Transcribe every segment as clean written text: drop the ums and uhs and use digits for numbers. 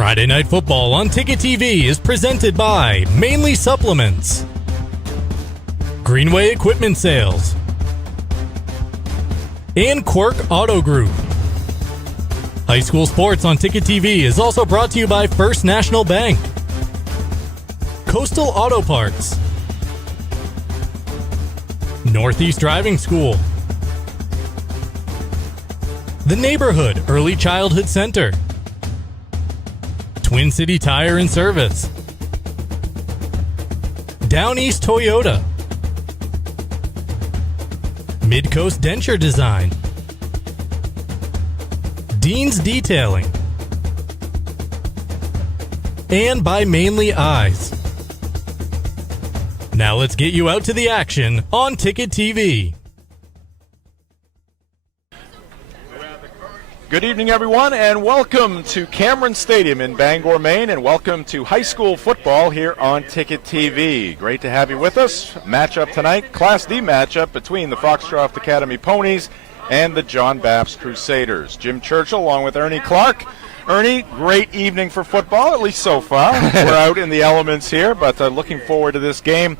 Friday Night Football on Ticket TV is presented by Mainly Supplements, Greenway Equipment Sales, and Quirk Auto Group. High school sports on Ticket TV is also brought to you by First National Bank, Coastal Auto Parts, Northeast Driving School, The Neighborhood Early Childhood Center, Twin City Tire and Service, Down East Toyota, Midcoast Denture Design, Dean's Detailing, and by Mainly Eyes. Now let's get you out to the action on Ticket TV. Good evening, everyone, and welcome to Cameron Stadium in Bangor, Maine, and welcome to high school football here on Ticket TV. Great to have you with us. Matchup tonight, Class D matchup between the Foxcroft Academy Ponies and the John Bapst Crusaders. Jim Churchill along with Ernie Clark. Ernie, great evening for football, at least so far. We're out in the elements here, but looking forward to this game.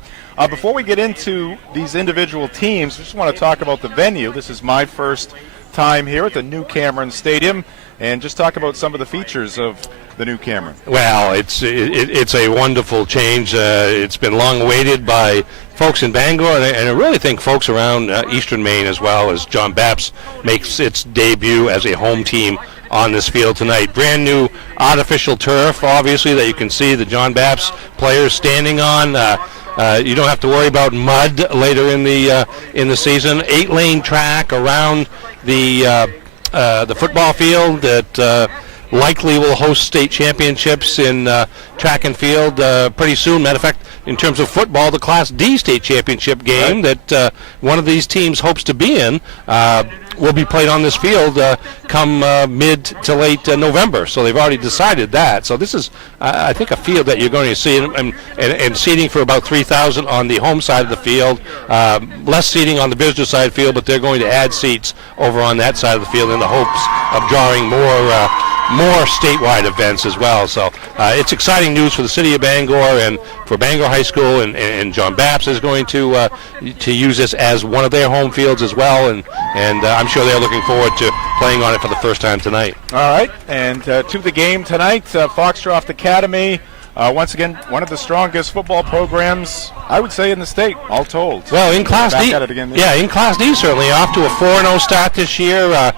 Before we get into these individual teams, I just want to talk about the venue. This is my first time here at the new Cameron Stadium, and just talk about some of the features of the new Cameron. Well, it's a wonderful change. It's been long awaited by folks in Bangor, and I really think folks around eastern Maine as well, as John Bapst makes its debut as a home team on this field tonight. Brand new artificial turf, obviously, that you can see the John Bapst players standing on. You don't have to worry about mud later in the season. 8-lane track around the football field that likely will host state championships in track and field pretty soon. Matter of fact, in terms of football, the Class D state championship game that one of these teams hopes to be in will be played on this field come mid to late November. So they've already decided that. So this is, I think, a field that you're going to see, and seating for about 3,000 on the home side of the field. Less seating on the visitor side of the field, but they're going to add seats over on that side of the field in the hopes of drawing more statewide events as well. So it's exciting news for the city of Bangor and for Bangor High School, and John Bapst is going to use this as one of their home fields as well, and I'm sure they're looking forward to playing on it for the first time tonight. All right, and to the game tonight, Foxcroft Academy, once again, one of the strongest football programs, I would say, in the state, all told. Well, in Class D, in Class D, certainly off to a 4-0 start this year.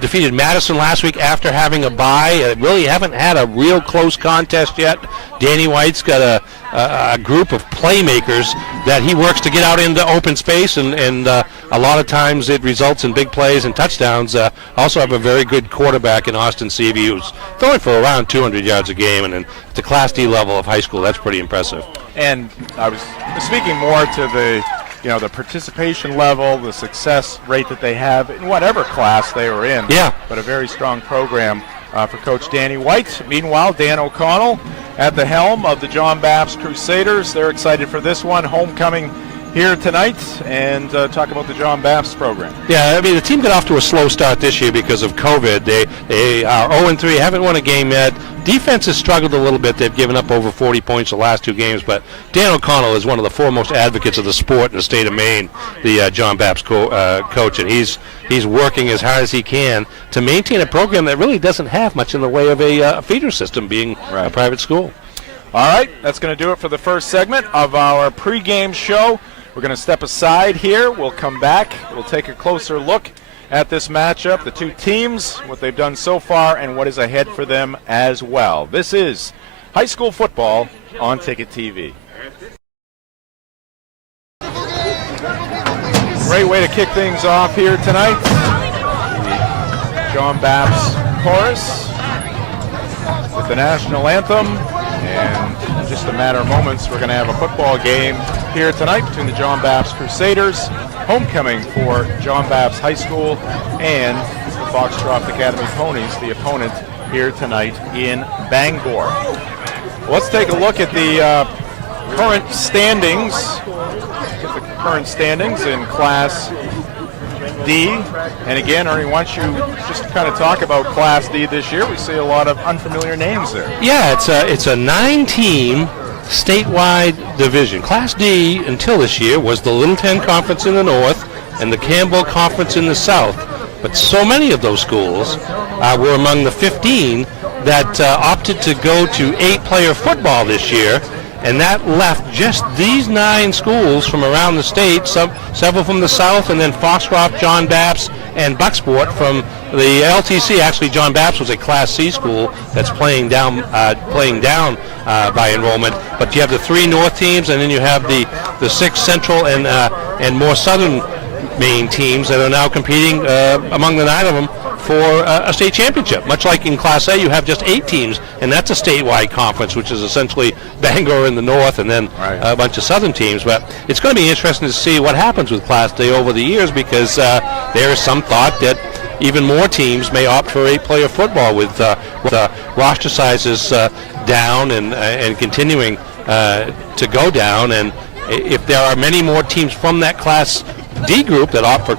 Defeated Madison last week after having a bye. Really haven't had a real close contest yet. Danny White's got a group of playmakers that he works to get out into open space, and a lot of times it results in big plays and touchdowns. Also have a very good quarterback in Austin Seavey, who's throwing for around 200 yards a game, and at the Class D level of high school, that's pretty impressive. And I was speaking more to the participation level, the success rate that they have in whatever class they are in. Yeah. But a very strong program for Coach Danny White. Meanwhile, Dan O'Connell at the helm of the John Bapst Crusaders. They're excited for this one, homecoming here tonight, and talk about the John Bapst program. Yeah, I mean, the team got off to a slow start this year because of COVID. They are 0-3, haven't won a game yet. Defense has struggled a little bit. They've given up over 40 points the last two games, but Dan O'Connell is one of the foremost advocates of the sport in the state of Maine, the John Bapst coach, and he's working as hard as he can to maintain a program that really doesn't have much in the way of a feeder system, being a private school. All right, that's going to do it for the first segment of our pregame show. We're going to step aside here. We'll come back. We'll take a closer look at this matchup, the two teams, what they've done so far, and what is ahead for them as well. This is high school football on Ticket TV. Great way to kick things off here tonight. The John Bapst Chorus with the national anthem. And in just a matter of moments, we're going to have a football game here tonight between the John Bapst Crusaders, homecoming for John Bapst High School, and the Foxcroft Academy Ponies, the opponent here tonight in Bangor. Let's take a look at the current standings. In Class D. And again, Ernie, why don't you just kind of talk about Class D this year? We see a lot of unfamiliar names there. Yeah, it's a 9-team statewide division. Class D until this year was the Little Ten Conference in the north and the Campbell Conference in the south. But so many of those schools were among the 15 that opted to go to 8-player football this year, and that left just these 9 schools from around the state, several from the south, and then Foxcroft, John Bapst, and Bucksport from the LTC. Actually, John Bapst was a Class C school that's playing down by enrollment. But you have the 3 north teams, and then you have the 6 central and more southern Maine teams that are now competing among the 9 of them for a state championship. Much like in Class A, you have just 8 teams, and that's a statewide conference, which is essentially Bangor in the north and then a bunch of southern teams. But it's going to be interesting to see what happens with Class D over the years, because there is some thought that even more teams may opt for 8-player football with roster sizes down and continuing to go down. And if there are many more teams from that Class D group that opt for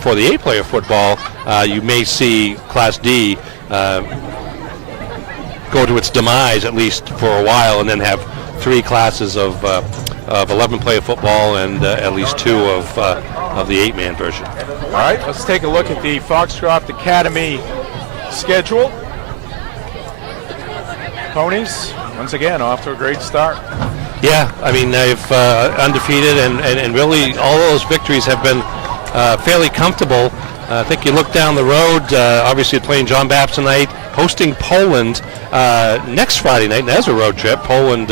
for the 8-player football, you may see Class D go to its demise, at least for a while, and then have 3 classes of 11-player football and at least 2 of the 8-man version. All right, let's take a look at the Foxcroft Academy schedule. Ponies, once again, off to a great start. Yeah, I mean, they've undefeated, and really all those victories have been fairly comfortable. I think you look down the road, obviously playing John Bapst tonight, hosting Poland next Friday night, and that's a road trip, Poland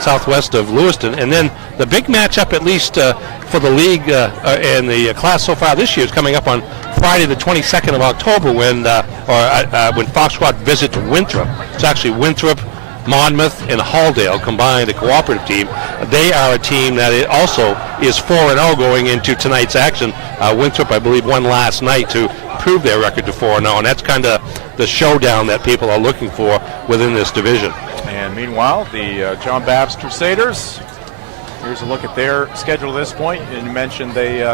southwest of Lewiston. And then the big matchup, at least for the league and the class so far this year, is coming up on Friday the 22nd of October when Foxcroft visits Winthrop. It's actually Winthrop, Monmouth, and Halldale combined, a cooperative team. They are a team that it also is 4-0 going into tonight's action. Winthrop, I believe, won last night to prove their record to 4-0, and that's kind of the showdown that people are looking for within this division. And meanwhile, the John Bapst Crusaders, here's a look at their schedule at this point. And you mentioned they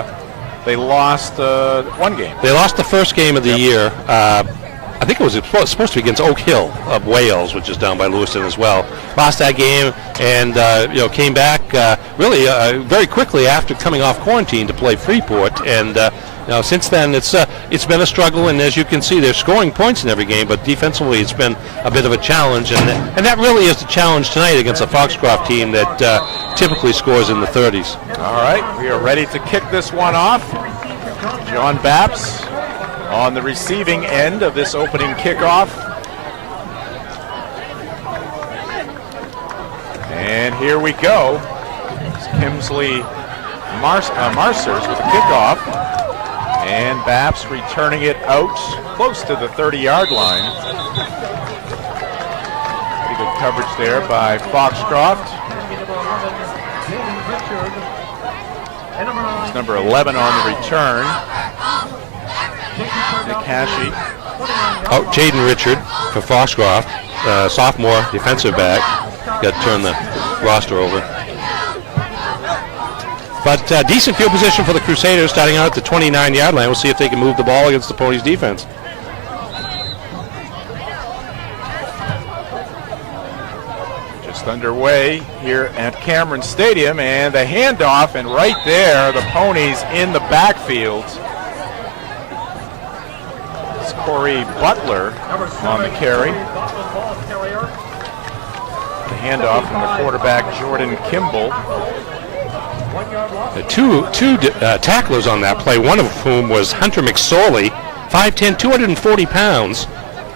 lost one game. They lost the first game of the year. I think it was supposed to be against Oak Hill of Wales, which is down by Lewiston as well. Lost that game and came back really very quickly after coming off quarantine to play Freeport. And since then it's been a struggle. And as you can see, they're scoring points in every game, but defensively it's been a bit of a challenge. And that really is the challenge tonight against a Foxcroft team that typically scores in the 30s. All right, we are ready to kick this one off. John Bapst on the receiving end of this opening kickoff. And here we go. It's Kimsley Marcers with the kickoff. And Bapst returning it out close to the 30-yard line. Pretty good coverage there by Foxcroft. It's number 11 on the return. Nikashi. Oh, Jaden Richard for Foxcroft, sophomore defensive back. Got to turn the roster over. But decent field position for the Crusaders, starting out at the 29-yard line. We'll see if they can move the ball against the Ponies' defense. Just underway here at Cameron Stadium, and the handoff, and right there, the Ponies in the backfield. Corey Butler on the carry. The handoff from the quarterback, Jordan Kimball. Two tacklers on that play, one of whom was Hunter McSorley, 5'10", 240 pounds,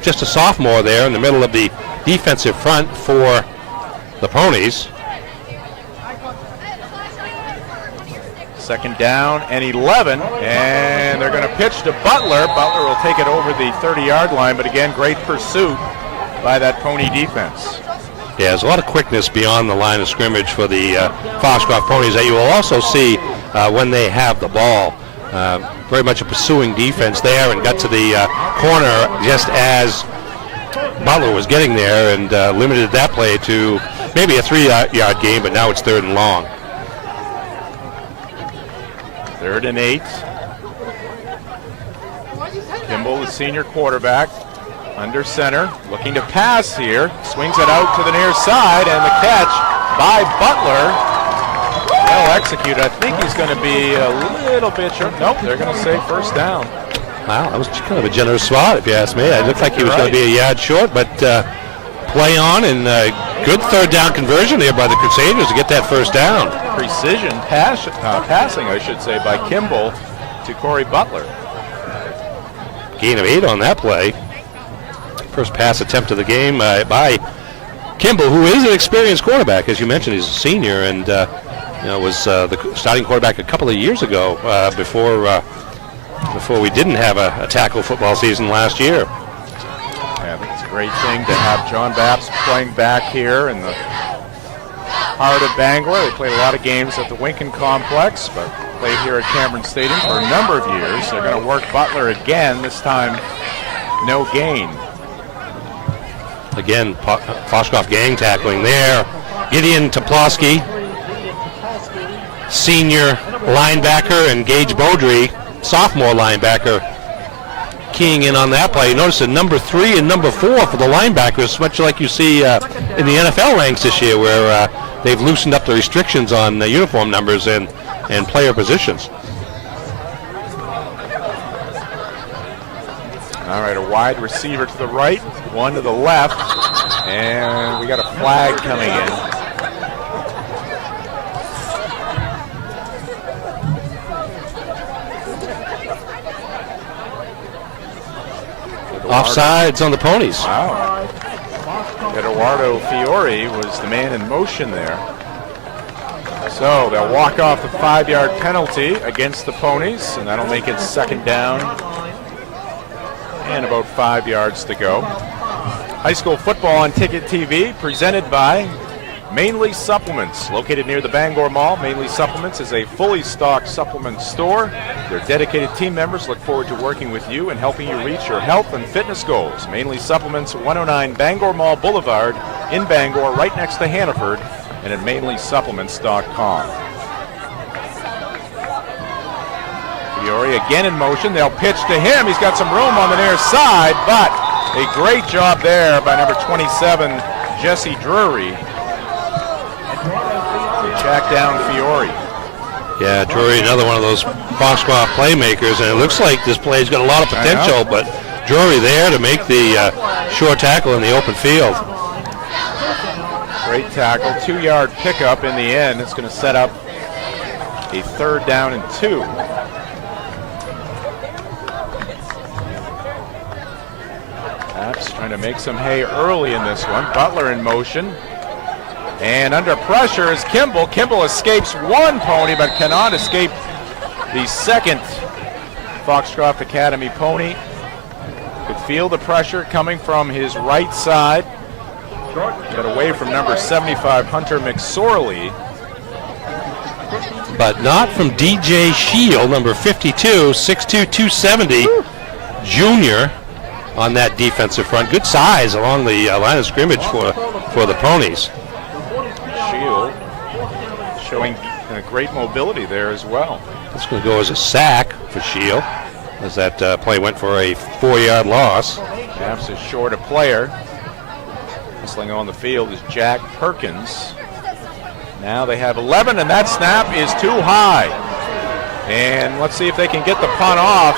just a sophomore there in the middle of the defensive front for the Ponies. Second down and 11, and they're going to pitch to Butler. Butler will take it over the 30-yard line, but again, great pursuit by that Pony defense. Yeah, there's a lot of quickness beyond the line of scrimmage for the Foxcroft Ponies that you will also see when they have the ball. Very much a pursuing defense there, and got to the corner just as Butler was getting there, and limited that play to maybe a 3-yard gain, but now it's 3rd and long. 3rd and 8. Kimball, the senior quarterback, under center, looking to pass here. Swings it out to the near side, and the catch by Butler. Well executed. I think he's going to be a little bit short. Nope, they're going to say first down. Wow, that was kind of a generous spot, if you ask me. It looked like he was going to be a yard short, but play on, and good third down conversion there by the Crusaders to get that first down. Precision passing, I should say, by Kimball to Corey Butler. Gain of 8 on that play. First pass attempt of the game by Kimball, who is an experienced quarterback. As you mentioned, he's a senior, and was the starting quarterback a couple of years ago before we didn't have a tackle football season last year. Yeah, I think it's a great thing to have John Bapst playing back here in the heart of Bangor. They played a lot of games at the Winkin Complex, but played here at Cameron Stadium for a number of years. They're going to work Butler again, this time no gain. Again, Foxcroft gang tackling there. Gideon Toplowski, senior linebacker, and Gage Beaudry, sophomore linebacker, keying in on that play. Notice that number 3 and number 4 for the linebackers, much like you see in the NFL ranks this year, where they've loosened up the restrictions on uniform numbers and player positions. All right, a wide receiver to the right, one to the left, and we got a flag coming in. Offsides on the Ponies. Wow. Eduardo Fiore was the man in motion there. So they'll walk off the 5-yard penalty against the Ponies, and that'll make it second down and about 5 yards to go. High school football on Ticket TV, presented by Mainly Supplements, located near the Bangor Mall. Mainly Supplements is a fully stocked supplement store. Their dedicated team members look forward to working with you and helping you reach your health and fitness goals. Mainly Supplements, 109 Bangor Mall Boulevard in Bangor, right next to Hannaford, and at mainlysupplements.com. Fiore again in motion. They'll pitch to him. He's got some room on the near side, but a great job there by number 27, Jesse Drury, to track down Fiore. Yeah, Drury, another one of those Foxcroft playmakers, and it looks like this play's got a lot of potential, but Drury there to make the short tackle in the open field. Great tackle, 2-yard pickup in the end. It's going to set up a 3rd down and 2. Bapst trying to make some hay early in this one. Butler in motion. And under pressure is Kimball. Kimball escapes one Pony, but cannot escape the second Foxcroft Academy Pony. Could feel the pressure coming from his right side. Got away from number 75, Hunter McSorley. But not from DJ Shield, number 52, 6'2", 270, junior on that defensive front. Good size along the line of scrimmage for the Ponies. Shield showing great mobility there as well. It's going to go as a sack for Shield, as that play went for a 4-yard loss. Bapst is short a player. Hustling on the field is Jack Perkins. Now they have 11, and that snap is too high. And let's see if they can get the punt off.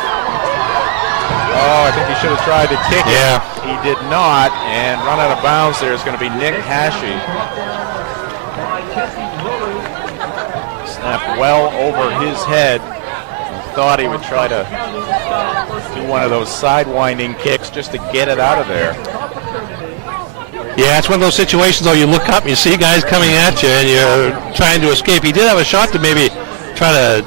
Oh, I think he should have tried to kick it. He did not, and run out of bounds there is going to be Nick Hashey. Snap well over his head. He thought he would try to do one of those sidewinding kicks just to get it out of there. Yeah, it's one of those situations, though, you look up and you see guys coming at you and you're trying to escape. He did have a shot to maybe try to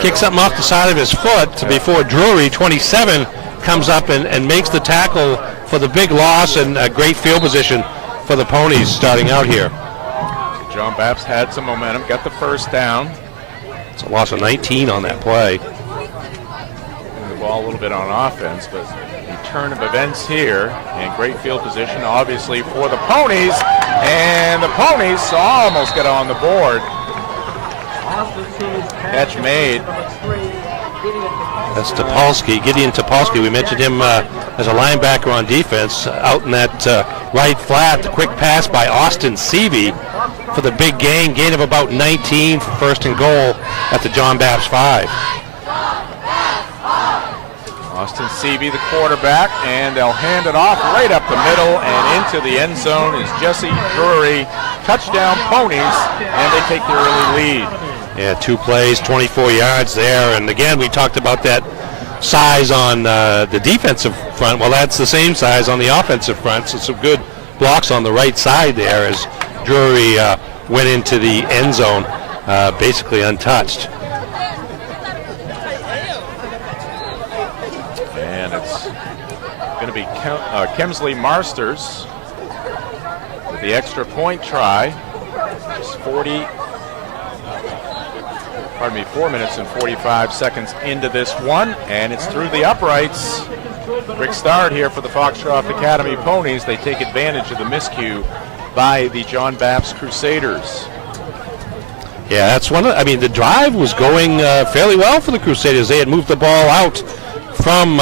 kick something off the side of his foot before Drury, 27, comes up and makes the tackle for the big loss, and a great field position for the Ponies starting out here. John Bapst had some momentum, got the first down. It's a loss of 19 on that play. The ball a little bit on offense, but a turn of events here, and great field position obviously for the Ponies, and the Ponies almost got on the board. Catch made That's Topolsky, Gideon Topolsky. We mentioned him as a linebacker on defense. Out in that right flat, the quick pass by Austin Seavey for the big gain of about 19 for first and goal at the John Bapst 5. Austin Seavey, the quarterback, and they'll hand it off right up the middle and into the end zone is Jesse Drury. Touchdown Ponies, and they take the early lead. Yeah, 2 plays, 24 yards there. And again, we talked about that size on the defensive front. Well, that's the same size on the offensive front. So some good blocks on the right side there as Drury went into the end zone basically untouched. And it's going to be Kemsley Marsters with the extra point try. It's 4 minutes and 45 seconds into this one, and it's through the uprights. Quick start here for the Foxcroft Academy Ponies. They take advantage of the miscue by the John Bapst Crusaders. Yeah, that's the drive was going fairly well for the Crusaders. They had moved the ball out from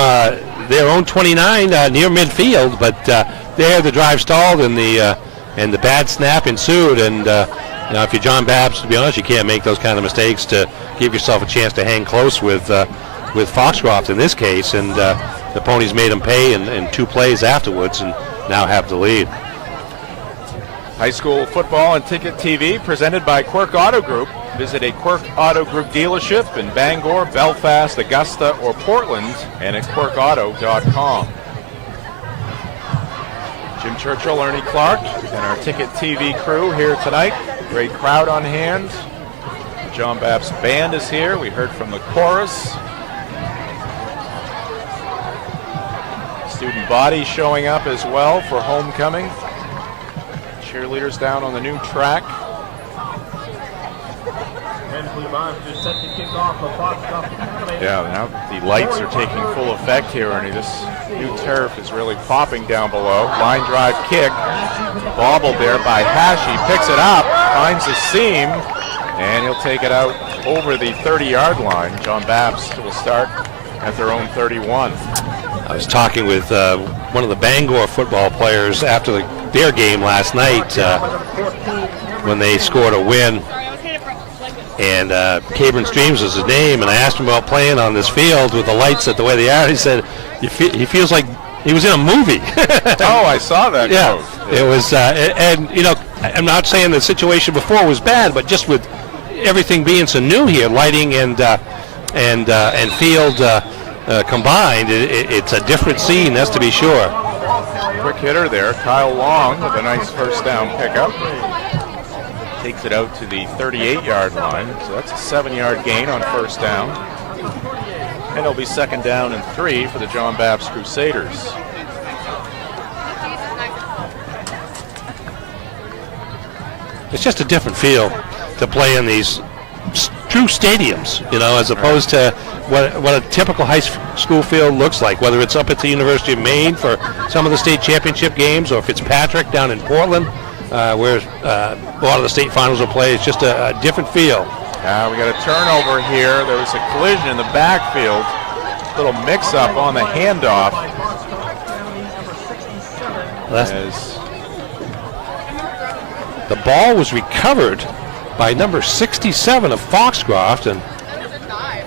their own 29 near midfield, but there the drive stalled and the bad snap ensued. And if you're John Bapst, to be honest, you can't make those kind of mistakes to give yourself a chance to hang close with Foxcroft in this case. And the Ponies made them pay in 2 plays afterwards and now have the lead. High school football and Ticket TV presented by Quirk Auto Group. Visit a Quirk Auto Group dealership in Bangor, Belfast, Augusta, or Portland, and at quirkauto.com. Jim Churchill, Ernie Clark, and our Ticket TV crew here tonight. Great crowd on hand. The John Bapst Band is here. We heard from the chorus. Student body showing up as well for homecoming. Cheerleaders down on the new track. Yeah, now the lights are taking full effect here, Ernie. This new turf is really popping down below. Line drive kick, bobbled there by Hashi, picks it up, finds the seam, and he'll take it out over the 30-yard line. John Bapst will start at their own 31. I was talking with one of the Bangor football players after their game last night when they scored a win. And Cabron Streams was his name, and I asked him about playing on this field with the lights the way they are. He said he feels like he was in a movie. Oh, I saw that. Yeah, it was, and I'm not saying the situation before was bad, but just with everything being so new here, lighting and field combined, it's a different scene, that's to be sure. Quick hitter there, Kyle Long with a nice first down pickup. Takes it out to the 38-yard line, so that's a 7-yard gain on first down. And it'll be 2nd down and 3 for the John Bapst Crusaders. It's just a different feel to play in these true stadiums, as opposed to what a typical high school field looks like, whether it's up at the University of Maine for some of the state championship games or Fitzpatrick down in Portland, where a lot of the state finals will play. It's just a different feel. Now we got a turnover here. There was a collision in the backfield. Little mix-up on the handoff. As the ball was recovered by number 67 of Foxcroft, and I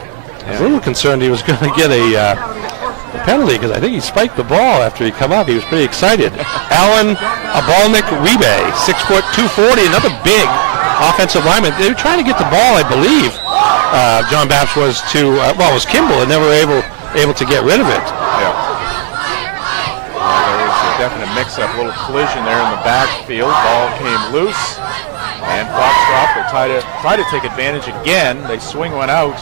was a little concerned he was going to get a penalty because I think he spiked the ball after he come up. He was pretty excited. Alan Abalnik-Rebe, 6 foot 240, another big offensive lineman. They were trying to get the ball, I believe. John Bapst was it was Kimball, and never able to get rid of it. Yeah. There was a definite mix-up, little collision there in the backfield. Ball came loose, and Foxcroft will try to take advantage again. They swing one out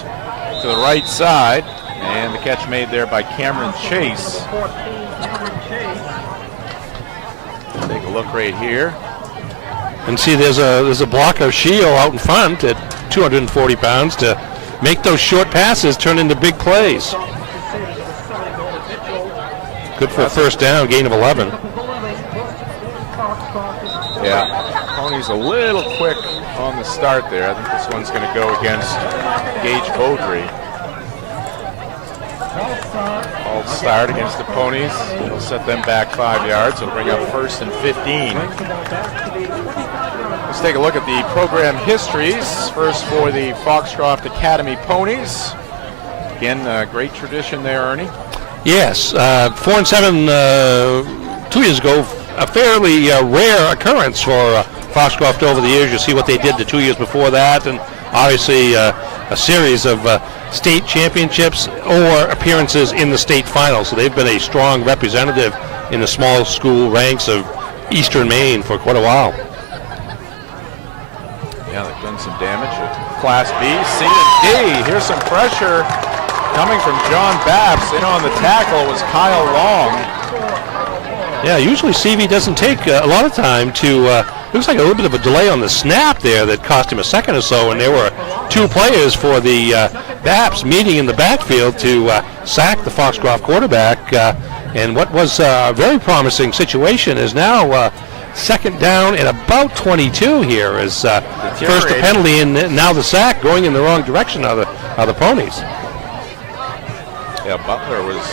to the right side, and the catch made there by Cameron Chase. Take a look right here. And see, there's a block of Shield out in front at 240 pounds to make those short passes turn into big plays. Good for a first down, gain of 11. Yeah, Pony's a little quick on the start there. I think this one's going to go against Gage Beaudry. False start against the Ponies. It'll set them back 5 yards. It'll bring up 1st and 15. Let's take a look at the program histories. First for the Foxcroft Academy Ponies. Again, great tradition there, Ernie. Yes, 4-7 2 years ago. A fairly rare occurrence for Foxcroft over the years. You see what they did the 2 years before that, and obviously a series of state championships or appearances in the state finals. So they've been a strong representative in the small school ranks of Eastern Maine for quite a while. Yeah, they've done some damage at Class B, C, and D. Here's some pressure coming from John Bapst. In on the tackle was Kyle Long. Yeah, usually CV doesn't take a lot of time to, looks like a little bit of a delay on the snap there that cost him a second or so, and there were 2 players for the Bapst meeting in the backfield to sack the Foxcroft quarterback, and what was a very promising situation is now second down and about 22 here as first the penalty and now the sack going in the wrong direction of the Ponies. Yeah, Butler was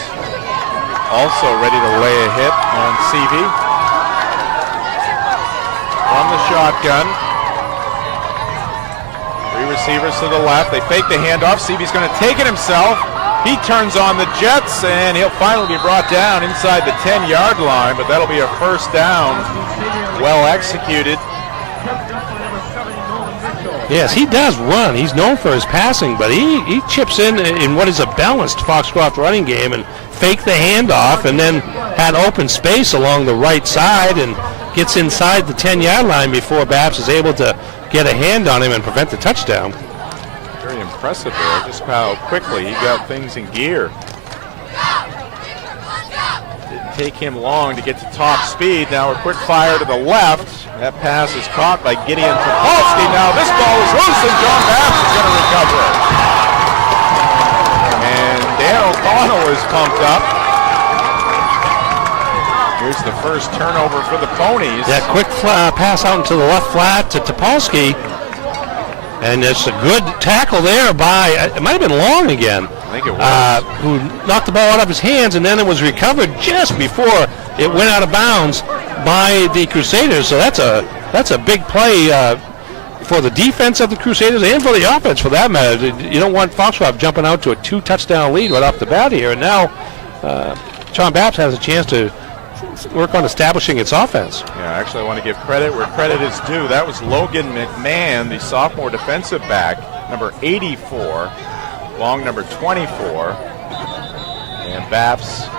also ready to lay a hit on CV. From the shotgun. 3 receivers to the left. They fake the handoff. CV's going to take it himself. He turns on the Jets, and he'll finally be brought down inside the 10-yard line, but that'll be a first down. Well executed. Yes, he does run. He's known for his passing, but he chips in what is a balanced Foxcroft running game and fake the handoff and then had open space along the right side and gets inside the 10-yard line before Bapst is able to get a hand on him and prevent the touchdown. Very impressive there, just how quickly he got things in gear. Didn't take him long to get to top speed. Now a quick fire to the left. That pass is caught by Gideon Topolsky. Now this ball is loose and John Bapst is going to recover it. And Dan O'Connell is pumped up. Here's the first turnover for the Ponies. That quick pass out into the left flat to Topolsky. And it's a good tackle there by, it might have been Long again. I think it was. Who knocked the ball out of his hands, and then it was recovered just before it went out of bounds by the Crusaders. So that's a big play for the defense of the Crusaders and for the offense, for that matter. You don't want Foxcroft jumping out to a 2-touchdown lead right off the bat here. And now John Bapst has a chance to work on establishing its offense. Yeah, actually I want to give credit where credit is due. That was Logan McMahon, the sophomore defensive back, number 84, Long number 24. And Bapst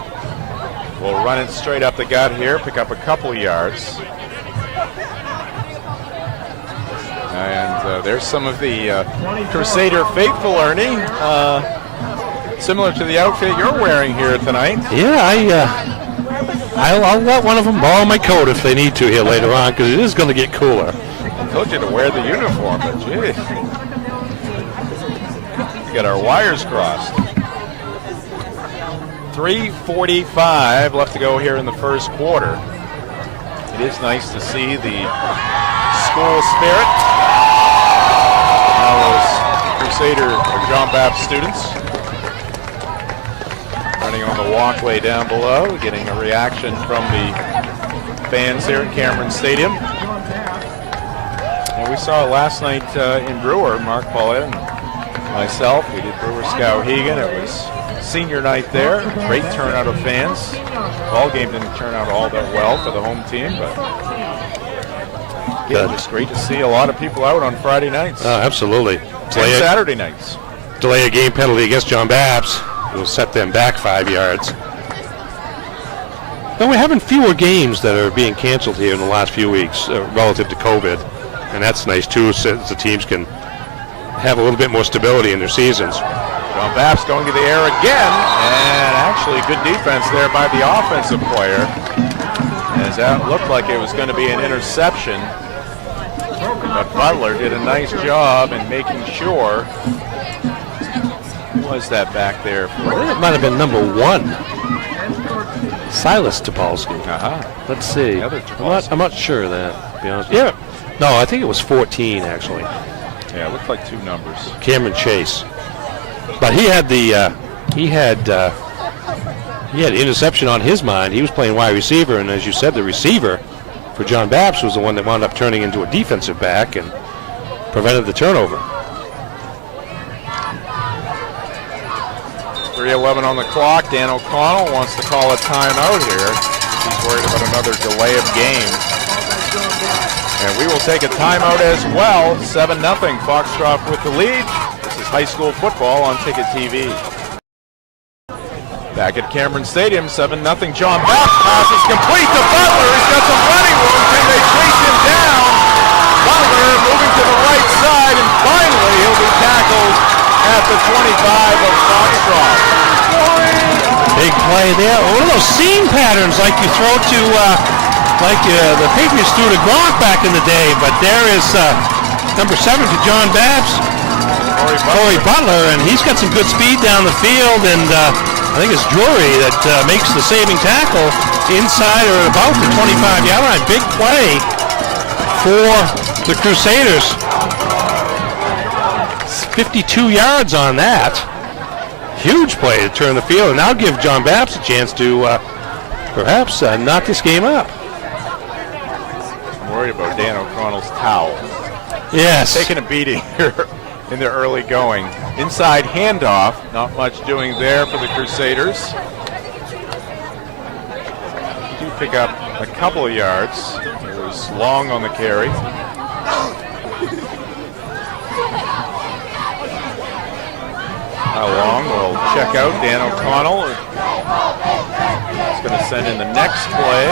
will run it straight up the gut here, pick up a couple yards. And there's some of the Crusader faithful, Ernie. Similar to the outfit you're wearing here tonight. Yeah, I'll let one of them borrow my coat if they need to here later on, because it is going to get cooler. I told you to wear the uniform, but gee. Get our wires crossed. 3:45 left to go here in the first quarter. It is nice to see the school spirit. Now those Crusader or John Bapst students running on the walkway down below, getting a reaction from the fans here at Cameron Stadium. And we saw it last night in Brewer, Mark Paulette and myself. We did Brewer Skowhegan. It was senior night there. Great turnout of fans. Ball game didn't turn out all that well for the home team, but yeah, just great to see a lot of people out on Friday nights. Absolutely. And Saturday nights. Delay a game penalty against John Bapst will set them back 5 yards. Now we're having fewer games that are being canceled here in the last few weeks relative to COVID, and that's nice too, since the teams can have a little bit more stability in their seasons. John Bapst going to the air again, and actually good defense there by the offensive player, as that looked like it was going to be an interception. But Butler did a nice job in making sure. Who was that back there? It might have been number 1. Silas Topolsky. Let's see. I'm not sure of that, to be honest. Yeah. No, I think it was 14, actually. Yeah, it looked like 2 numbers. Cameron Chase. But he had the He had interception on his mind. He was playing wide receiver, and as you said, the receiver for John Bapst was the one that wound up turning into a defensive back and prevented the turnover. 3:11 on the clock. Dan O'Connell wants to call a timeout here. He's worried about another delay of game. And we will take a timeout as well. 7-0, Foxcroft with the lead. This is high school football on Ticket TV. Back at Cameron Stadium, 7-0. John Bapst passes complete to Butler. He's got some running room. Can they chase him down? Butler moving to the right side, and finally he'll be tackled at the 25 of Foxcroft. Big play there. One of those seam patterns like you throw to, the Patriots threw to Gronk back in the day. But there is number 7 to John Bapst, Corey Butler, and he's got some good speed down the field. And I think it's Drury that makes the saving tackle inside or about the 25-yard line. Big play for the Crusaders. 52 yards on that. Huge play to turn the field, and now give John Bapst a chance to perhaps knock this game up. I'm worried about Dan O'Connell's towel. Yes. Taking a beating here in the early going. Inside handoff, not much doing there for the Crusaders. Do pick up a couple of yards. It was long on the carry. How long? We'll check out. Dan O'Connell is going to send in the next play.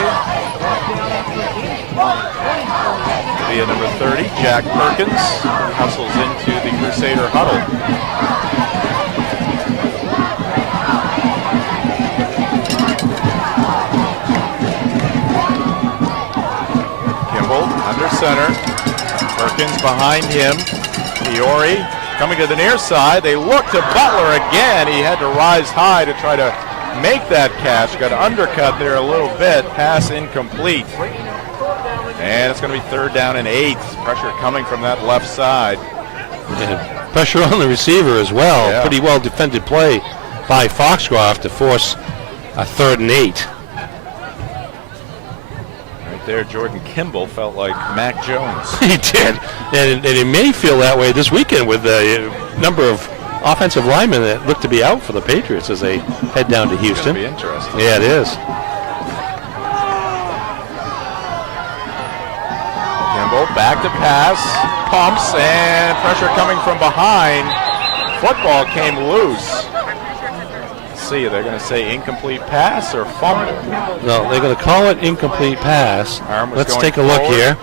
Via number 30, Jack Perkins, hustles into the Crusader huddle. Kimball under center. Perkins behind him. Fiore coming to the near side. They look to Butler again. He had to rise high to try to make that catch. Got undercut there a little bit. Pass incomplete. And it's going to be 3rd down and 8. Pressure coming from that left side. And pressure on the receiver as well. Yeah. Pretty well defended play by Foxcroft to force a 3rd and 8. Right there, Jordan Kimball felt like Mac Jones. He did. And it may feel that way this weekend with the number of offensive linemen that look to be out for the Patriots as they head down to Houston. It's going to be interesting. Yeah, it is. Kimball back to pass, pumps, and pressure coming from behind. Football came loose. Let's see, they're going to say incomplete pass or fumble. No, they're going to call it incomplete pass. Let's take a look here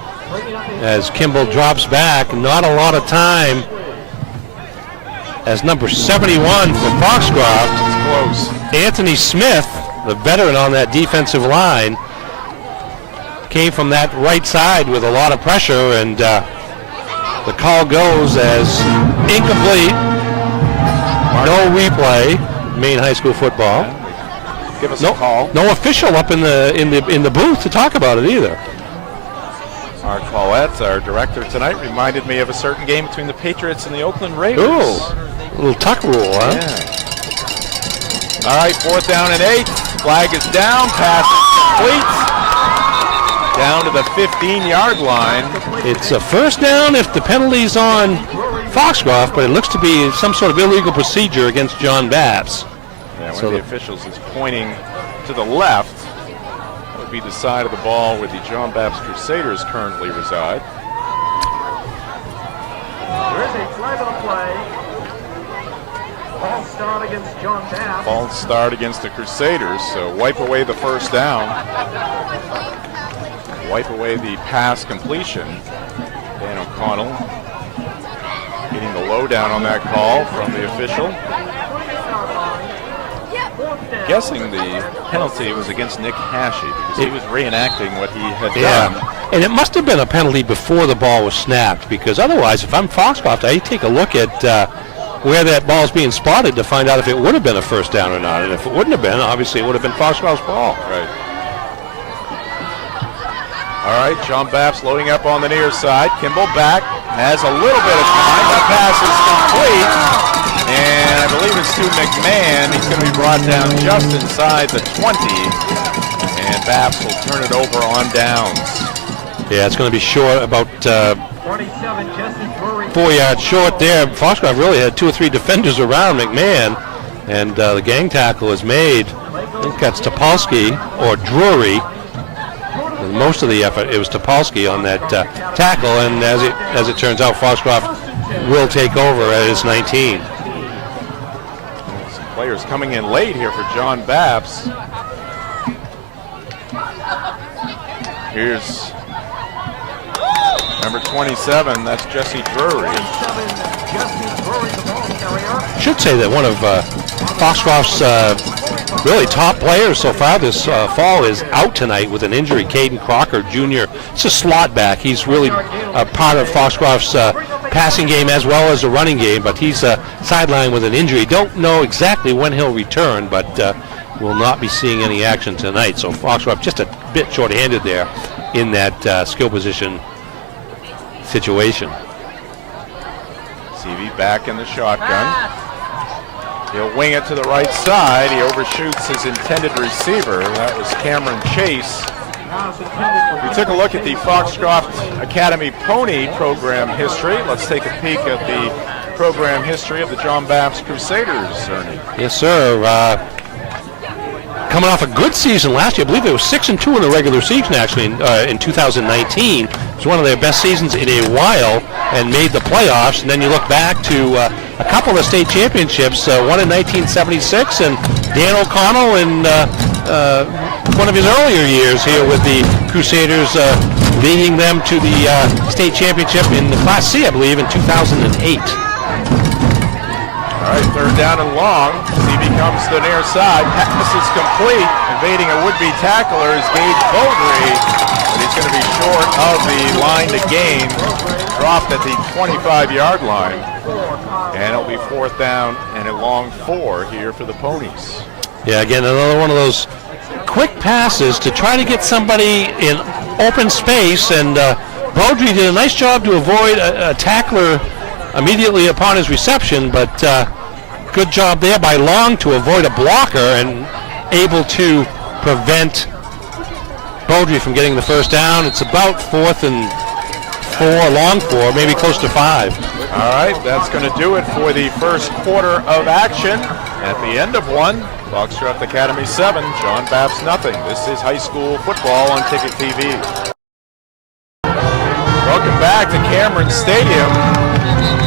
as Kimball drops back. Not a lot of time as number 71 for Foxcroft. It's close. Anthony Smith, the veteran on that defensive line, came from that right side with a lot of pressure, and the call goes as incomplete. No replay. Maine high school football. Give us a call. No official up in the booth to talk about it either. Art Paulette, our director tonight, reminded me of a certain game between the Patriots and the Oakland Raiders. Ooh, a little tuck rule, huh? Yeah. All right, 4th down and 8. Flag is down. Pass is complete. Down to the 15-yard line. It's a 1st down if the penalty's on Foxcroft, but it looks to be some sort of illegal procedure against John Bapst. Yeah, one of the officials is pointing to the left. That would be the side of the ball where the John Bapst Crusaders currently reside. There is a flag on play. False start against John Bapst. False start against the Crusaders, so wipe away the 1st down. Wipe away the pass completion. Dan O'Connell getting the lowdown on that call from the official. Guessing the penalty was against Nick Hashey because he was reenacting what he had done. And it must have been a penalty before the ball was snapped, because otherwise, if I'm Foxcroft, I take a look at where that ball's being spotted to find out if it would have been a 1st down or not. And if it wouldn't have been, obviously it would have been Foxcroft's ball. Right. All right, John Bapst loading up on the near side. Kimball back, has a little bit of time. That pass is complete, and I believe Give it to McMahon. He's going to be brought down just inside the 20. And Bapst will turn it over on downs. Yeah, it's going to be short, about 27, Jesse Drury. 4 yards short there. Foxcroft really had 2 or 3 defenders around McMahon, and the gang tackle is made. I think that's Topolsky or Drury. And most of the effort, it was Topolsky on that tackle, and as it turns out, Foxcroft will take over at his 19. Some players coming in late here for John Bapst. Here's number 27, that's Jesse Drury. Jesse Drury, the ball carrier. Should say that one of Foxcroft's really top players so far this fall is out tonight with an injury. Caden Crocker Jr. It's a slot back. He's really a part of Foxcroft's passing game as well as the running game, but he's sidelined with an injury. Don't know exactly when he'll return, but will not be seeing any action tonight. So Foxcroft just a bit short-handed there in that skill position situation. CV back in the shotgun. He'll wing it to the right side. He overshoots his intended receiver. That was Cameron Chase. We took a look at the Foxcroft Academy Pony program history. Let's take a peek at the program history of the John Bapst Crusaders, Ernie. Yes, sir. Coming off a good season last year. I believe it was 6-2 in the regular season, actually, in 2019. It was one of their best seasons in a while and made the playoffs. And then you look back to a couple of state championships, one in 1976, and Dan O'Connell in one of his earlier years here with the Crusaders, leading them to the state championship in the Class C, I believe, in 2008. All right, third down and long. CV comes to the near side. Pass is complete. Evading a would-be tackler is Gage Beaudry, but he's going to be short of the line to gain. Dropped at the 25-yard line. And it'll be fourth down and a long 4 here for the Ponies. Yeah, again, another one of those quick passes to try to get somebody in open space, and Beaudry did a nice job to avoid a tackler immediately upon his reception, but good job there by Long to avoid a blocker and able to prevent Beaudry from getting the first down. It's about 4th and 4, long 4, maybe close to 5. All right, that's going to do it for the first quarter of action. At the end of one, Foxcroft Academy 7, John Bapst nothing. This is high school football on Ticket TV. Welcome back to Cameron Stadium.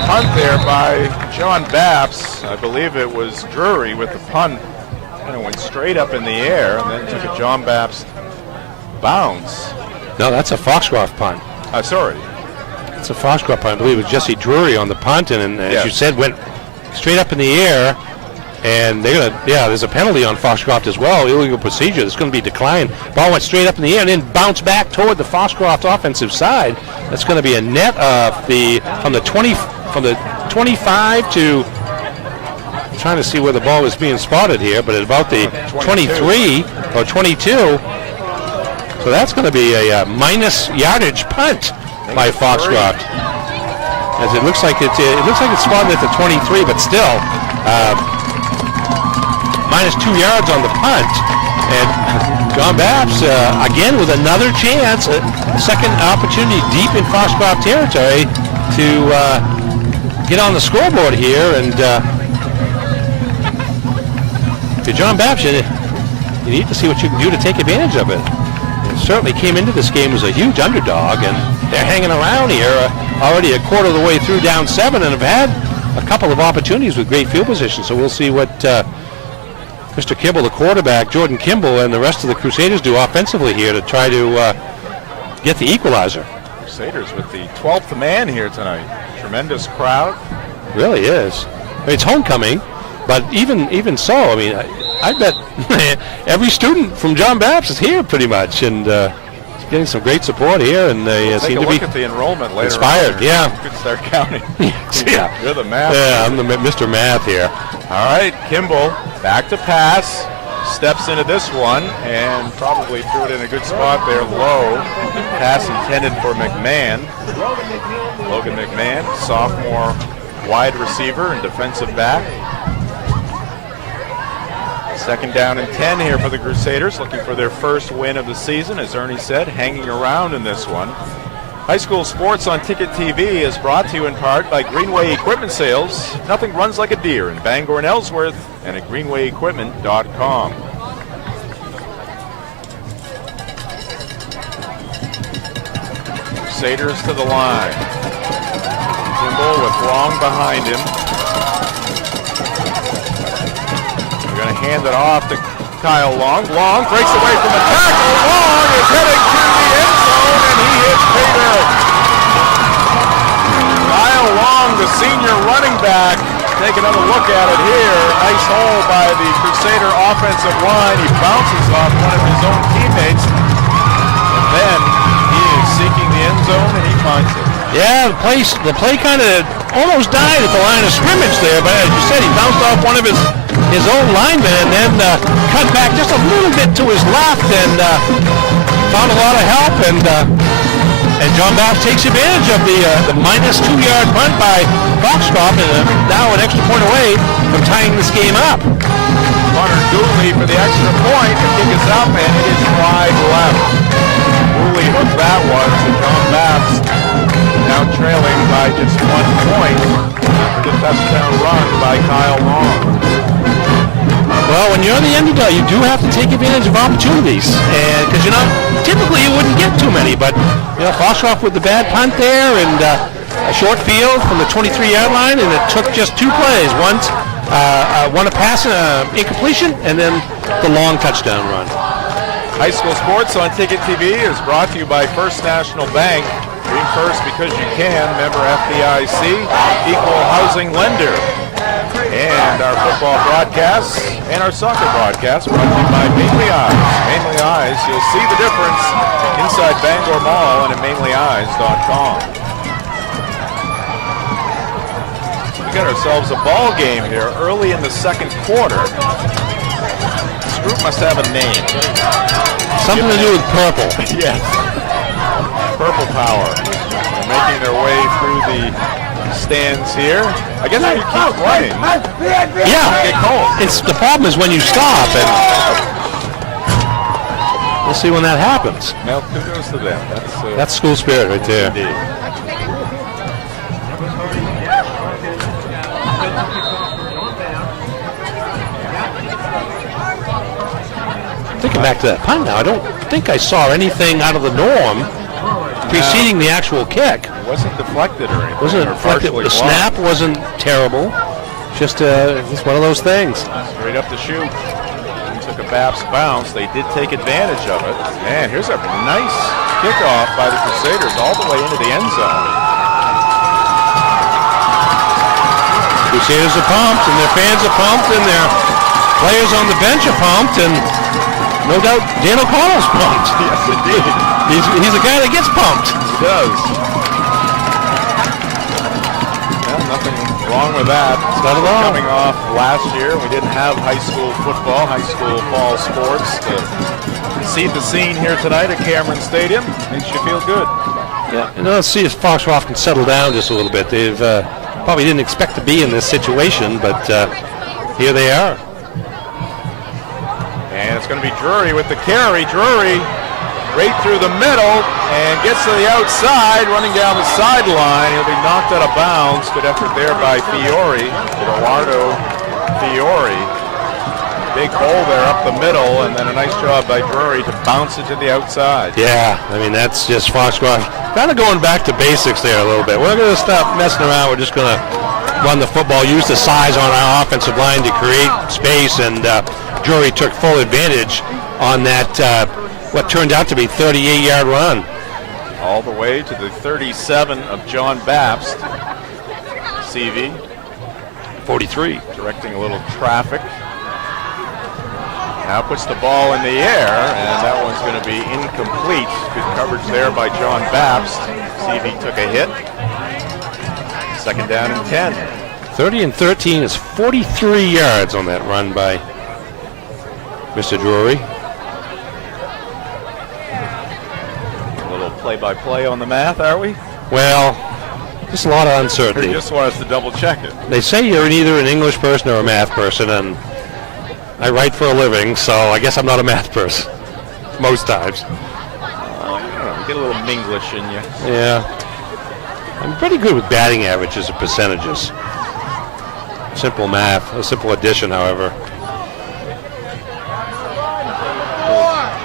Punt there by John Bapst. I believe it was Drury with the punt. And it went straight up in the air and then took a John Bapst bounce. No, that's a Foxcroft punt. Sorry. It's a Foxcroft punt. I believe it was Jesse Drury on the punt, and as you said, went straight up in the air. And they're gonna, there's a penalty on Foxcroft as well, illegal procedure. It's going to be declined. Ball went straight up in the air and then bounced back toward the Foxcroft offensive side. That's going to be a net of from the 25 to. I'm trying to see where the ball was being spotted here, but at about the 23 or 22. So that's going to be a minus yardage punt by Foxcroft. As it looks like it's spotted at the 23, but still. Minus 2 yards on the punt, and John Bapst again with another chance, a second opportunity deep in Foxcroft territory to get on the scoreboard here. And if you're John Bapst, you need to see what you can do to take advantage of it. It certainly came into this game as a huge underdog, and they're hanging around here already a quarter of the way through, down 7, and have had a couple of opportunities with great field position. So we'll see what Mr. Kimball, the quarterback, Jordan Kimball, and the rest of the Crusaders do offensively here to try to get the equalizer. Crusaders with the 12th man here tonight. Tremendous crowd. Really is. I mean, it's homecoming, but even so, I mean, I bet every student from John Bapst is here pretty much, and getting some great support here, and they seem to be look at the enrollment later inspired. On. Yeah, you could start counting. Yeah, you're the math. Yeah, I'm the Mr. Math here. All right, Kimball back to pass, steps into this one, and probably threw it in a good spot there, low. Pass intended for McMahon. Logan McMahon, sophomore wide receiver and defensive back. Second down and 10 here for the Crusaders, looking for their first win of the season, as Ernie said, hanging around in this one. High school sports on Ticket TV is brought to you in part by Greenway Equipment Sales. Nothing runs like a deer in Bangor and Ellsworth, and at greenwayequipment.com. Crusaders to the line. Kimball with Long behind him. We're going to hand it off to Kyle Long. Long breaks away from the tackle. Long is heading to the end zone, and he hits pay dirt. Kyle Long, the senior running back, take another look at it here. Nice hole by the Crusader offensive line. He bounces off one of his own teammates, and then he is seeking the end zone, and he finds it. Yeah, the play kind of almost died at the line of scrimmage there, but as you said, he bounced off one of his own linemen and then cut back just a little bit to his left and found a lot of help, and John Bapst takes advantage of the minus 2-yard punt by Foxcroft, and now an extra point away from tying this game up. Connor Dooley for the extra point. The kick is up, and it is wide left. Dooley hooked that one to John Bapst, now trailing by just 1 point after the touchdown run by Kyle Long. Well, when you're on the underdog, you do have to take advantage of opportunities, and because typically you wouldn't get too many, but Foxcroft with the bad punt there, and a short field from the 23-yard line, and it took just 2 plays. One a pass and an incompletion, and then the long touchdown run. High school sports on Ticket TV is brought to you by First National Bank. Green First because you can. Member FDIC, equal housing lender. And our football broadcasts and our soccer broadcasts brought to you by Mainly Eyes. Mainly Eyes, you'll see the difference inside Bangor Mall and at mainlyeyes.com. We got ourselves a ball game here early in the second quarter. This group must have a name. Something to do with purple. Yes. Purple Power. They're making their way through the stands here. I guess if you keep playing, yeah, get cold. The problem is when you stop, and we'll see when that happens. Well, kudos to them. That's school spirit right there. Indeed. Thinking back to that punt now, I don't think I saw anything out of the norm preceding the actual kick. It wasn't deflected or anything. Wasn't deflected. The snap wasn't terrible. Just one of those things. Straight up the chute. Took a Bapst bounce. They did take advantage of it. Man, here's a nice kickoff by the Crusaders all the way into the end zone. Crusaders are pumped, and their fans are pumped, and their players on the bench are pumped, and no doubt Dan O'Connell's pumped. Yes, indeed. He's a guy that gets pumped. He does. Well, nothing wrong with that. Not at all. Coming off last year, we didn't have high school football, high school fall sports. To see the scene here tonight at Cameron Stadium makes you feel good. Yeah, and let's see if Foxcroft can settle down just a little bit. They've probably didn't expect to be in this situation, but here they are. And it's going to be Drury with the carry. Drury right through the middle and gets to the outside, running down the sideline. He'll be knocked out of bounds. Good effort there by Fiore, Eduardo Fiore. Big hole there up the middle, and then a nice job by Drury to bounce it to the outside. Yeah, I mean, that's just Foxcroft. Kind of going back to basics there a little bit. We're going to stop messing around. We're just going to run the football, use the size on our offensive line to create space, and Drury took full advantage on that, what turned out to be 38-yard run. All the way to the 37 of John Bapst. CV 43. Directing a little traffic. Now puts the ball in the air, and that one's going to be incomplete. Good coverage there by John Bapst. CV took a hit. Second down and 10. 30 and 13 is 43 yards on that run by Mr. Drury. A little play-by-play on the math, are we? Well, just a lot of uncertainty. Or you just want us to double check it? They say you're either an English person or a math person, and I write for a living, so I guess I'm not a math person most times. You get a little Minglish in you. Yeah. I'm pretty good with batting averages and percentages. Simple math, a simple addition, however.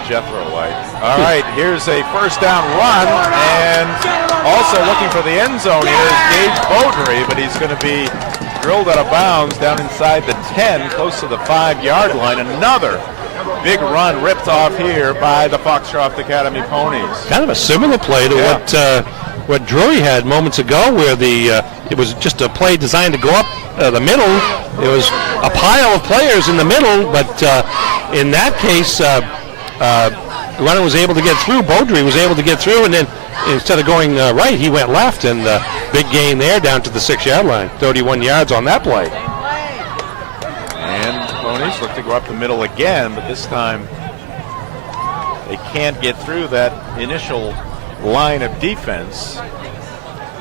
Jethro-like. All right, here's a first down run, and also looking for the end zone here is Gage Beaudry, but he's going to be drilled out of bounds down inside the 10, close to the 5-yard line. Another big run ripped off here by the Foxcroft Academy Ponies. Kind of a similar play to what Drury had moments ago, where it was just a play designed to go up the middle. It was a pile of players in the middle, but in that case, the runner was able to get through. Beaudry was able to get through, and then instead of going right, he went left, and big gain there down to the 6-yard line. 31 yards on that play. And the Ponies look to go up the middle again, but this time they can't get through that initial line of defense. I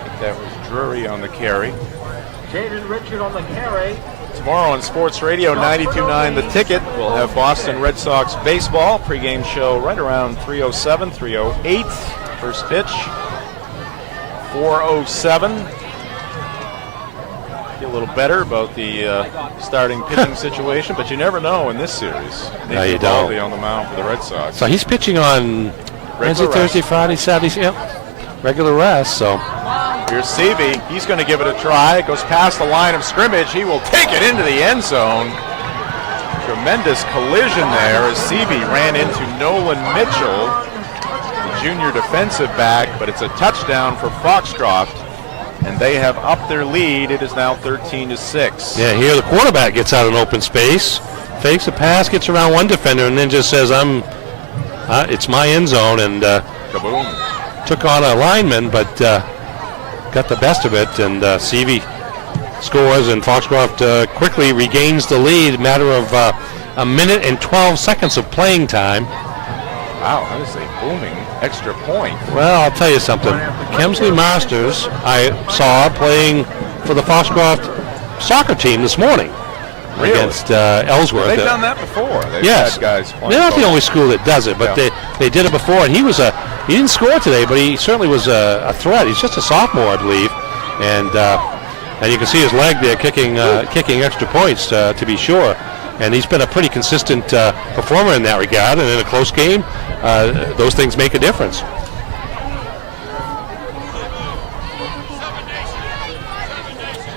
think that was Drury on the carry. Jaden Richard on the carry. Tomorrow on Sports Radio 92.9 The Ticket, we'll have Boston Red Sox baseball pregame show right around 3:07, 3:08. First pitch, 4:07. Get a little better about the starting pitching situation, but you never know in this series. No, you don't. On the mound for the Red Sox. So he's pitching on Wednesday, Thursday, Friday, Saturday. Yep, regular rest. So. Here's Seavey. He's going to give it a try. It goes past the line of scrimmage. He will take it into the end zone. Tremendous collision there as Seavey ran into Nolan Mitchell, the junior defensive back, but it's a touchdown for Foxcroft, and they have upped their lead. It is now 13-6. Yeah, here the quarterback gets out in open space, fakes a pass, gets around one defender, and then just says, it's my end zone, and Kaboom. Took on a lineman, but got the best of it, and Seavey scores, and Foxcroft quickly regains the lead. Matter of a minute and 12 seconds of playing time. Wow, that is a booming extra point. Well, I'll tell you something. Kemsley Masters, I saw playing for the Foxcroft soccer team this morning against Ellsworth. They've done that before. They've yes, had guys playing. They're not the only school that does it, but they did it before, and he didn't score today, but he certainly was a threat. He's just a sophomore, I believe, and you can see his leg there kicking extra points to be sure. And he's been a pretty consistent performer in that regard, and in a close game, those things make a difference.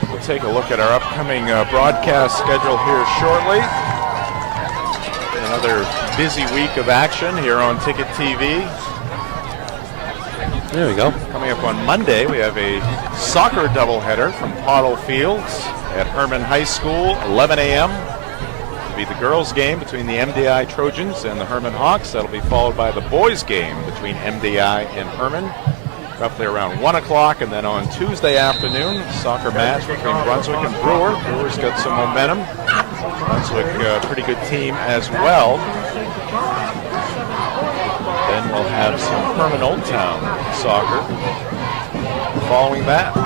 We'll take a look at our upcoming broadcast schedule here shortly. Another busy week of action here on Ticket TV. There we go. Coming up on Monday, we have a soccer doubleheader from Pottle Fields at Herman High School, 11 a.m. It'll be the girls' game between the MDI Trojans and the Herman Hawks. That'll be followed by the boys' game between MDI and Herman, roughly around 1 o'clock. And then on Tuesday afternoon, soccer match between Brunswick and Brewer. Brewer's got some momentum. Brunswick, pretty good team as well. Then we'll have some Herman Old Town soccer following that.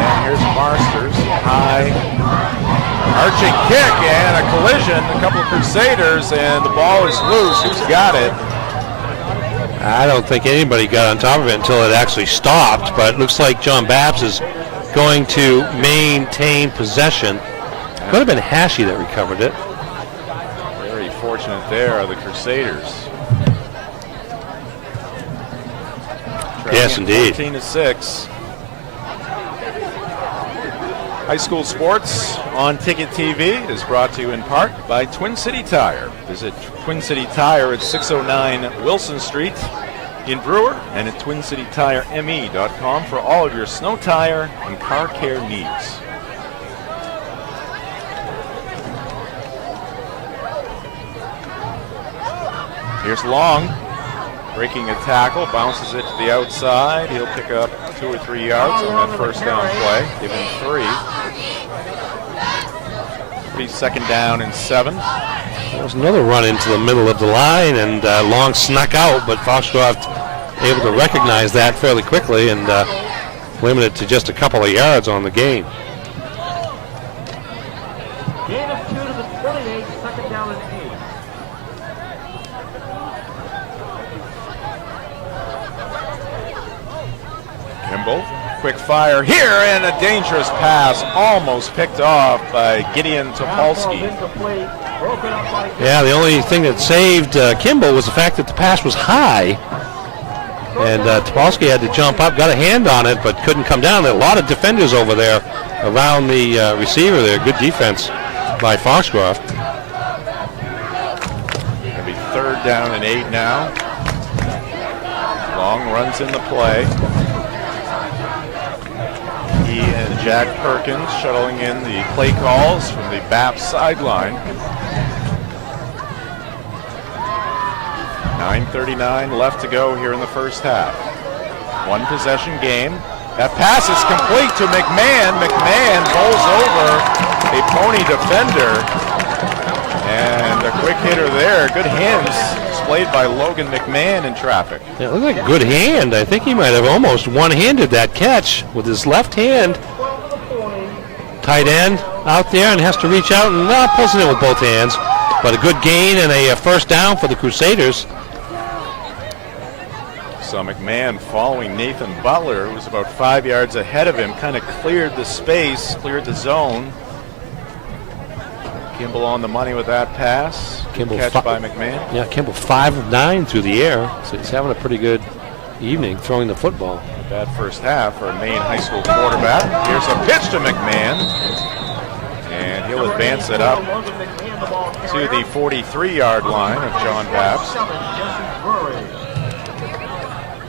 And here's Marsters, high arching kick and a collision. A couple of Crusaders, and the ball is loose. Who's got it? I don't think anybody got on top of it until it actually stopped, but it looks like John Bapst is going to maintain possession. Could have been Hashie that recovered it. Very fortunate there are the Crusaders. Yes, indeed. 14-6. High school sports on Ticket TV is brought to you in part by Twin City Tire. Visit Twin City Tire at 609 Wilson Street in Brewer and at TwinCityTireME.com for all of your snow tire and car care needs. Here's Long, breaking a tackle, bounces it to the outside. He'll pick up 2 or 3 yards on that first down play. Give him 3. Pretty second down and 7. There was another run into the middle of the line, and Long snuck out, but Foxcroft able to recognize that fairly quickly and limited to just a couple of yards on the game. Gain of 2 to the 28, second down and 8. Kimball, quick fire here, and a dangerous pass, almost picked off by Gideon Topolsky. Yeah, the only thing that saved Kimball was the fact that the pass was high. And Topolsky had to jump up, got a hand on it, but couldn't come down. There are a lot of defenders over there around the receiver there. Good defense by Foxcroft. Going to be 3rd down and 8 now. Long runs in the play. He and Jack Perkins shuttling in the play calls from the Bapst sideline. 9:39 left to go here in the first half. 1 possession game. That pass is complete to McMahon. McMahon bowls over a Pony defender. And a quick hitter there. Good hands displayed by Logan McMahon in traffic. Yeah, it looked like a good hand. I think he might have almost one-handed that catch with his left hand. Tight end out there and has to reach out and pulls it in with both hands. But a good gain and a first down for the Crusaders. So McMahon following Nathan Butler, who was about 5 yards ahead of him, kind of cleared the space, cleared the zone. Kimball on the money with that pass. Good catch by McMahon. Yeah, Kimball 5 of 9 through the air, so he's having a pretty good evening throwing the football. Bad first half for a Maine high school quarterback. Here's a pitch to McMahon, and he'll advance it up to the 43-yard line of John Bapst.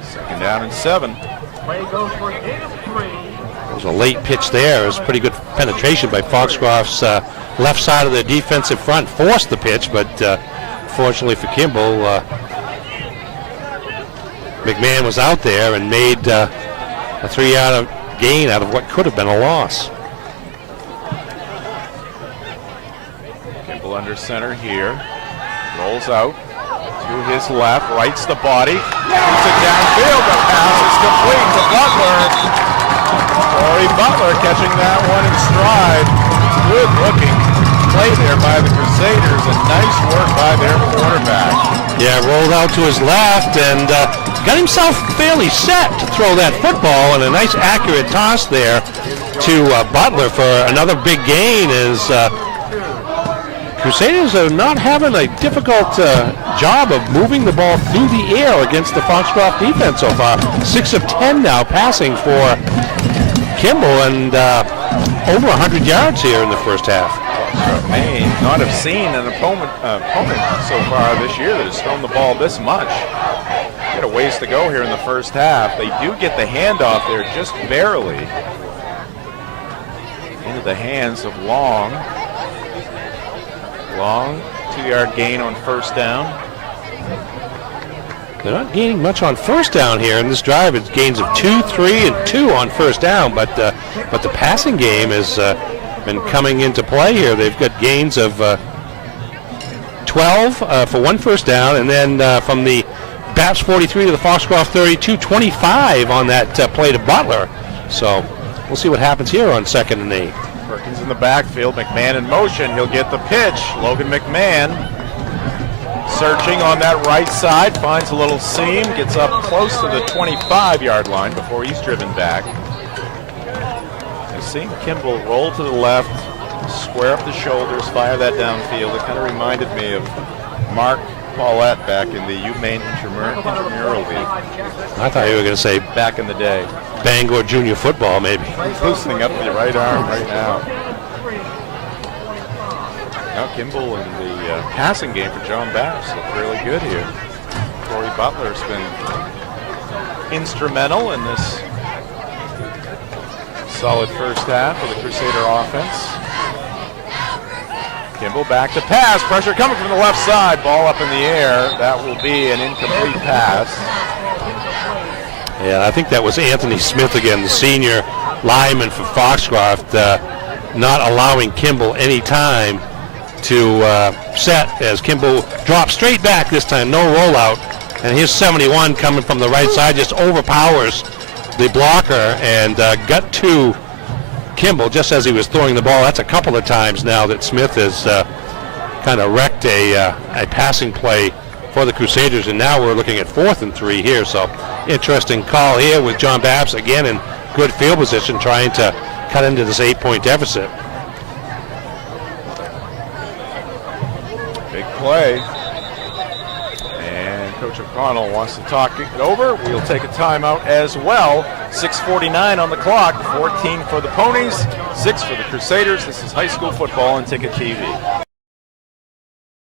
2nd down and 7. Play goes for a gain of 3. It was a late pitch there. It was pretty good penetration by Foxcroft's left side of the defensive front. Forced the pitch, but fortunately for Kimball, McMahon was out there and made a 3-yard gain out of what could have been a loss. Kimball under center here. Rolls out to his left, rights the body. Shoots it downfield. The pass is complete to Butler. Corey Butler catching that one in stride. Good looking play there by the Crusaders, and nice work by their quarterback. Yeah, rolled out to his left and got himself fairly set to throw that football, and a nice accurate toss there to Butler for another big gain. As Crusaders are not having a difficult job of moving the ball through the air against the Foxcroft defense so far. 6 of 10 now passing for Kimball, and over 100 yards here in the first half. May not have seen an opponent so far this year that has thrown the ball this much. Got a ways to go here in the first half. They do get the handoff there just barely into the hands of Long. Long, 2-yard gain on first down. They're not gaining much on first down here in this drive. It's gains of 2, 3, and 2 on first down, but the passing game has been coming into play here. They've got gains of 12 for 1 first down, and then from the Bapst 43 to the Foxcroft 32, 25 on that play to Butler. So we'll see what happens here on 2nd and 8. Perkins in the backfield, McMahon in motion. He'll get the pitch. Logan McMahon searching on that right side, finds a little seam, gets up close to the 25-yard line before he's driven back. I've seen Kimball roll to the left, square up the shoulders, fire that downfield. It kind of reminded me of Mark Paulette back in the UMaine Intramural League. I thought you were going to say back in the day. Bangor junior football, maybe. He's loosening up the right arm right now. Now Kimball in the passing game for John Bapst looked really good here. Corey Butler's been instrumental in this solid first half for the Crusader offense. Kimball back to pass. Pressure coming from the left side. Ball up in the air. That will be an incomplete pass. Yeah, I think that was Anthony Smith again, the senior lineman for Foxcroft, not allowing Kimball any time to set as Kimball drops straight back this time, no rollout. And here's 71 coming from the right side, just overpowers the blocker and got to Kimball just as he was throwing the ball. That's a couple of times now that Smith has kind of wrecked a passing play for the Crusaders, and now we're looking at 4th and 3 here. So interesting call here with John Bapst again in good field position, trying to cut into this 8-point deficit. Big play. And Coach O'Connell wants to talk it over. We'll take a timeout as well. 6:49 on the clock. 14 for the Ponies, 6 for the Crusaders. This is high school football on Ticket TV.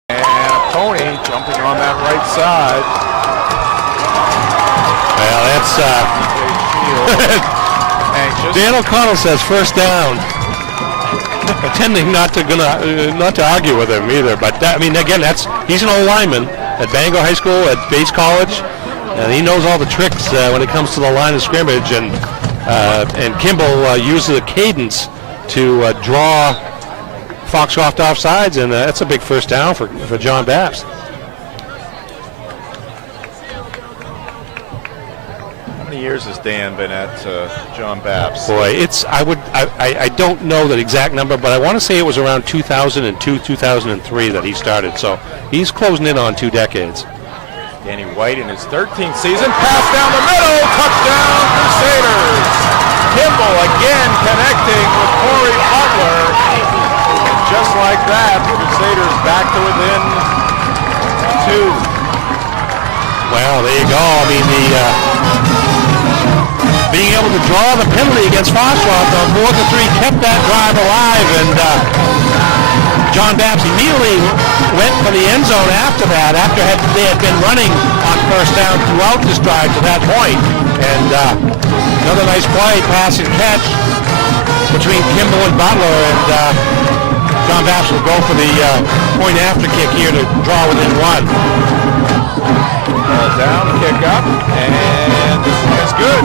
And a Pony jumping on that right side. Well, that's Dan O'Connell says first down. Pretending not to argue with him either. But that, I mean, again, he's an old lineman at Bangor High School, at Bates College, and he knows all the tricks when it comes to the line of scrimmage. And Kimball uses the cadence to draw Foxcroft offsides, and that's a big first down for John Bapst. How many years has Dan been at John Bapst? Boy, I don't know that exact number, but I want to say it was around 2002, 2003 that he started. So he's closing in on 2 decades. Danny White in his 13th season. Pass down the middle. Touchdown, Crusaders. Kimball again connecting with Corey Butler. And just like that, the Crusaders back to within 2. Well, there you go. I mean, being able to draw the penalty against Foxcroft on 4th and 3 kept that drive alive, and John Bapst immediately went for the end zone after that, after they had been running on first down throughout this drive to that point. And another nice play, pass and catch between Kimball and Butler, and John Bapst will go for the point after kick here to draw within 1. Down, kick up, and this one is good.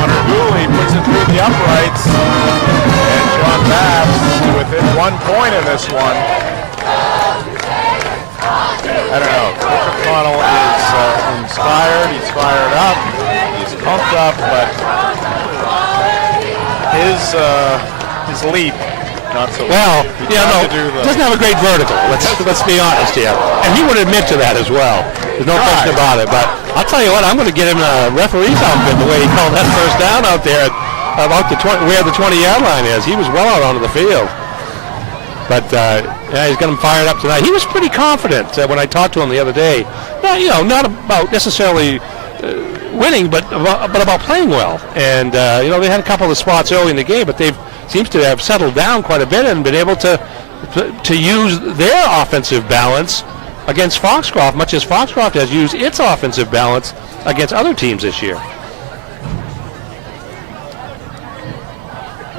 Hunter Gooley puts it through the uprights, and John Bapst within 1 point in this one. I don't know. Coach O'Connell is inspired. He's fired up. He's pumped up, but his leap. Not so well. Doesn't have a great vertical. Let's be honest here, and he would admit to that as well. There's no question about it. But I'll tell you what, I'm going to get him a referee's outfit the way he called that first down out there about where the 20-yard line is. He was well out onto the field. But he's got him fired up tonight. He was pretty confident when I talked to him the other day. Not about necessarily winning, but about playing well. And they had a couple of spots early in the game, but they've seems to have settled down quite a bit and been able to use their offensive balance against Foxcroft, much as Foxcroft has used its offensive balance against other teams this year.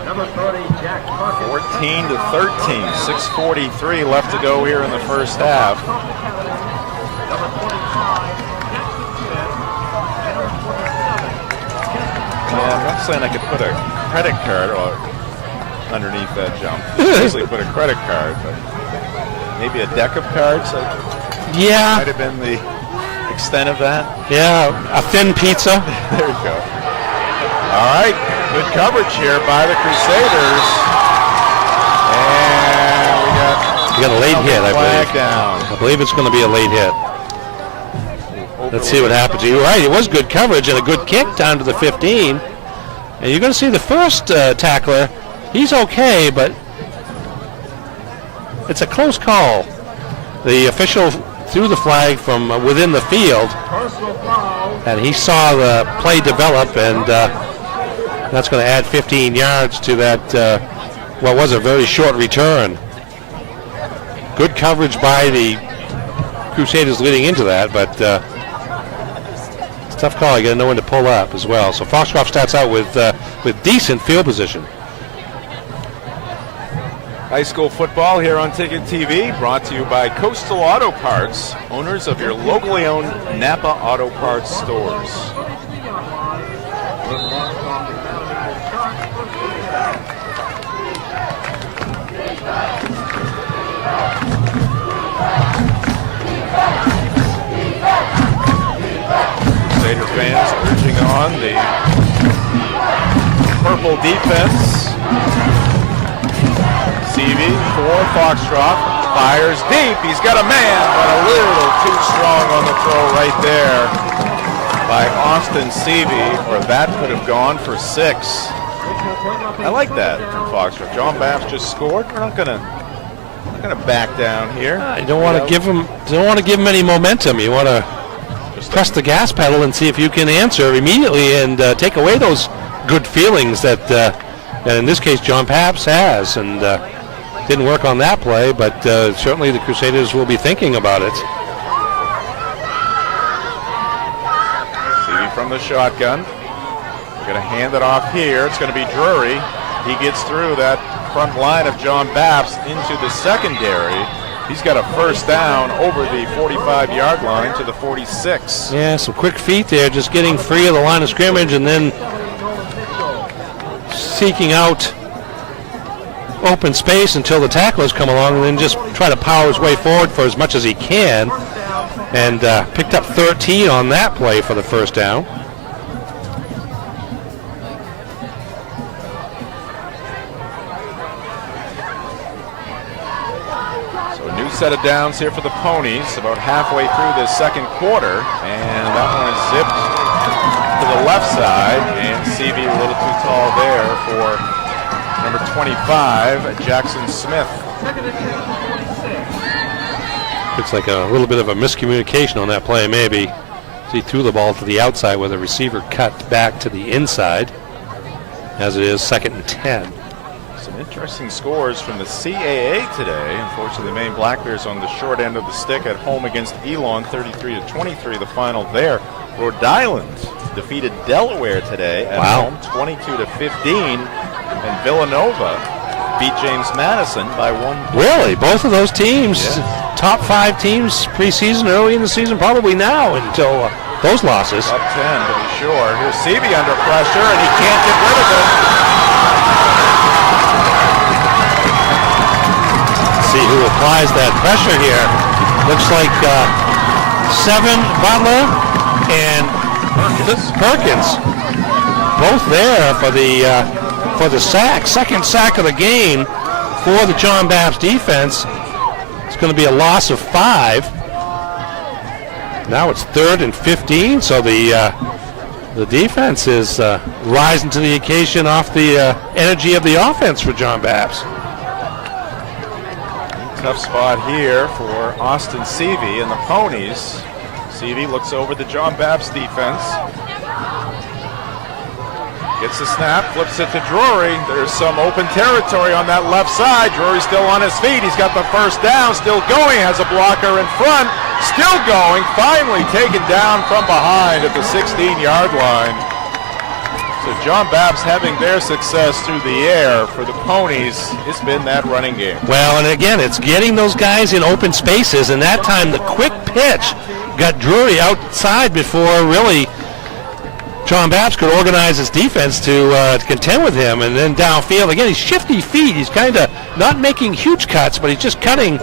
Number 30, Jack Puckett. 14-13, 6:43 left to go here in the first half. Yeah, I'm not saying I could put a credit card underneath that jump. Usually put a credit card, but maybe a deck of cards. Yeah. Might have been the extent of that. Yeah, a thin pizza. There you go. All right, good coverage here by the Crusaders. And we got a late hit, I believe. Down. I believe it's going to be a late hit. Let's see what happens. You're right, it was good coverage and a good kick down to the 15. And you're going to see the first tackler. He's okay, but it's a close call. The official threw the flag from within the field, and he saw the play develop, and that's going to add 15 yards to that, what was a very short return. Good coverage by the Crusaders leading into that, but it's a tough call. You got to know when to pull up as well. So Foxcroft starts out with decent field position. High school football here on Ticket TV, brought to you by Coastal Auto Parts, owners of your locally owned Napa Auto Parts stores. Crusader fans urging on the Wonderful defense. Seavey for Foxcroft. Fires deep. He's got a man, but a little too strong on the throw right there by Austin Seavey, or that could have gone for 6. I like that from Foxcroft. John Bapst just scored. We're not gonna back down here. You don't want to give him. Don't want to give him any momentum. You want to just press the gas pedal and see if you can answer immediately and take away those good feelings that in this case John Bapst has, and didn't work on that play, but certainly the Crusaders will be thinking about it. Seavey from the shotgun. Going to hand it off here. It's going to be Drury. He gets through that front line of John Bapst into the secondary. He's got a first down over the 45-yard line to the 46. Yeah, some quick feet there, just getting free of the line of scrimmage and then seeking out open space until the tacklers come along, and then just try to power his way forward for as much as he can. And picked up 13 on that play for the first down. Set of downs here for the Ponies about halfway through this second quarter, and that one is zipped to the left side, and Seavey a little too tall there for number 25, Jackson Smith. Looks like a little bit of a miscommunication on that play, maybe. He threw the ball to the outside where the receiver cut back to the inside, as it is 2nd and 10. Some interesting scores from the CAA today. Unfortunately, the Maine Black Bears on the short end of the stick at home against Elon, 33-23, the final there. Rhode Island defeated Delaware today at home, 22-15, and Villanova beat James Madison by 1 point. Really? Both of those teams, top 5 teams preseason, early in the season, probably now until those losses. Up 10 to be sure. Here's Seavey under pressure, and he can't get rid of it. See who applies that pressure here. Looks like 7 Butler and Perkins, both there for the sack, second sack of the game for the John Bapst defense. It's going to be a loss of 5. Now it's 3rd and 15, so the defense is rising to the occasion off the energy of the offense for John Bapst. Tough spot here for Austin Seavey and the Ponies. Seavey looks over the John Bapst defense. Gets the snap, flips it to Drury. There's some open territory on that left side. Drury's still on his feet. He's got the first down, still going, has a blocker in front, still going, finally taken down from behind at the 16-yard line. So John Bapst having their success through the air. For the Ponies, it's been that running game. Well, and again, it's getting those guys in open spaces, and that time the quick pitch got Drury outside before really John Bapst could organize his defense to contend with him. And then downfield, again, he's shifty feet. He's kind of not making huge cuts, but he's just cutting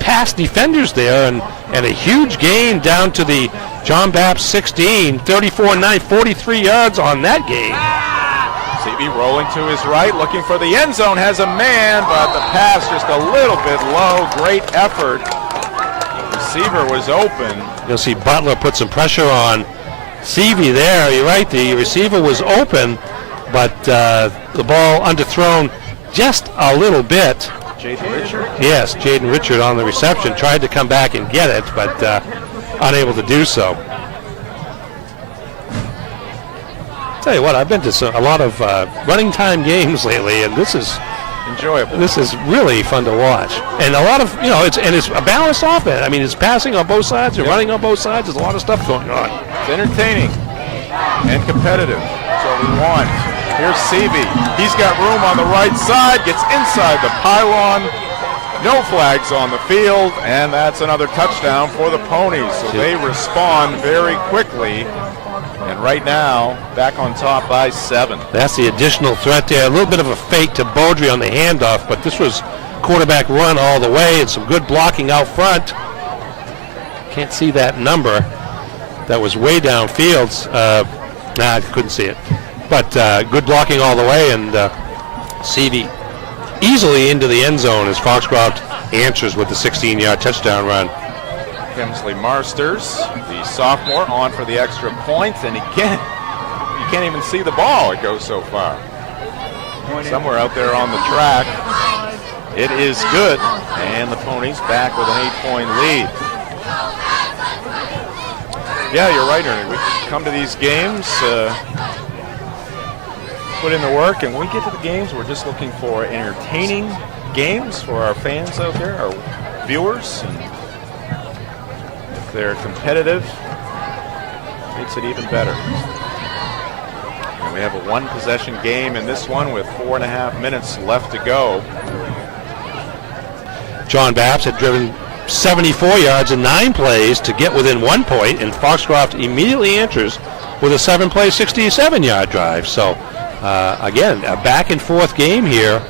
past defenders there, and a huge gain down to the John Bapst 16, 34-9, 43 yards on that game. Seavey rolling to his right, looking for the end zone, has a man, but the pass just a little bit low. Great effort. The receiver was open. You'll see Butler put some pressure on Seavey there. You're right, the receiver was open, but the ball underthrown just a little bit. Jaden Richard? Yes, Jaden Richard on the reception. Tried to come back and get it, but unable to do so. Tell you what, I've been to a lot of running time games lately, and this is enjoyable. This is really fun to watch, and a lot of it's a balanced offense. I mean, it's passing on both sides, and running on both sides. There's a lot of stuff going on. It's entertaining and competitive. That's what we want. Here's Seavey. He's got room on the right side. Gets inside the pylon. No flags on the field, and that's another touchdown for the Ponies. So they respond very quickly. And right now, back on top by 7. That's the additional threat there. A little bit of a fake to Beaudry on the handoff, but this was quarterback run all the way and some good blocking out front. Can't see that number. That was way downfield. I couldn't see it. But good blocking all the way, and Seavey easily into the end zone as Foxcroft answers with the 16-yard touchdown run. Kemsley Marsters, the sophomore, on for the extra point, and again, you can't even see the ball. It goes so far. Somewhere out there on the track. It is good, and the Ponies back with an 8-point lead. Yeah, you're right, Ernie. We come to these games, put in the work, and when we get to the games, we're just looking for entertaining games for our fans out there, our viewers. And if they're competitive, it makes it even better. And we have a one-possession game in this one with 4.5 minutes left to go. John Bapst had driven 74 yards in 9 plays to get within 1 point, and Foxcroft immediately answers with a 7-play, 67-yard drive. So, again, a back-and-forth game here.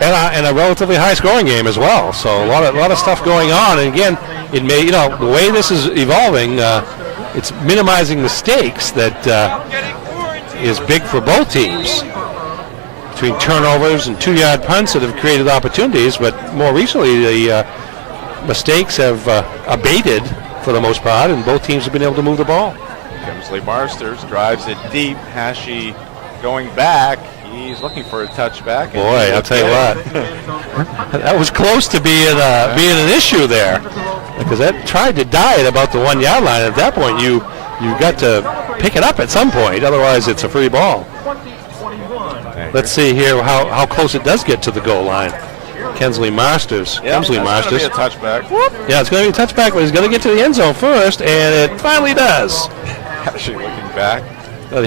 And a relatively high-scoring game as well. So a lot of stuff going on. And again, it may, the way this is evolving, it's minimizing mistakes that is big for both teams. Between turnovers and 2-yard punts that have created opportunities, but more recently the mistakes have abated for the most part, and both teams have been able to move the ball. Kemsley Marsters drives it deep. Hashi going back. He's looking for a touchback. Boy, I'll tell you what, that was close to being an issue there, because that tried to die at about the 1-yard line. At that point, you got to pick it up at some point, otherwise it's a free ball. Let's see here how close it does get to the goal line. Kemsley Marsters. Yep, Kemsley Marsters. It's going to be a touchback. Yeah, it's going to be a touchback, but he's going to get to the end zone first, and it finally does. Actually looking back. But I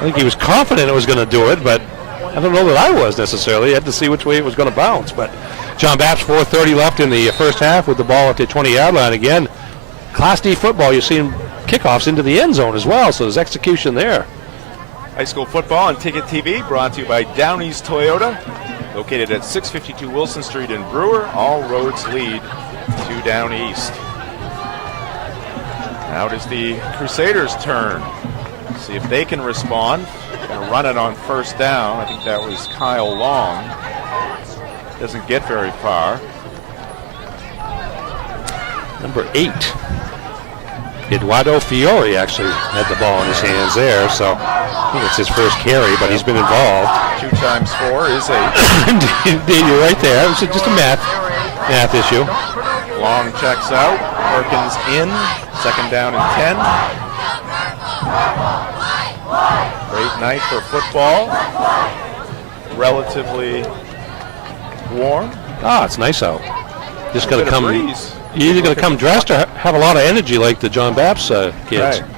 think he was confident it was going to do it, but I don't know that I was necessarily. I had to see which way it was going to bounce. But John Bapst, 4:30 left in the first half with the ball at the 20-yard line. Again, Class D football, you're seeing kickoffs into the end zone as well, so there's execution there. High school football on Ticket TV brought to you by Downey's Toyota, located at 652 Wilson Street in Brewer. All roads lead to Down East. Now it is the Crusaders' turn. See if they can respond. Going to run it on first down. I think that was Kyle Long. Doesn't get very far. Number 8. Eduardo Fiore actually had the ball in his hands there, so I think it's his first carry, but he's been involved. 2 times 4 is 8. Indeed, you're right there. It's just a math issue. Long checks out. Perkins in. Second down and 10. Great night for football. Relatively warm. It's nice out. Just got to come. Breeze. You either got to come dressed or have a lot of energy like the John Bapst kids. Right.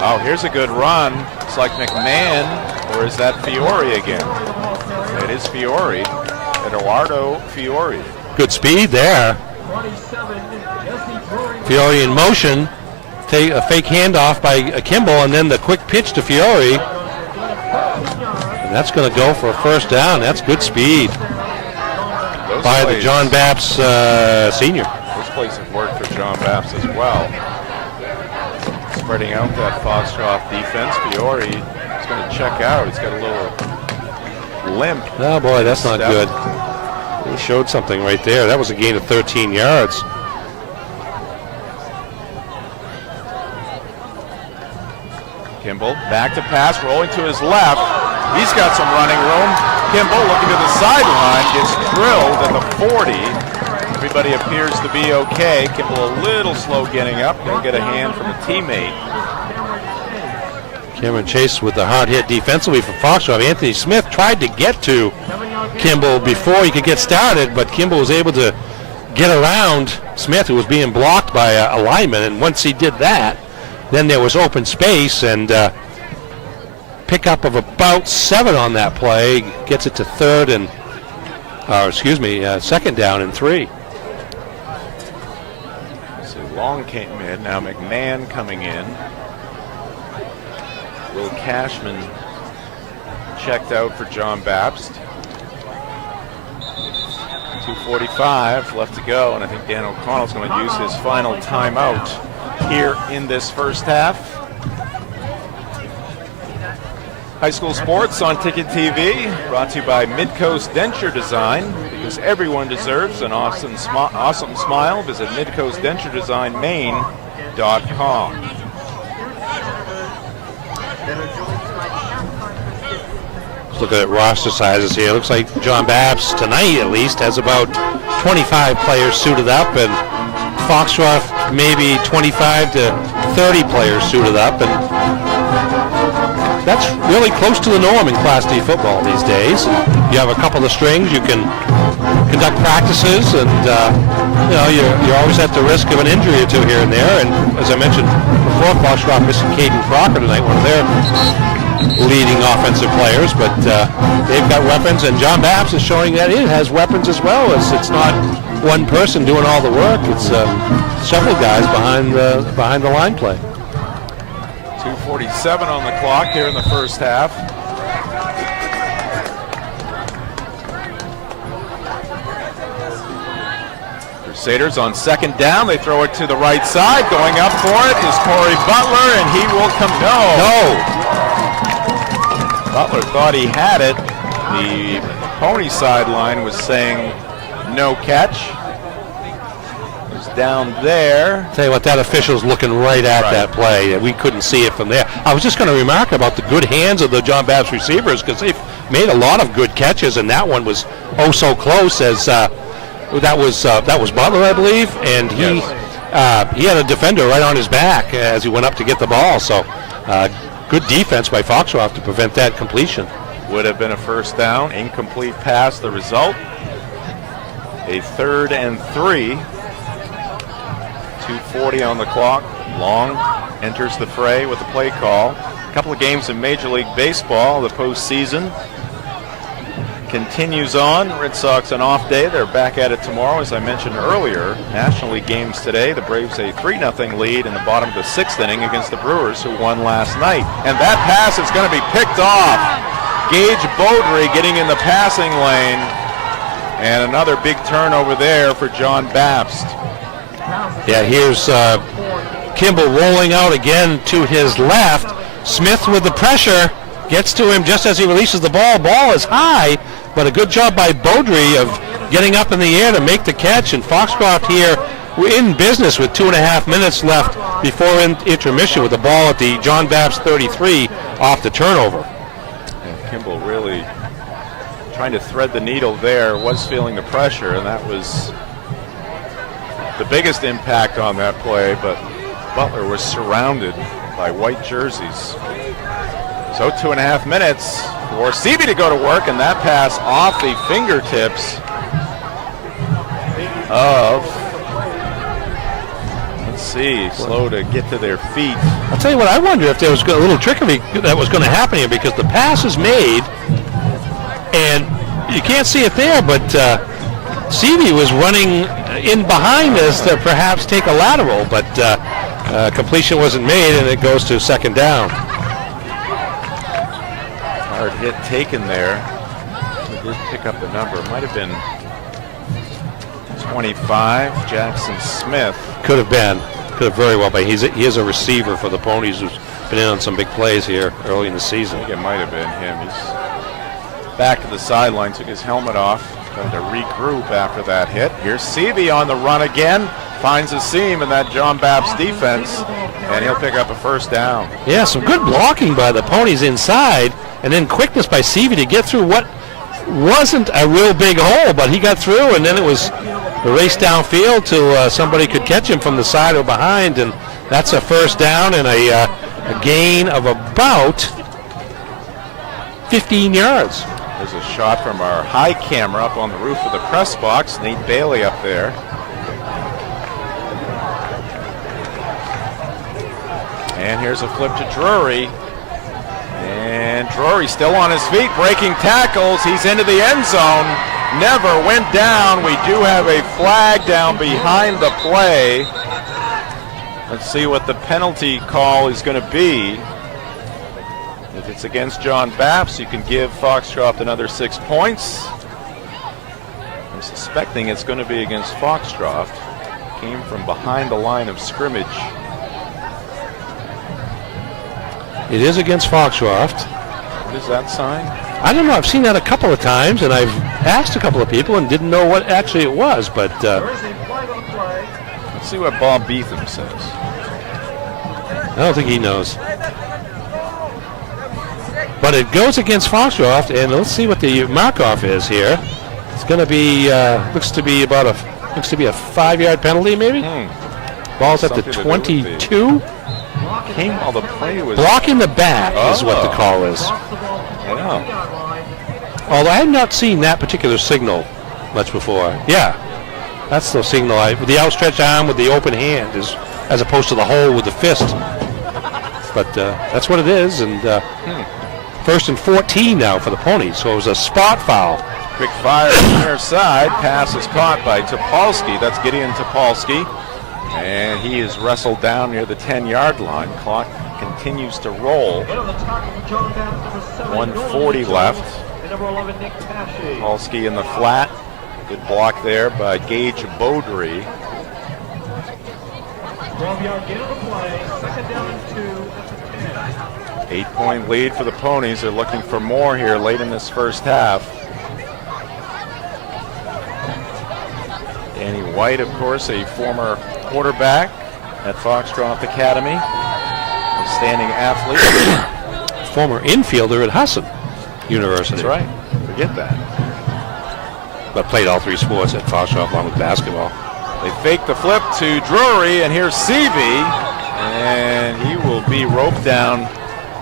Oh, here's a good run. It's like McMahon, or is that Fiore again? It is Fiore. Eduardo Fiore. Good speed there. Fiore in motion. Take a fake handoff by Kimball, and then the quick pitch to Fiore. And that's going to go for a first down. That's good speed by the John Bapst senior. Those plays have worked for John Bapst as well. Spreading out that Foxcroft defense. Fiore is going to check out. He's got a little limp. Oh boy, that's not good. He showed something right there. That was a gain of 13 yards. Kimball back to pass, rolling to his left. He's got some running room. Kimball looking to the sideline, gets drilled at the 40. Everybody appears to be okay. Kimball a little slow getting up. He'll get a hand from a teammate. Cameron Chase with the hard hit defensively for Foxcroft. Anthony Smith tried to get to Kimball before he could get started, but Kimball was able to get around Smith, who was being blocked by a lineman, and once he did that, then there was open space, and pickup of about 7 on that play gets it to second down and 3. So Long came in, now McMahon coming in. Will Cashman checked out for John Bapst. 2:45 left to go, and I think Dan O'Connell's going to use his final timeout here in this first half. High school sports on Ticket TV, brought to you by Midcoast Denture Design, because everyone deserves an awesome smile. Visit midcoastdenturedesignmaine.com. Let's look at roster sizes here. Looks like John Bapst, tonight at least, has about 25 players suited up, and Foxcroft maybe 25 to 30 players suited up, and that's really close to the norm in Class D football these days. You have a couple of strings, you can conduct practices, and you're always at the risk of an injury or two here and there. And as I mentioned before, Foxcroft missing Caden Crocker tonight, one of their leading offensive players, but they've got weapons, and John Bapst is showing that it has weapons as well. As it's not one person doing all the work; it's several guys behind the line play. 2:47 on the clock here in the first half. Crusaders on second down. They throw it to the right side. Going up for it is Corey Butler, and he will come. No. Butler thought he had it. The Pony sideline was saying no catch. Down there. Tell you what, that official's looking right at that play. We couldn't see it from there. I was just going to remark about the good hands of the John Bapst receivers, because they've made a lot of good catches, and that one was oh so close. As that was Butler, I believe, and he had a defender right on his back as he went up to get the ball. So good defense by Foxcroft to prevent that completion. Would have been a first down. Incomplete pass, the result. A 3rd and 3. 2:40 on the clock. Long enters the fray with the play call. A couple of games in Major League Baseball. The postseason continues on. Red Sox an off day. They're back at it tomorrow. As I mentioned earlier, National League games today. The Braves a 3-0 lead in the bottom of the 6th inning against the Brewers, who won last night. And that pass is going to be picked off. Gage Beaudry getting in the passing lane. And another big turnover there for John Bapst. Yeah, here's Kimball rolling out again to his left. Smith with the pressure gets to him just as he releases the ball. Ball is high, but a good job by Beaudry of getting up in the air to make the catch. And Foxcroft here, we're in business with 2.5 minutes left before intermission with the ball at the John Bapst 33 off the turnover. And Kimball really trying to thread the needle there, was feeling the pressure, and that was the biggest impact on that play, but Butler was surrounded by white jerseys. So 2.5 minutes for Seavey to go to work, and that pass off the fingertips of, let's see, slow to get to their feet. I'll tell you what, I wonder if there was a little trickery that was going to happen here, because the pass is made, and you can't see it there, but Seavey was running in behind us to perhaps take a lateral, but completion wasn't made, and it goes to second down. Hard hit taken there. He did pick up the number. It might have been 25, Jackson Smith. Could have been. Could have very well been. He is a receiver for the Ponies who's been in on some big plays here early in the season. I think it might have been him. He's back to the sideline, took his helmet off, trying to regroup after that hit. Here's Seavey on the run again, finds a seam in that John Bapst defense, and he'll pick up a first down. Yeah, some good blocking by the Ponies inside, and then quickness by Seavey to get through what wasn't a real big hole, but he got through, and then it was the race downfield till somebody could catch him from the side or behind, and that's a first down and a gain of about 15 yards. There's a shot from our high camera up on the roof of the press box. Nate Bailey up there. And here's a flip to Drury. And Drury still on his feet, breaking tackles. He's into the end zone. Never went down. We do have a flag down behind the play. Let's see what the penalty call is going to be. If it's against John Bapst, you can give Foxcroft another 6 points. I'm suspecting it's going to be against Foxcroft. Came from behind the line of scrimmage. It is against Foxcroft. What is that sign? I don't know. I've seen that a couple of times, and I've asked a couple of people and didn't know what actually it was. But let's see what Bob Beetham says. I don't think he knows. But it goes against Foxcroft, and let's see what the mark-off is here. It's going to be looks to be a 5-yard penalty, maybe. Ball's at the 22. Came while the play was blocking the back is what the call is. Yeah. Although I had not seen that particular signal much before. Yeah, that's the signal. The outstretched arm with the open hand is as opposed to the hole with the fist. But that's what it is, and first and 14 now for the Ponies. So it was a spot foul. Quick fire on the near side. Pass is caught by Topolsky. That's Gideon Topolsky. And he is wrestled down near the 10-yard line. Clock continues to roll. 1:40 left. Topolsky in the flat. Good block there by Gage Beaudry. 12-yard gain on the play. Second down and 2 at the 10. 8-point lead for the Ponies. They're looking for more here late in this first half. Danny White, of course, a former quarterback at Foxcroft Academy. Outstanding athlete. Former infielder at Hassan University. That's right. Forget that. But played all 3 sports at Foxcroft along with basketball. They fake the flip to Drury, and here's Seavey. And he will be roped down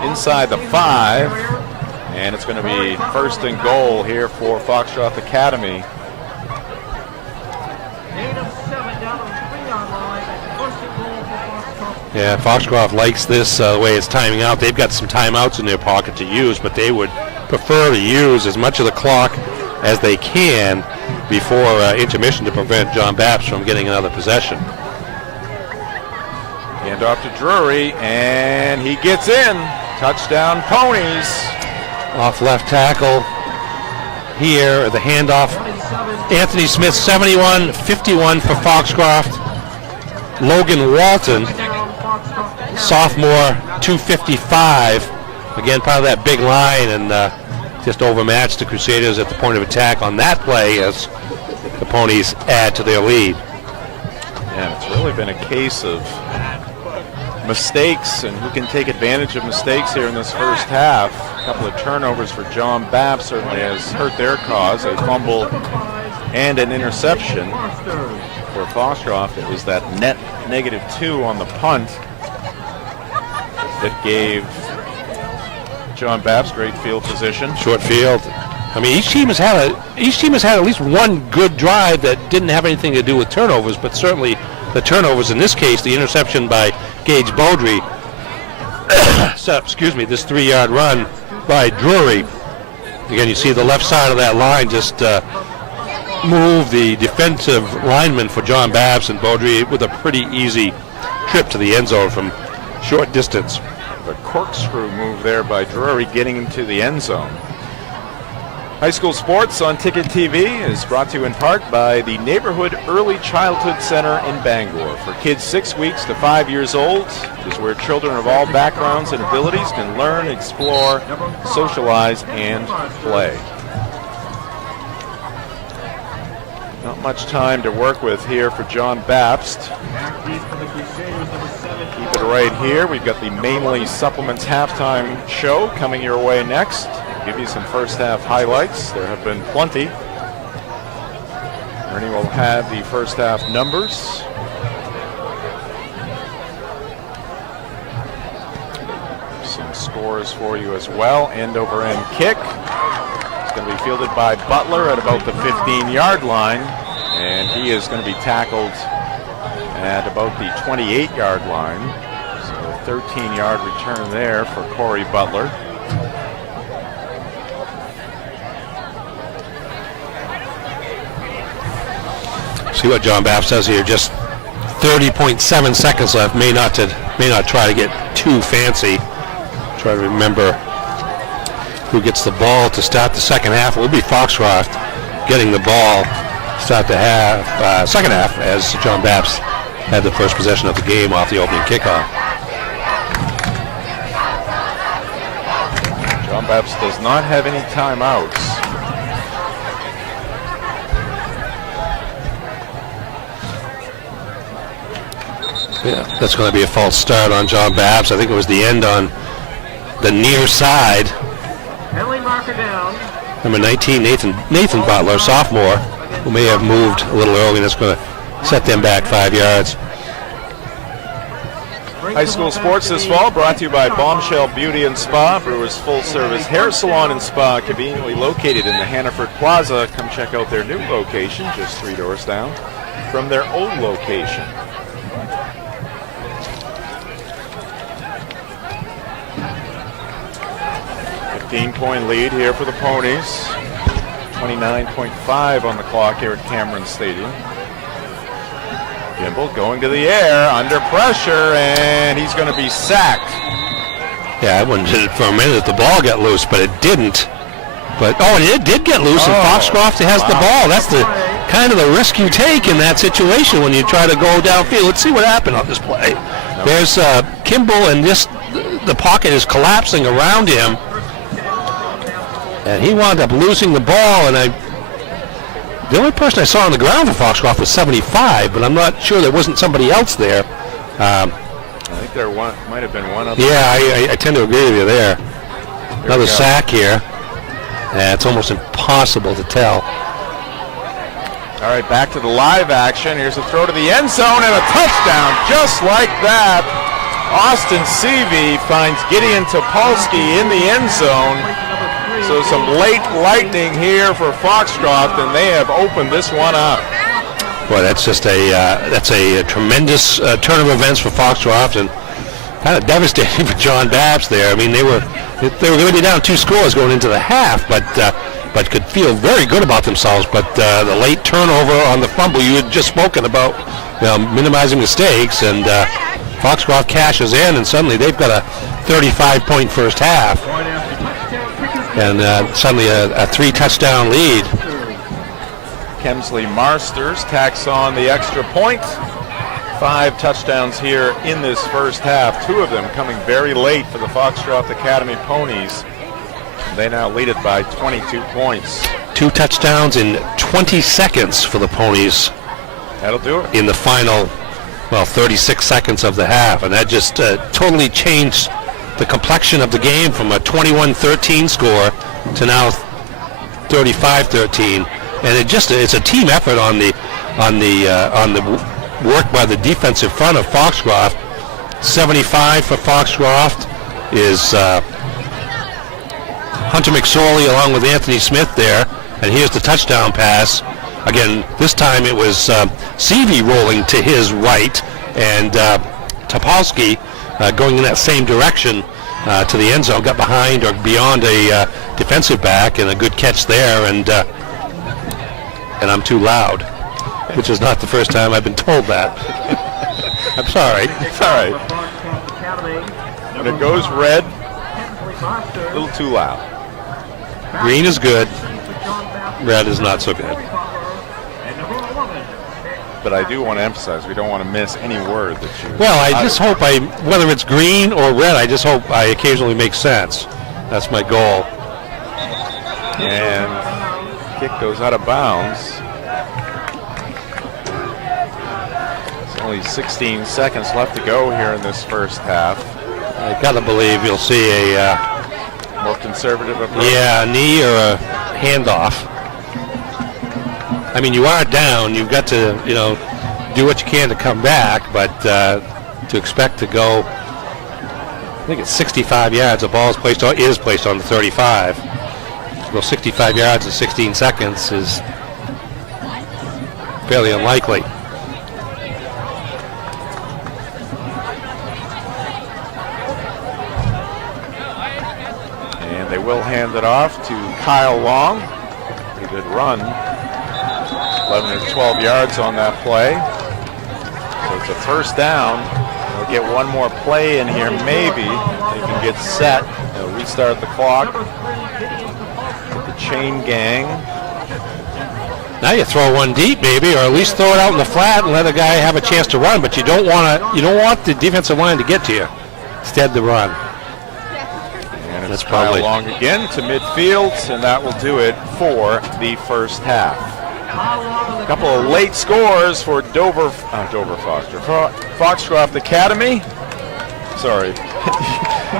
inside the 5. And it's going to be first and goal here for Foxcroft Academy. Yeah, Foxcroft likes this the way it's timing out. They've got some timeouts in their pocket to use, but they would prefer to use as much of the clock as they can before intermission to prevent John Bapst from getting another possession. And off to Drury, and he gets in. Touchdown Ponies. Off left tackle here, the handoff. Anthony Smith, 71-51 for Foxcroft. Logan Walton, sophomore, 255. Again, part of that big line, and just overmatched the Crusaders at the point of attack on that play as the Ponies add to their lead. Yeah, it's really been a case of mistakes and who can take advantage of mistakes here in this first half. A couple of turnovers for John Bapst certainly has hurt their cause. A fumble and an interception for Foxcroft. It was that net -2 on the punt that gave John Bapst great field position. Short field. I mean, each team has had at least one good drive that didn't have anything to do with turnovers, but certainly the turnovers in this case, the interception by Gage Beaudry. So, excuse me, this 3-yard run by Drury. Again, you see the left side of that line just move the defensive lineman for John Bapst, and Beaudry with a pretty easy trip to the end zone from short distance. The corkscrew move there by Drury getting into the end zone. High school sports on Ticket TV is brought to you in part by the Neighborhood Early Childhood Center in Bangor. For kids 6 weeks to 5 years old, it is where children of all backgrounds and abilities can learn, explore, socialize, and play. Not much time to work with here for John Bapst. Keep it right here. We've got the Mainly Supplements halftime show coming your way next. Give you some first half highlights. There have been plenty. Ernie will have the first half numbers. Some scores for you as well. End over end kick. It's going to be fielded by Butler at about the 15-yard line. And he is going to be tackled at about the 28-yard line. So a 13-yard return there for Corey Butler. See what John Bapst says here. Just 30.7 seconds left. May not try to get too fancy. Try to remember who gets the ball to start the second half. It will be Foxcroft getting the ball start the second half, as John Bapst had the first possession of the game off the opening kickoff. John Bapst does not have any timeouts. Yeah, that's going to be a false start on John Bapst. I think it was the end on the near side. Penalty marker down. Number 19, Nathan Butler, sophomore, who may have moved a little early. That's going to set them back 5 yards. High school sports this fall brought to you by Bombshell Beauty and Spa, Brewers Full Service Hair Salon and Spa, conveniently located in the Hannaford Plaza. Come check out their new location, just 3 doors down from their old location. Point lead here for the Ponies. 29.5 on the clock here at Cameron Stadium. Gimbel going to the air, under pressure, and he's going to be sacked. Yeah, I wondered for a minute if the ball got loose, but it didn't. But it did get loose, and Foxcroft has the ball. That's the kind of the risk you take in that situation when you try to go downfield. Let's see what happened on this play. There's Kimball, and the pocket is collapsing around him. And he wound up losing the ball, and the only person I saw on the ground for Foxcroft was 75, but I'm not sure there wasn't somebody else there. I think there might have been one other. Yeah, I tend to agree with you there. Another sack here. It's almost impossible to tell. All right, back to the live action. Here's a throw to the end zone and a touchdown just like that. Austin Seavey finds Gideon Topolsky in the end zone. So some late lightning here for Foxcroft, and they have opened this one up. Boy, that's just a tremendous turn of events for Foxcroft, and kind of devastating for John Bapst there. I mean, they were going to be down 2 scores going into the half, but could feel very good about themselves. But the late turnover on the fumble you had just spoken about, minimizing mistakes, and Foxcroft cashes in, and suddenly they've got a 35-point first half. And suddenly a 3-touchdown lead. Kemsley Marsters tacks on the extra point. 5 touchdowns here in this first half. 2 of them coming very late for the Foxcroft Academy Ponies. They now lead it by 22 points. 2 touchdowns in 20 seconds for the Ponies. That'll do it. In the final, 36 seconds of the half. And that just totally changed the complexion of the game from a 21-13 score to now 35-13, and it's a team effort on the work by the defensive front of Foxcroft. 75 for Foxcroft is Hunter McSorley along with Anthony Smith there, and here's the touchdown pass. Again, this time it was Seavey rolling to his right, and Topolsky going in that same direction to the end zone, got behind or beyond a defensive back, and a good catch there, and I'm too loud, which is not the first time I've been told that. I'm sorry. It's all right. When it goes red, a little too loud. Green is good. Red is not so good. But I do want to emphasize, we don't want to miss any word that you... Well, I just hope whether it's green or red, I just hope I occasionally make sense. That's my goal. And kick goes out of bounds. There's only 16 seconds left to go here in this first half. I gotta believe you'll see a more conservative approach. Yeah, a knee or a handoff. I mean, you are down. You've got to, do what you can to come back, but to expect to go, I think it's 65 yards. The ball is placed on the 35. To go 65 yards in 16 seconds is fairly unlikely. And they will hand it off to Kyle Long. Pretty good run. 11 or 12 yards on that play. So it's a first down. They'll get one more play in here, maybe. They can get set. They'll restart the clock. Get the chain gang. Now you throw one deep, maybe, or at least throw it out in the flat and let a guy have a chance to run. But you don't want the defensive line to get to you. Instead, to run. And it's probably along again to midfield, and that will do it for the first half. A couple of late scores for Foxcroft Academy. Sorry,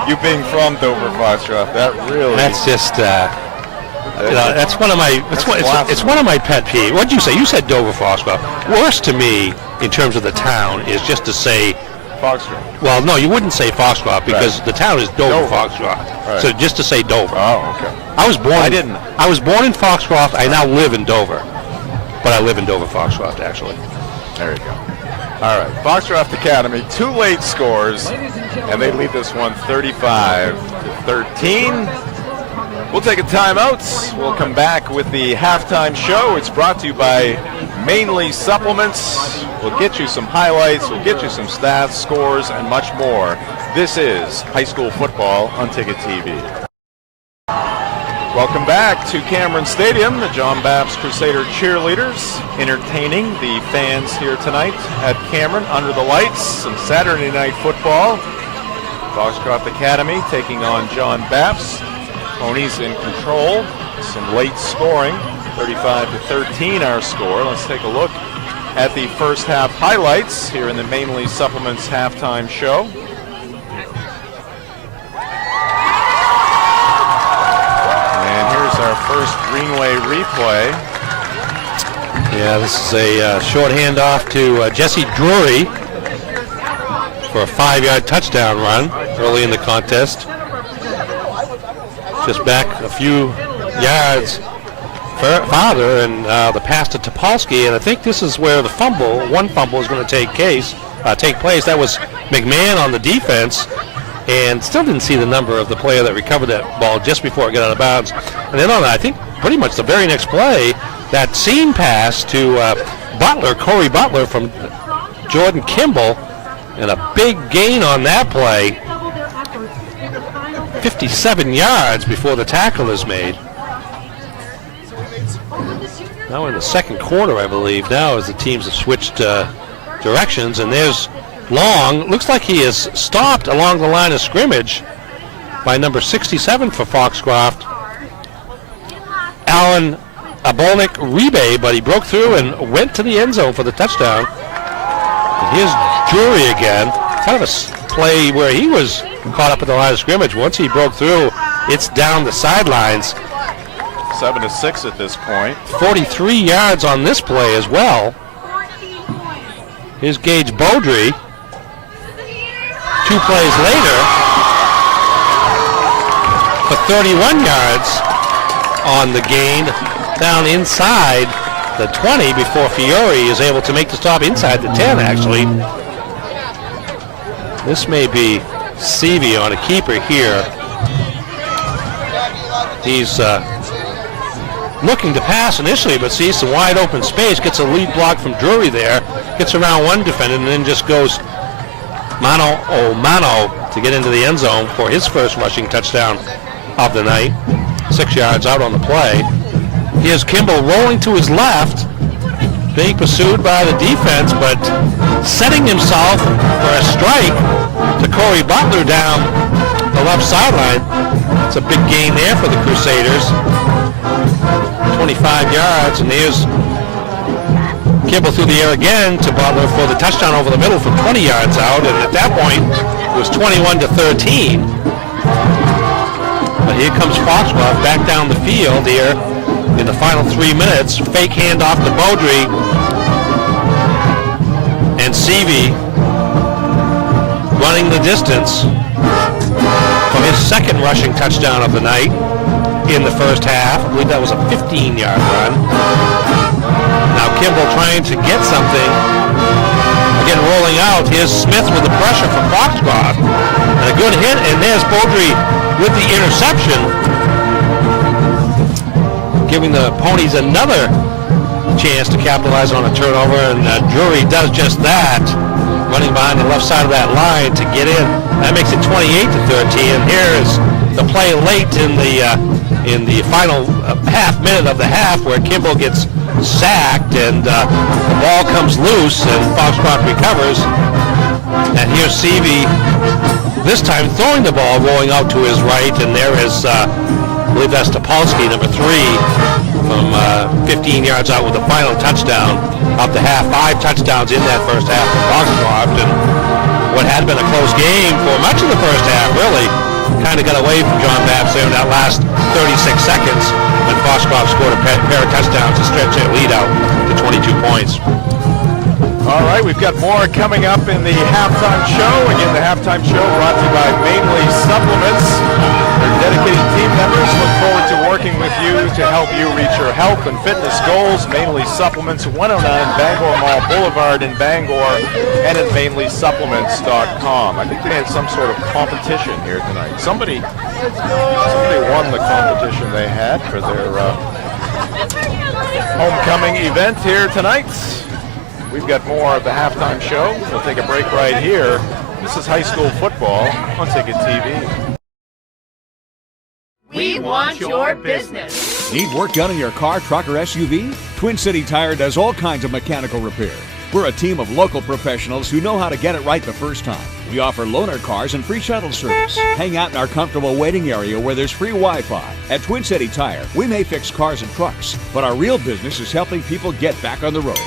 you being from Dover Foxcroft, that really. That's just. That's one of my. It's one of my pet peeves. What'd you say? You said Dover Foxcroft. Worse to me in terms of the town is just to say Foxcroft. Well, no, you wouldn't say Foxcroft because the town is Dover. Foxcroft. Right. So just to say Dover. Oh, okay. I was born in Foxcroft. I now live in Dover, but I live in Dover Foxcroft actually. There you go. All right, Foxcroft Academy, 2 late scores, and they lead this one 35-13. We'll take a timeout. We'll come back with the halftime show. It's brought to you by Mainly Supplements. We'll get you some highlights, we'll get you some stats, scores, and much more. This is high school football on Ticket TV. Welcome back to Cameron Stadium. The John Bapst Crusader cheerleaders entertaining the fans here tonight at Cameron under the lights. Some Saturday night football. Foxcroft Academy taking on John Bapst. Ponies in control. Some late scoring. 35-13 our score. Let's take a look at the first half highlights here in the Mainly Supplements halftime show. And here's our first Greenway replay. Yeah, this is a short handoff to Jesse Drury for a 5-yard touchdown run early in the contest. Just back a few yards farther, and the pass to Topolsky, and I think this is where the one fumble is going to take place. That was McMahon on the defense, and still didn't see the number of the player that recovered that ball just before it got out of bounds. And then on, I think, pretty much the very next play, that seam pass to Corey Butler from Jordan Kimball, and a big gain on that play. 57 yards before the tackle is made. Now in the second quarter, I believe, now as the teams have switched directions, and there's Long. Looks like he is stopped along the line of scrimmage by number 67 for Foxcroft, Alan Abolnik Rebe, but he broke through and went to the end zone for the touchdown. And here's Drury again. Kind of a play where he was caught up at the line of scrimmage. Once he broke through, it's down the sidelines. 7-6 at this point. 43 yards on this play as well. Here's Gage Beaudry. 2 plays later for 31 yards on the gain down inside the 20 before Fiore is able to make the stop inside the 10, actually. This may be Seavey on a keeper here. He's looking to pass initially, but sees some wide open space, gets a lead block from Drury there, gets around one defender, and then just goes mano a mano to get into the end zone for his first rushing touchdown of the night. 6 yards out on the play. Here's Kimball rolling to his left, being pursued by the defense, but setting himself for a strike to Corey Butler down the left sideline. It's a big gain there for the Crusaders. 25 yards, and here's Kimball through the air again to Butler for the touchdown over the middle from 20 yards out, and at that point it was 21-13. But here comes Foxcroft back down the field here in the final 3 minutes. Fake handoff to Beaudry, and Seavey running the distance for his second rushing touchdown of the night in the first half. I believe that was a 15-yard run. Now Kimball trying to get something. Again, rolling out. Here's Smith with the pressure from Foxcroft. And a good hit, and there's Beaudry with the interception, giving the Ponies another chance to capitalize on a turnover, and Drury does just that, running behind the left side of that line to get in. That makes it 28-13, and here's the play late in the final half minute of the half, where Kimball gets sacked, and the ball comes loose, and Foxcroft recovers. And here's Seavey, this time throwing the ball, rolling out to his right, and there is, I believe that's Topolsky, number 3, from 15 yards out with the final touchdown up the half. 5 touchdowns in that first half for Foxcroft, and what had been a close game for much of the first half, really, kind of got away from John Bapst there in that last 36 seconds when Foxcroft scored a pair of touchdowns to stretch their lead out to 22 points. All right, we've got more coming up in the halftime show. Again, the halftime show brought to you by Mainly Supplements. Their dedicated team members look forward to working with you to help you reach your health and fitness goals. Mainly Supplements, 109 Bangor Mall Boulevard in Bangor, and at mainlysupplements.com. I think they had some sort of competition here tonight. Somebody won the competition they had for their homecoming event here tonight. We've got more of the halftime show. We'll take a break right here. This is high school football on Ticket TV. We want your business. Need work done in your car, truck, or SUV? Twin City Tire does all kinds of mechanical repair. We're a team of local professionals who know how to get it right the first time. We offer loaner cars and free shuttle service. Hang out in our comfortable waiting area where there's free Wi-Fi. At Twin City Tire, we may fix cars and trucks, but our real business is helping people get back on the road.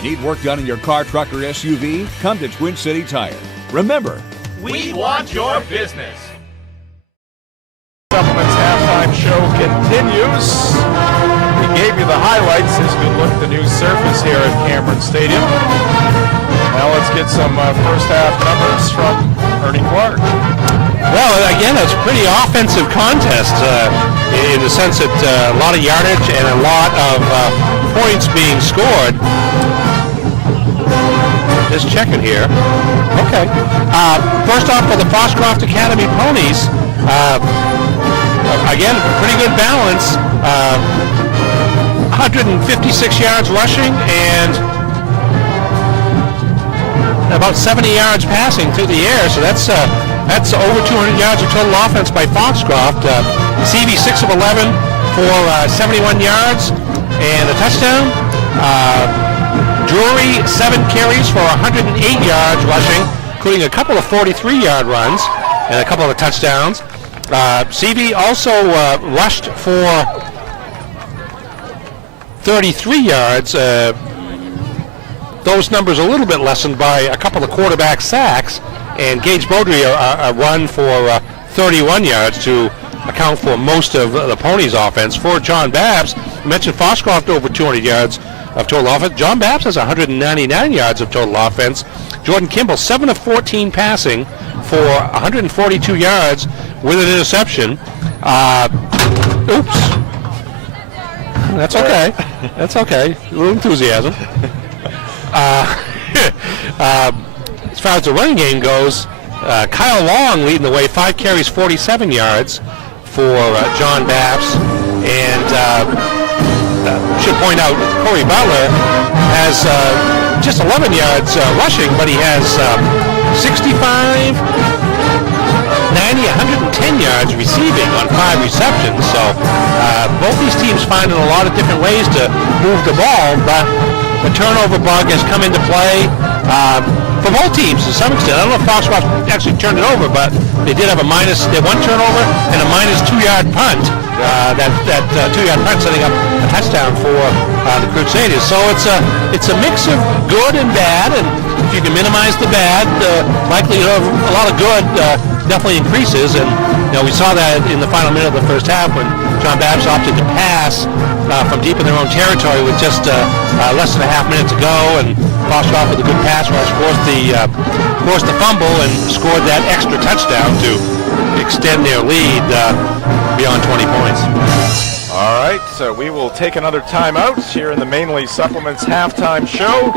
Need work done in your car, truck, or SUV? Come to Twin City Tire. Remember, We want your business. Supplements halftime show continues. We gave you the highlights. Here's a good look at the new surface here at Cameron Stadium. Now let's get some first half numbers from Ernie Clark. Well, again, it's a pretty offensive contest in the sense that a lot of yardage and a lot of points being scored. Just checking here. Okay. First off, for the Foxcroft Academy Ponies, again, pretty good balance. 156 yards rushing and about 70 yards passing through the air. So that's over 200 yards of total offense by Foxcroft. CV 6 of 11 for 71 yards and a touchdown. Drury 7 carries for 108 yards rushing, including a couple of 43-yard runs and a couple of touchdowns. CV also rushed for 33 yards. Those numbers a little bit lessened by a couple of quarterback sacks, and Gage Beaudry a run for 31 yards to account for most of the Ponies' offense. For John Bapst, I mentioned Foxcroft over 200 yards of total offense. John Bapst has 199 yards of total offense. Jordan Kimball, 7 of 14 passing for 142 yards with an interception. Oops. That's okay. That's okay. A little enthusiasm. As far as the running game goes, Kyle Long leading the way, 5 carries, 47 yards for John Bapst. And should point out Corey Butler has just 11 yards rushing, but he has 65, 90, 110 yards receiving on 5 receptions. So both these teams finding a lot of different ways to move the ball, but the turnover bug has come into play for both teams to some extent. I don't know if Foxcroft actually turned it over, but they did have they had 1 turnover and a minus 2-yard punt. That 2-yard punt setting up a touchdown for the Crusaders. So it's a mix of good and bad, and if you can minimize the bad, the likelihood of a lot of good definitely increases. And we saw that in the final minute of the first half when John Bapst opted to pass from deep in their own territory with just less than a half minute to go, and Foxcroft with a good pass rush forced the fumble and scored that extra touchdown to extend their lead beyond 20 points. All right, so we will take another timeout here in the Mainly Supplements halftime show.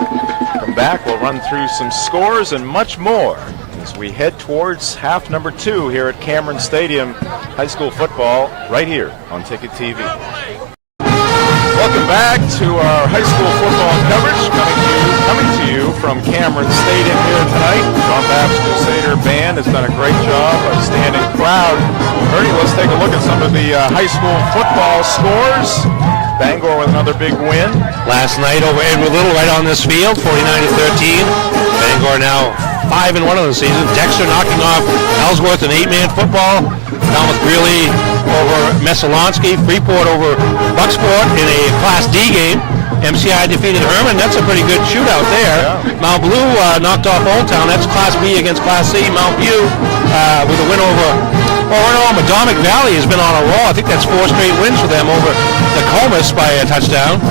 Come back, we'll run through some scores and much more as we head towards half number 2 here at Cameron Stadium. High school football right here on Ticket TV. Welcome back to our high school football coverage, coming to you from Cameron Stadium here tonight. John Bapst Crusader Band has done a great job of standing proud. Ernie, let's take a look at some of the high school football scores. Bangor with another big win. Last night over Edward Little right on this field, 49-13. Bangor now 5-1 of the season. Dexter knocking off Ellsworth in 8-man football. Falmouth Greeley over Messalonsky. Freeport over Bucksport in a Class D game. MCI defeated Herman. That's a pretty good shootout there. Yeah. Mount Blue knocked off Old Town. That's Class B against Class C. Mount View with a win over Madomic Valley has been on a roll. I think that's 4 straight wins for them over the Comus by a touchdown.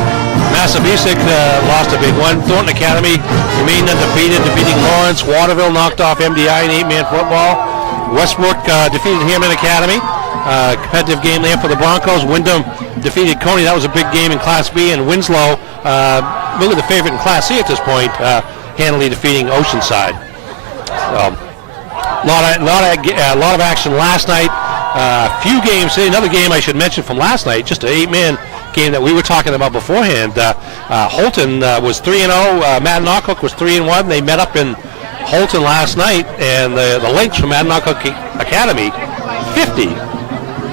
Massabesic lost a big one. Thornton Academy remained undefeated, defeating Lawrence. Waterville knocked off MDI in 8-man football. Westbrook defeated Hammond Academy. Competitive game there for the Broncos. Wyndham defeated Coney. That was a big game in Class B. And Winslow, really the favorite in Class C at this point, handily defeating Oceanside. A lot of action last night. Few games. Another game I should mention from last night, just an 8-man game that we were talking about beforehand. Holton was 3-0. Mattinock was 3-1. They met up in Holton last night, and the Lynx from Mattinock Academy, 50.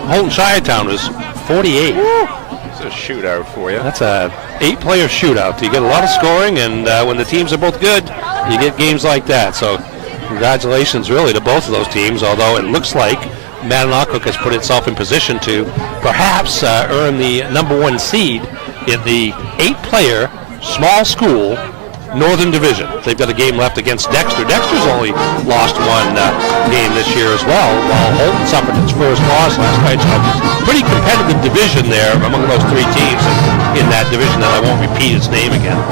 Holton Shiretown was 48. It's a shootout for you. That's a 8-player shootout. You get a lot of scoring, and when the teams are both good, you get games like that. So congratulations really to both of those teams, although it looks like Mattinock has put itself in position to perhaps earn the #1 seed in the 8-player small school Northern Division. They've got a game left against Dexter. Dexter's only lost one game this year as well, while Holton suffered its first loss last night. So pretty competitive division there among those 3 teams in that division, and I won't repeat its name again.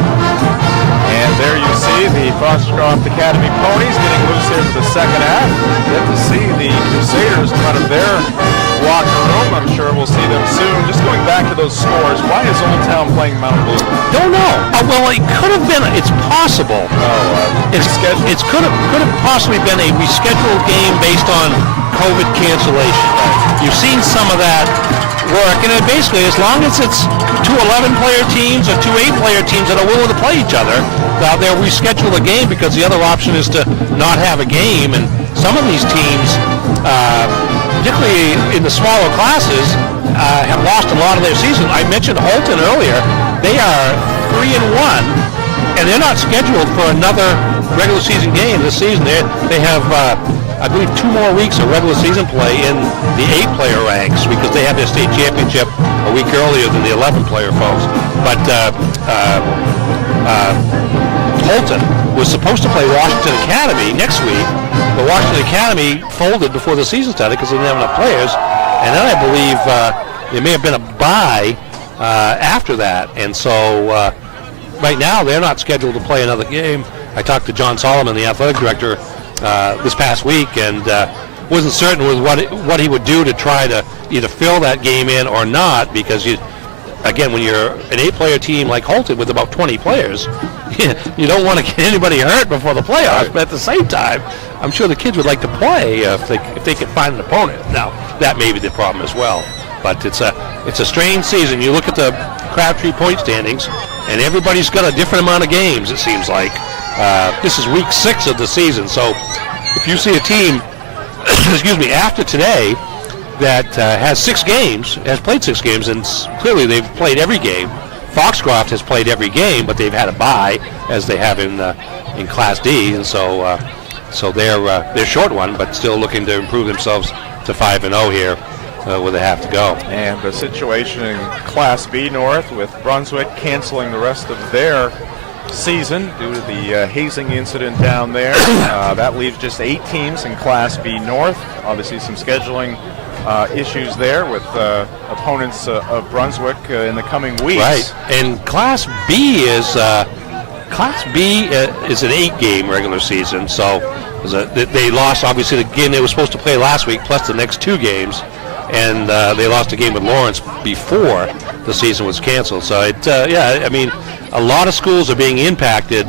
And there you see the Foxcroft Academy Ponies getting loose here for the second half. Get to see the Crusaders come out of their locker room. I'm sure we'll see them soon. Just going back to those scores, why is Old Town playing Mount Blue? Don't know. Well, it could have been. It's possible. It could have possibly been a rescheduled game based on COVID cancellation. You've seen some of that work, and basically, as long as it's 2 11-player teams or 2 8-player teams that are willing to play each other, they'll reschedule the game because the other option is to not have a game. And some of these teams, particularly in the smaller classes, have lost a lot of their season. I mentioned Holton earlier. They are 3-1, and they're not scheduled for another regular season game this season. They have, I believe, 2 more weeks of regular season play in the 8-player ranks because they had their state championship a week earlier than the 11-player folks. But Holton was supposed to play Washington Academy next week, but Washington Academy folded before the season started because they didn't have enough players. And then I believe there may have been a bye after that. And so right now they're not scheduled to play another game. I talked to John Solomon, the athletic director, this past week, and wasn't certain with what he would do to try to either fill that game in or not, because again, when you're an 8-player team like Holton with about 20 players, you don't want to get anybody hurt before the playoffs. But at the same time, I'm sure the kids would like to play if they could find an opponent. Now, that may be the problem as well. But it's a strange season. You look at the Crabtree point standings, and everybody's got a different amount of games, it seems like. This is week 6 of the season, so if you see a team, excuse me, after today that has 6 games, has played 6 games, and clearly they've played every game. Foxcroft has played every game, but they've had a bye, as they have in Class D, and so they're short one, but still looking to improve themselves to 5-0 here. Where they have to go. And the situation in Class B North with Brunswick canceling the rest of their season due to the hazing incident down there. That leaves just 8 teams in Class B North. Obviously some scheduling issues there with opponents of Brunswick in the coming weeks. Right, and Class B is an 8-game regular season, so they lost obviously the game they were supposed to play last week plus the next 2 games. And they lost a game with Lawrence before the season was canceled. So, a lot of schools are being impacted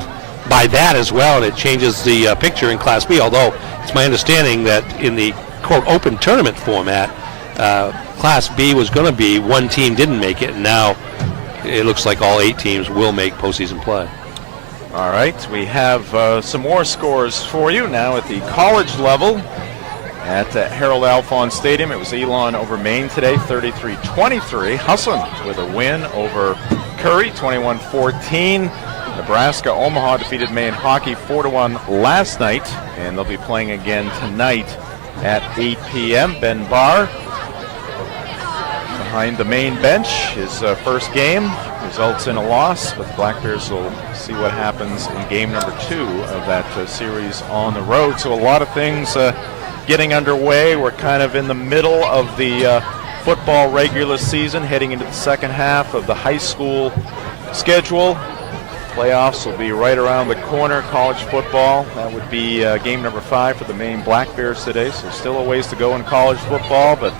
by that as well, and it changes the picture in Class B, although it's my understanding that in the, quote, open tournament format, Class B was going to be 1 team didn't make it, and now it looks like all 8 teams will make postseason play. All right, we have some more scores for you now at the college level. at Harold Alphon Stadium. It was Elon over Maine today, 33-23. Husson with a win over Curry, 21-14. Nebraska Omaha defeated Maine hockey 4-1 last night, and they'll be playing again tonight at 8 p.m. Ben Barr behind the main bench. His first game results in a loss, but the Black Bears will see what happens in game number 2 of that series on the road. So a lot of things getting underway. We're kind of in the middle of the football regular season, heading into the second half of the high school schedule. Playoffs will be right around the corner. College football, that would be game number 5 for the Maine Black Bears today, so still a ways to go in college football. But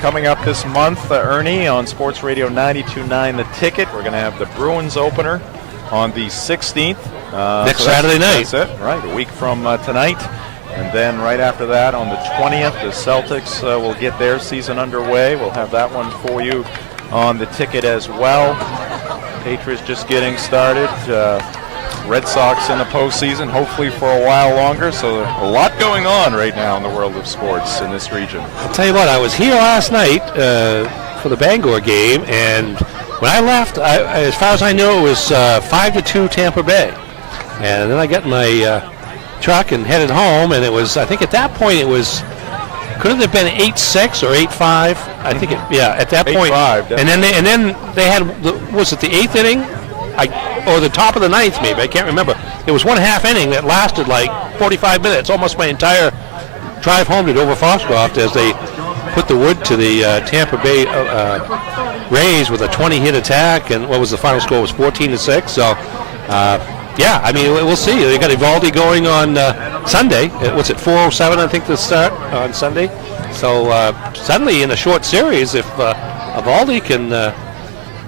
coming up this month, Ernie, on Sports Radio 92.9 The Ticket, we're going to have the Bruins opener on the 16th. Next Saturday night. That's it, right, a week from tonight. And then right after that, on the 20th, the Celtics will get their season underway. We'll have that one for you on the ticket as well. Patriots just getting started. Red Sox in the postseason, hopefully for a while longer. So a lot going on right now in the world of sports in this region. I'll tell you what, I was here last night for the Bangor game, and when I left, as far as I know, it was 5-2 Tampa Bay. And then I got in my truck and headed home, and it was, I think at that point it was, could it have been 8-6 or 8-5? I think at that point. 8-5, and then they had, was it the 8th inning? Or the top of the 9th maybe, I can't remember. It was 1/2 inning that lasted like 45 minutes, almost my entire drive home to Dover Foxcroft, as they put the wood to the Tampa Bay Rays with a 20-hit attack, and what was the final score? Was 14-6. So, yeah, I mean, we'll see. They got Evaldi going on Sunday. What's it, 4:07, I think, to start on Sunday. So suddenly in a short series, if Evaldi can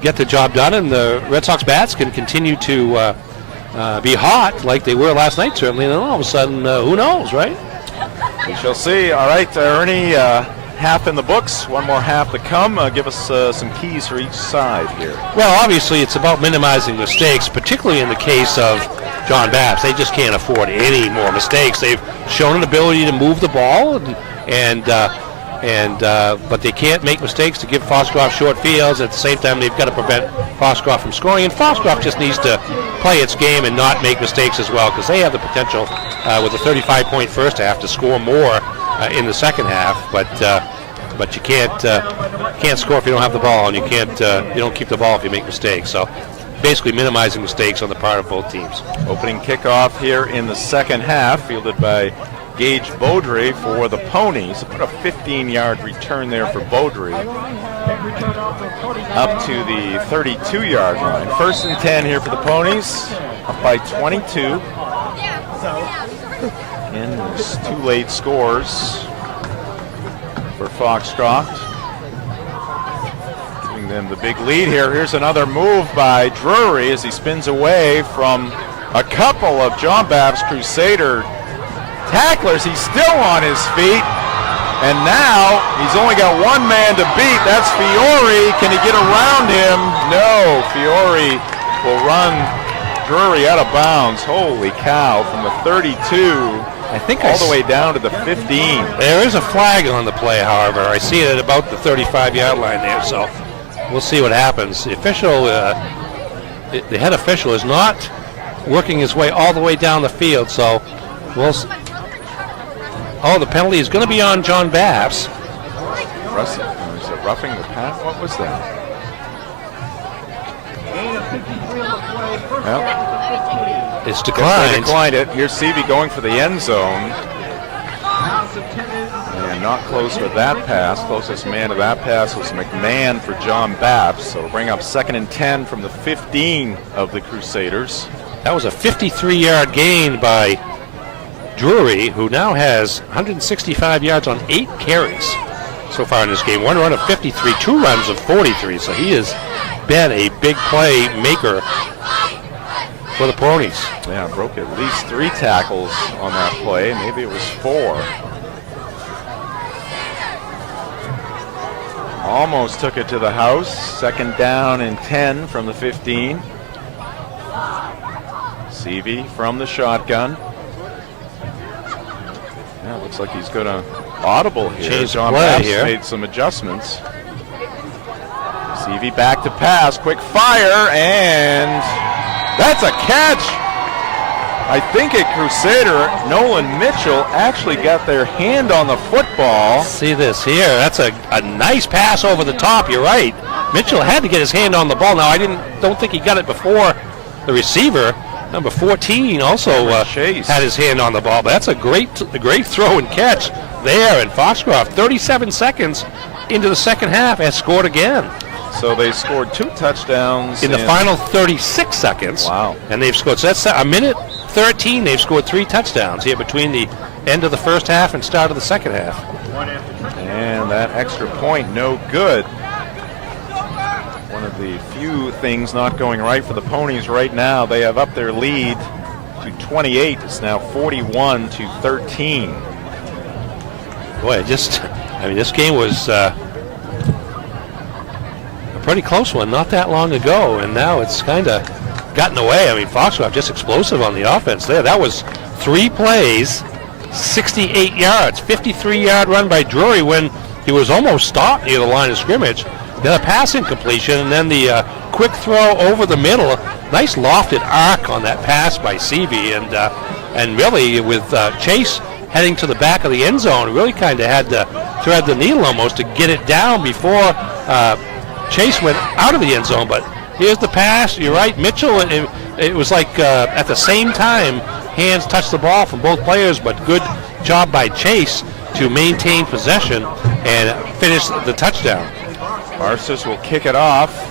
get the job done and the Red Sox bats can continue to be hot like they were last night, certainly, and then all of a sudden, who knows, right? We shall see. All right, Ernie, half in the books, one more half to come. Give us some keys for each side here. Well, obviously it's about minimizing mistakes, particularly in the case of John Bapst. They just can't afford any more mistakes. They've shown an ability to move the ball, but they can't make mistakes to give Foxcroft short fields. At the same time, they've got to prevent Foxcroft from scoring, and Foxcroft just needs to play its game and not make mistakes as well, because they have the potential with a 35-point first half to score more in the second half, but you can't score if you don't have the ball, and you don't keep the ball if you make mistakes. So basically minimizing mistakes on the part of both teams. Opening kickoff here in the second half, fielded by Gage Beaudry for the Ponies. About a 15-yard return there for Beaudry, up to the 32-yard line. 1st and 10 here for the Ponies, up by 22. And there's 2 late scores for Foxcroft, giving them the big lead here. Here's another move by Drury as he spins away from a couple of John Bapst Crusader tacklers. He's still on his feet, and now he's only got one man to beat. That's Fiore. Can he get around him? No. Fiore will run Drury out of bounds. Holy cow, from the 32 I think all the way down to the 15. There is a flag on the play, however. I see it at about the 35-yard line there, so we'll see what happens. The official, the head official, is not working his way all the way down the field, so we'll see. Oh, the penalty is going to be on John Bapst. Is it roughing the pass? What was that? Well, it's declined. They declined it. Here's Seavey going for the end zone. And not close with that pass. Closest man to that pass was McMahon for John Bapst. So it'll bring up 2nd and 10 from the 15 of the Crusaders. That was a 53-yard gain by Drury, who now has 165 yards on 8 carries so far in this game. 1 run of 53, 2 runs of 43. So he has been a big play maker for the Ponies. Yeah, broke at least 3 tackles on that play. Maybe it was 4. Almost took it to the house. 2nd down and 10 from the 15. Seavey from the shotgun. Yeah, looks like he's going to audible here. Changed John play Bapst here. made some adjustments. CV back to pass, quick fire, and that's a catch. I think a Crusader, Nolan Mitchell, actually got their hand on the football. See this here. That's a nice pass over the top. You're right. Mitchell had to get his hand on the ball. Now, I don't think he got it before the receiver. Number 14 also had his hand on the ball. But that's a great throw and catch there. And Foxcroft, 37 seconds into the second half, has scored again. So they scored 2 touchdowns in the final 36 seconds. Wow. And they've scored, so that's a minute 13. They've scored 3 touchdowns here between the end of the first half and start of the second half. And that extra point, no good. One of the few things not going right for the Ponies right now. They have up their lead to 28. It's now 41-13. Boy, this game was a pretty close one not that long ago, and now it's kind of gotten away. I mean, Foxcroft just explosive on the offense there. That was 3 plays, 68 yards, 53-yard run by Drury when he was almost stopped near the line of scrimmage. Then a passing completion, and then the quick throw over the middle. Nice lofted arc on that pass by Seavey, and really with Chase heading to the back of the end zone, really kind of had to thread the needle almost to get it down before Chase went out of the end zone. But here's the pass. You're right, Mitchell. It was like at the same time, hands touched the ball from both players, but good job by Chase to maintain possession and finish the touchdown. Marcis will kick it off.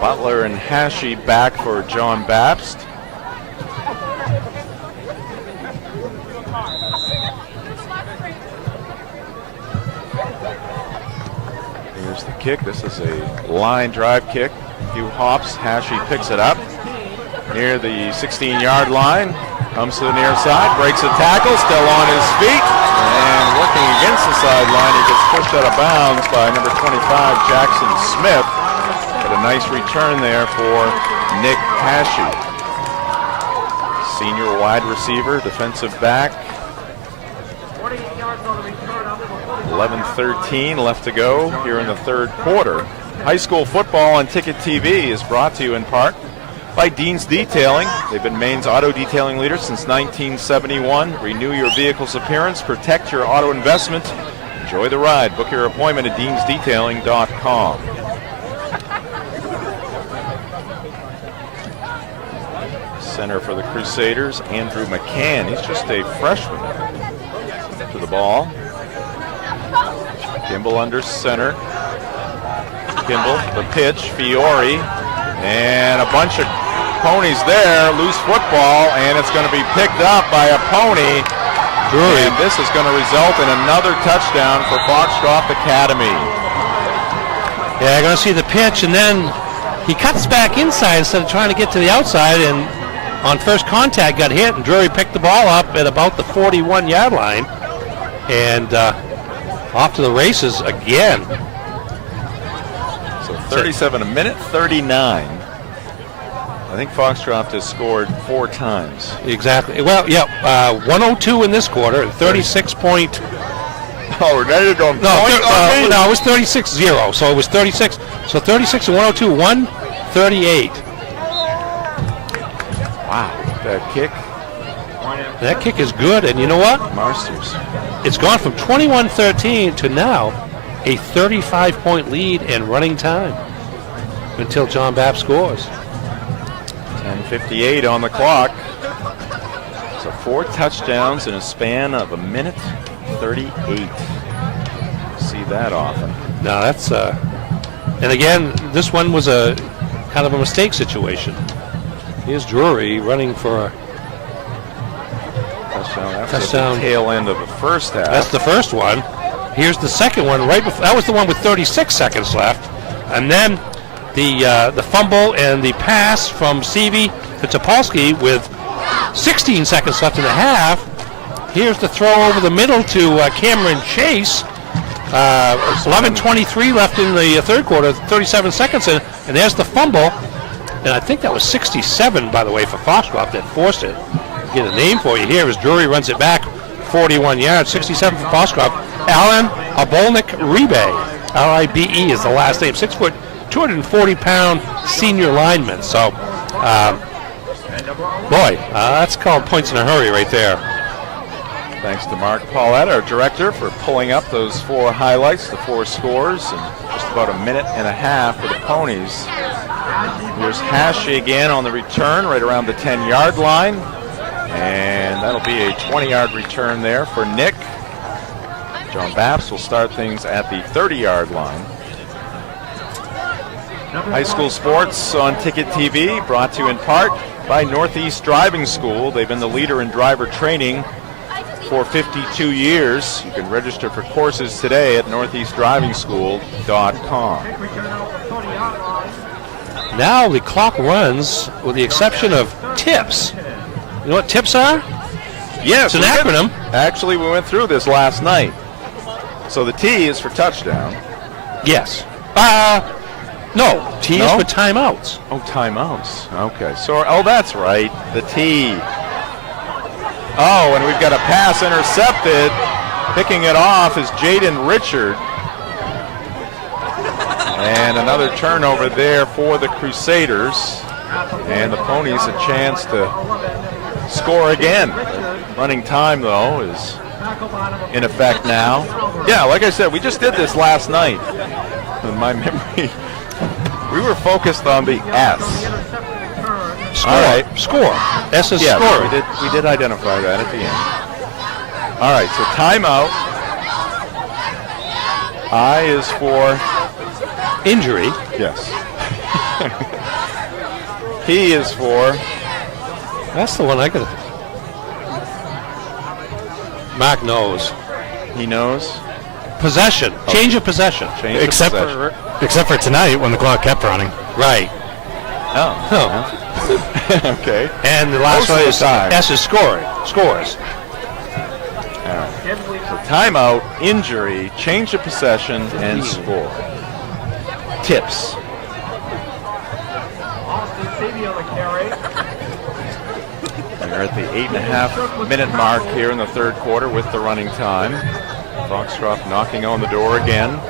Butler and Hashi back for John Bapst. Here's the kick. This is a line drive kick. A few hops. Hashi picks it up near the 16-yard line. Comes to the near side, breaks a tackle, still on his feet, and working against the sideline. He gets pushed out of bounds by number 25, Jackson Smith. But a nice return there for Nick Hashi. Senior wide receiver, defensive back. 11-13 left to go here in the third quarter. High school football on Ticket TV is brought to you in part by Dean's Detailing. They've been Maine's auto detailing leader since 1971. Renew your vehicle's appearance, protect your auto investment. Enjoy the ride. Book your appointment at deansdetailing.com. Center for the Crusaders, Andrew McCann. He's just a freshman. To the ball. Kimball under center. Kimball, the pitch, Fiore. And a bunch of Ponies there, loose football, and it's going to be picked up by a Pony. Drury. And this is going to result in another touchdown for Foxcroft Academy. Yeah, you're going to see the pitch, and then he cuts back inside instead of trying to get to the outside, and on first contact got hit, and Drury picked the ball up at about the 41-yard line, and off to the races again. 37 a minute, 39. I think Foxcroft has scored 4 times. Exactly. Well, yeah, 102 in this quarter, and 36 point. Oh, now you're going no, it was 36-0, so it was 36. So 36 and 102, 138. Wow, that kick. That kick is good, and you know what? Marsters. It's gone from 21-13 to now a 35-point lead in running time until John Bapst scores. 10:58 on the clock. So 4 touchdowns in a span of a minute 38. See that often. No, that's and again, this one was a kind of a mistake situation. Here's Drury running for a touchdown. That's touchdown. At the tail end of the first half. That's the first one. Here's the second one right before. That was the one with 36 seconds left, and then the fumble and the pass from Seavey to Topolsky with 16 seconds left in the half. Here's the throw over the middle to Cameron Chase. 11:23 left in the third quarter, 37 seconds, and there's the fumble. And I think that was 67, by the way, for Foxcroft that forced it. get a name for you here as Drury runs it back 41 yards, 67 for Foxcroft. Alan Abolnik-Ribe, R-I-B-E is the last name, 6 foot, 240-pound senior lineman. So, that's called points in a hurry right there. Thanks to Mark Paulette, our director, for pulling up those 4 highlights, the 4 scores, and just about a minute and a half for the Ponies. Here's Hashi again on the return right around the 10-yard line. And that'll be a 20-yard return there for Nick. John Bapst will start things at the 30-yard line. High school sports on Ticket TV, brought to you in part by Northeast Driving School. They've been the leader in driver training for 52 years. You can register for courses today at northeastdrivingschool.com. Now the clock runs with the exception of tips. You know what tips are? Yes, it's an acronym. Actually, we went through this last night. So the T is for touchdown. Yes. No, T is for timeouts. Oh, timeouts. Okay. So, that's right. The T. Oh, and we've got a pass intercepted. Picking it off is Jaden Richard. And another turnover there for the Crusaders. And the Ponies a chance to score again. Running time, though, is in effect now. Yeah, like I said, we just did this last night. In my memory, we were focused on the S. Score. All right. Score. S is yeah, score. We did identify that at the end. All right, so timeout. I is for injury. Yes. P is for. That's the one I could. Mark knows. He knows. Possession. Oh. Change of possession. Except for tonight when the clock kept running. Right. Oh. Okay. And the last one is S is scoring. Scores. All right. So timeout, injury, change of possession, and score. Tips. We're at the 8.5 minute mark here in the third quarter with the running time. Foxcroft knocking on the door again.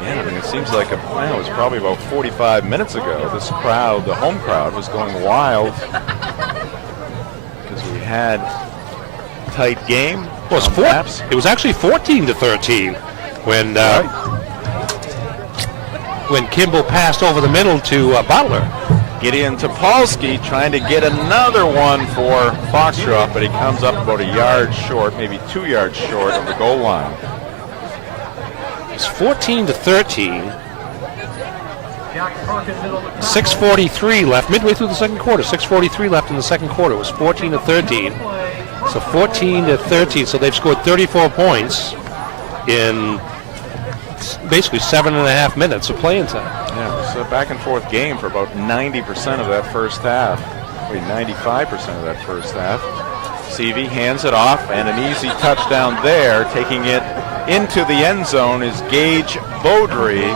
Yeah, I mean, it seems like it was probably about 45 minutes ago. This crowd, the home crowd, was going wild because we had a tight game. Well, it was actually 14-13 when Kimball passed over the middle to Butler. Gideon Topolsky trying to get another one for Foxcroft, but he comes up about a yard short, maybe 2 yards short of the goal line. It's 14-13. 6:43 left, midway through the second quarter. 6:43 left in the second quarter. It was 14-13. So 14-13. So they've scored 34 points in basically 7.5 minutes of playing time. Yeah, it was a back and forth game for about 90% of that first half. Maybe 95% of that first half. Seavey hands it off, and an easy touchdown there. Taking it into the end zone is Gage Beaudry,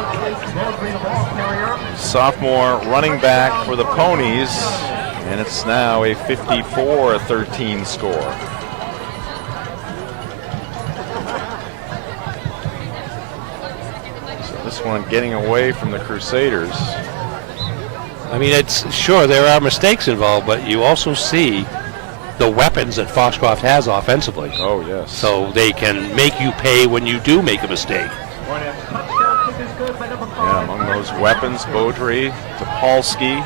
sophomore running back for the Ponies, and it's now a 54-13 score. This one getting away from the Crusaders. I mean, it's sure there are mistakes involved, but you also see the weapons that Foxcroft has offensively. Oh, yes. So they can make you pay when you do make a mistake. Yeah, among those weapons, Beaudry, Topolsky,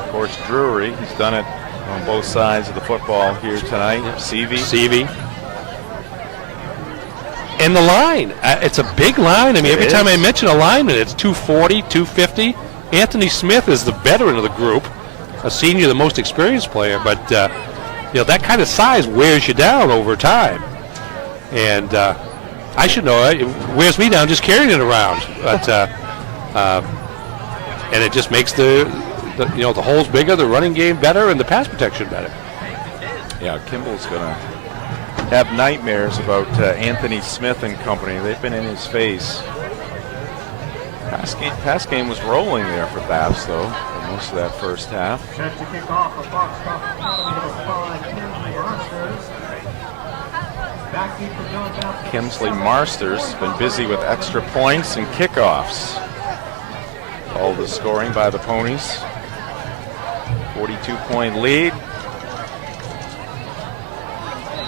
of course, Drury. He's done it on both sides of the football here tonight. Seavey. And the line, it's a big line. I mean, every time I mention a lineman, it's 240, 250. Anthony Smith is the veteran of the group, a senior, the most experienced player. But, that kind of size wears you down over time. And I should know, it wears me down just carrying it around. But and it just makes the holes bigger, the running game better, and the pass protection better. Yeah, Kimball's going to have nightmares about Anthony Smith and company. They've been in his face. Pass game was rolling there for Bapst, though. most of that first half. Set to kick off for Foxcroft Academy number 5, Kinsley Marsters. Back deep for John Bapst. Kinsley Marsters been busy with extra points and kickoffs. All the scoring by the Ponies. 42-point lead.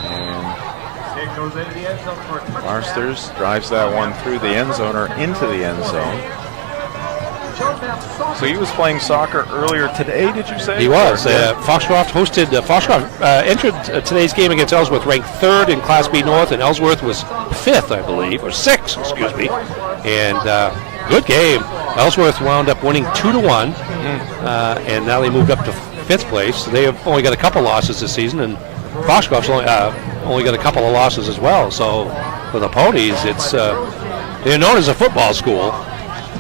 And It goes into the end zone for a touchdown. Marsters drives that one through the end zone or into the end zone. John Bapst So he was playing soccer earlier today, did you say? He was. Yeah. Foxcroft hosted. Foxcroft entered today's game against Ellsworth, ranked 3rd in Class B North, and Ellsworth was 5th, I believe, or 6th, excuse me. And good game. Ellsworth wound up winning 2-1, and now they moved up to 5th place. They have only got a couple losses this season, and Foxcroft's only got a couple of losses as well. So for the Ponies, it's they're known as a football school.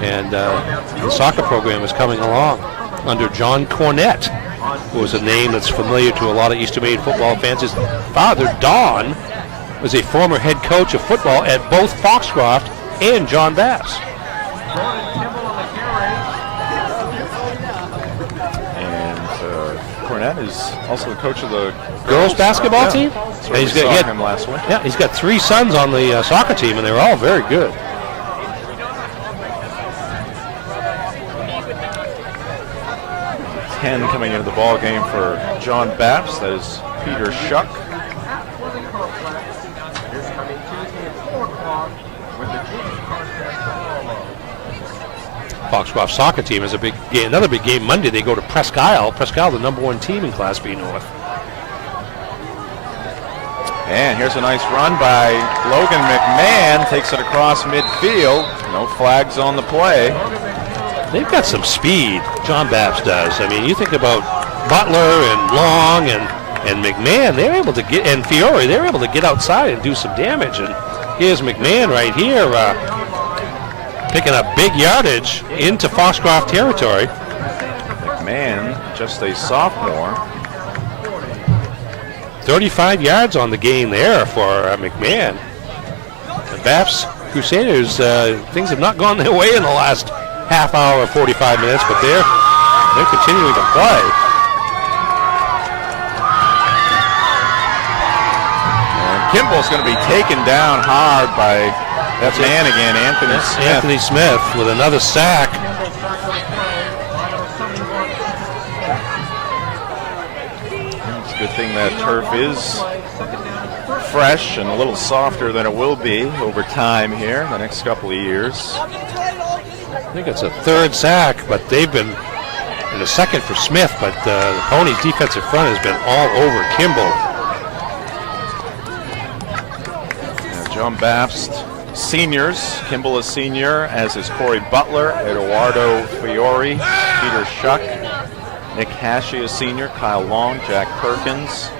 And the soccer program is coming along under John Cornett, who is a name that's familiar to a lot of Eastern Maine football fans. His father, Don, was a former head coach of football at both Foxcroft and John Bapst. And Cornett is also the coach of the Girls basketball team? That's And where he's we got- saw he had- him last winter. Yeah, he's got 3 sons on the soccer team, and they're all very good. 10 coming into the ball game for John Bapst. That is Peter Shuck. This coming Tuesday at 4 o'clock with the junior contest all over. Foxcroft soccer team is a big game. Another big game Monday. They go to Presque Isle. Presque Isle, the #1 team in Class B North. And here's a nice run by Logan McMahon. Takes it across midfield. No flags on the play. They've got some speed, John Bapst does. I mean, you think about Butler and Long and McMahon, they're able to get, and Fiore, they're able to get outside and do some damage. And here's McMahon right here picking up big yardage into Foxcroft territory. McMahon, just a sophomore. 35 yards on the gain there for McMahon. The Bapst Crusaders, things have not gone their way in the last half hour or 45 minutes, but they're continuing to play. And Kimball's going to be taken down hard by that man again, Anthony Smith. Anthony Smith with another sack. It's a good thing that turf is fresh and a little softer than it will be over time here, the next couple of years. I think it's a 3rd sack, but they've been in a second for Smith, but the Ponies' defensive front has been all over Kimball. Yeah, John Bapst, seniors. Kimball is senior, as is Corey Butler, Eduardo Fiore, Peter Shuck, Nick Hashi is senior, Kyle Long, Jack Perkins,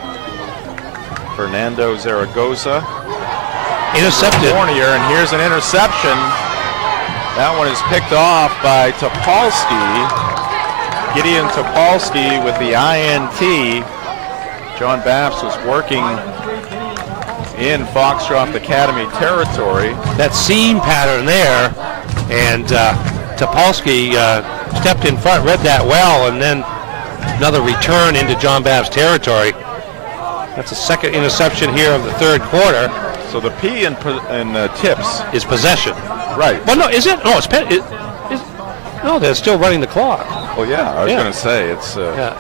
Fernando Zaragoza. Intercepted. Fournier, and here's an interception. That one is picked off by Topolsky. Gideon Topolsky with the INT. John Bapst was working in Foxcroft Academy territory. That seam pattern there, and Topolsky stepped in front, read that well, and then another return into John Bapst territory. That's a second interception here of the 3rd quarter. So the P in tips. Is possession. Right. Well, no, is it? No, no, they're still running the clock. Well, yeah, I was Yeah. going to say, it's Yeah,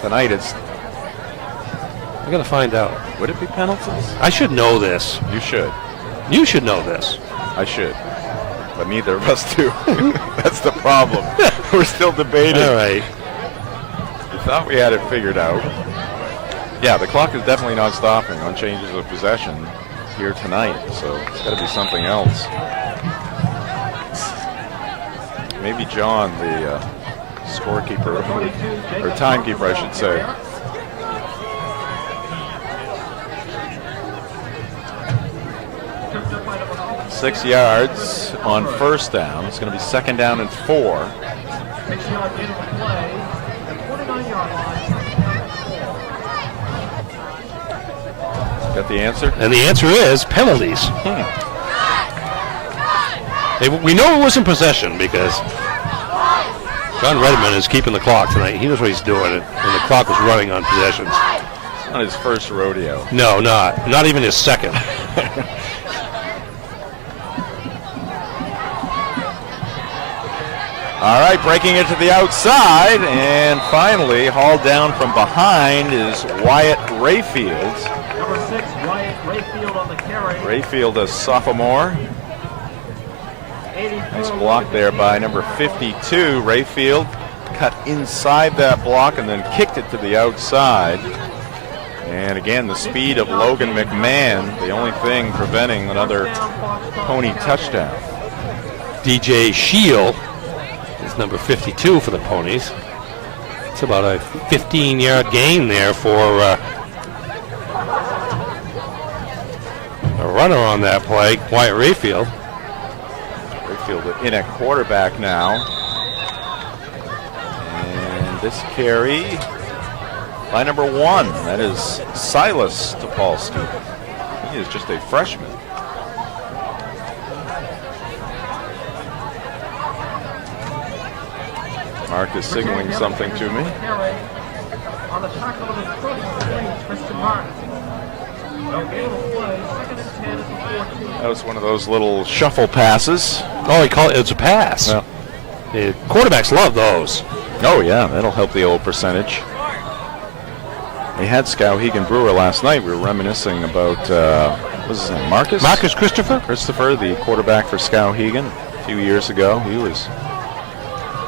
tonight it's, we're gonna find out. would it be penalties? I should know this. You should. You should know this. I should. But neither of us do. That's the problem. We're still debating. All right. We thought we had it figured out. Yeah, the clock is definitely not stopping on changes of possession here tonight, so it's got to be something else. Maybe John, the scorekeeper, or timekeeper, I should say. Six yards on first down. It's going to be 2nd down and 4. 6 yards into the play. The 29-yard line. Got the answer? And the answer is penalties. We know it wasn't possession because John Redmond is keeping the clock tonight. He knows what he's doing, and the clock was running on possessions. Not his first rodeo. No, not even his second. All right, breaking it to the outside, and finally hauled down from behind is Wyatt Rayfield. Number 6, Wyatt Rayfield on the carry. Rayfield, a sophomore. Nice block there by number 52. Rayfield cut inside that block and then kicked it to the outside. And again, the speed of Logan McMahon, the only thing preventing another Pony touchdown. DJ Shield is number 52 for the Ponies. It's about a 15-yard gain there for a runner on that play, Wyatt Rayfield. Rayfield in at quarterback now. And this carry by number 1, that is Silas Topolsky. He is just a freshman. Mark is signaling something to me. On the tackle of his first Christian Martin. That was one of those little shuffle passes. Oh, it's a pass. Well, Quarterbacks love those. oh yeah, that'll help the old percentage. We had Skowhegan Brewer last night. We were reminiscing about, what was his name, Marcus? Marcus Christopher? Christopher, the quarterback for Skowhegan a few years ago.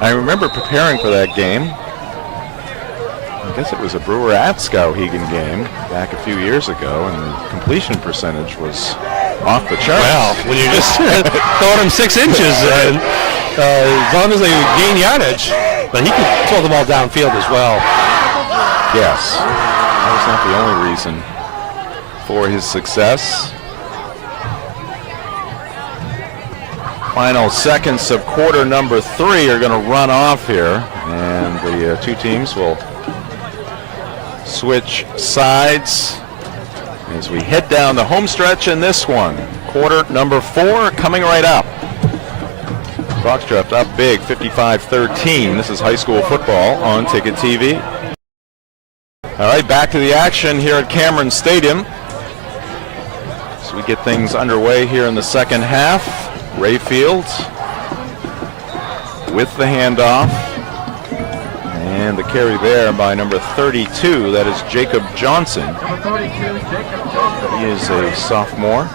I remember preparing for that game. I guess it was a Brewer at Skowhegan game back a few years ago, and the completion percentage was off the charts. Well, when you just throw them 6 inches, as long as they gain yardage, but he could throw the ball downfield as well. Yes, that was not the only reason for his success. Final seconds of quarter number 3 are going to run off here, and the two teams will switch sides as we head down the home stretch in this one. Quarter number 4 coming right up. Foxcroft up big, 55-13. This is high school football on Ticket TV. All right, back to the action here at Cameron Stadium. So we get things underway here in the second half. Rayfield with the handoff. And the carry there by number 32, that is Jacob Johnson. Number 32, Jacob Johnson. He is a sophomore.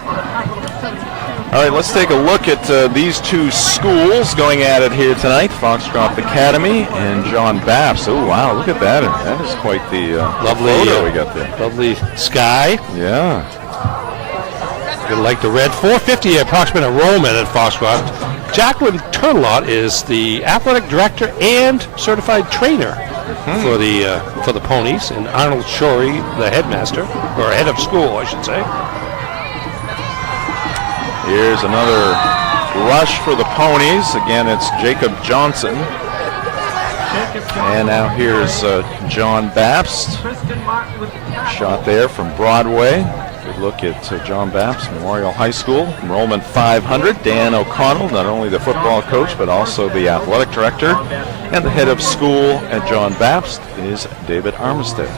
All right, let's take a look at these two schools going at it here tonight. Foxcroft Academy and John Bapst. Oh, wow, look at that. That is quite the Lovely photo we got there. Lovely sky. Yeah. You'll like the red. 450 approximate enrollment at Foxcroft. Jacqueline Turnlot is the athletic director and certified trainer for the Ponies, and Arnold Shorey, the headmaster, or head of school, I should say. Here's another rush for the Ponies. Again, it's Jacob Johnson. And now here's John Bapst. Christian Martin with the tackle. Shot there from Broadway. Good look at John Bapst Memorial High School. Enrollment 500. Dan O'Connell, not only the football coach, but also the athletic director. And the head of school at John Bapst is David Armistead.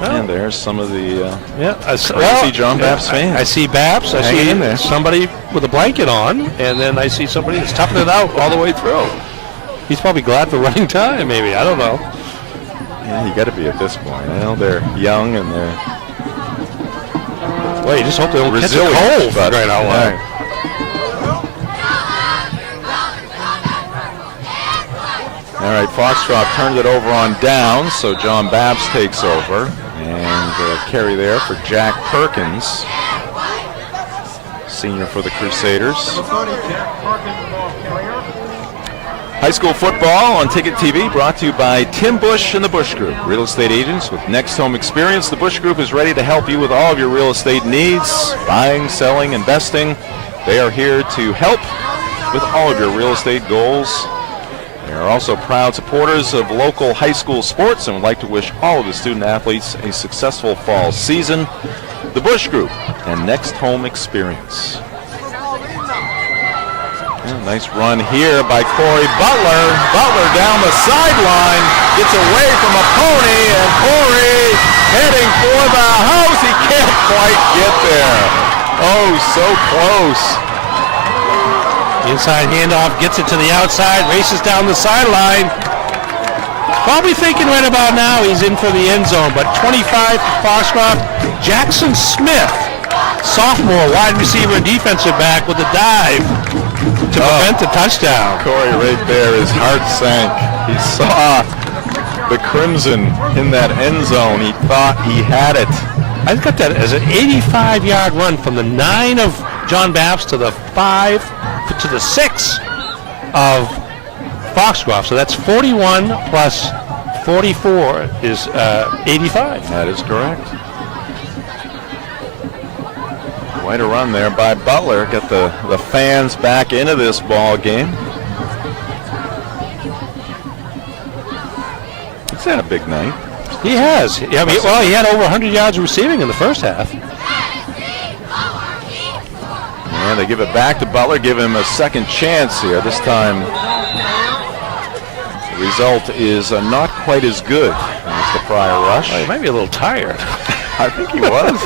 And there's some of the crazy John Bapst fans. I see Bapst. I Hanging in see there. somebody with a blanket on, and then I see somebody that's toughing it out all the way through. He's probably glad for running time, maybe. I don't know. Yeah, you got to be at this point. Well, they're young and they're Well, you just hope they don't catch a resilient. cold for but- crying out loud. yeah. All right, Foxcroft turned it over on downs, so John Bapst takes over. And carry there for Jack Perkins, senior for the Crusaders. Number 30, Jack Perkins, ball carrier. High school football on Ticket TV, brought to you by Tim Bush and the Bush Group. Real estate agents with next home experience. The Bush Group is ready to help you with all of your real estate needs, buying, selling, investing. They are here to help with all of your real estate goals. They are also proud supporters of local high school sports and would like to wish all of the student athletes a successful fall season. The Bush Group and Next Home Experience. Yeah, nice run here by Corey Butler. Butler down the sideline, gets away from a pony, and Corey heading for the house. He can't quite get there. Oh, so close. Inside handoff, gets it to the outside, races down the sideline. Probably thinking right about now he's in for the end zone, but 25 for Foxcroft. Jackson Smith, sophomore wide receiver and defensive back, with a dive to prevent the touchdown. Corey right there, his heart sank. He saw the crimson in that end zone. He thought he had it. I've got that as an 85-yard run from the 9 of John Bapst to the 5 to the 6 of Foxcroft. So that's 41 plus 44 is 85. That is correct. Quite a run there by Butler. Get the fans back into this ball game. He's had a big night. He has. I mean, well, he had over 100 yards receiving in the first half. And they give it back to Butler, give him a second chance here. This time, the result is not quite as good as the prior rush. Well, he might be a little tired. I think he was.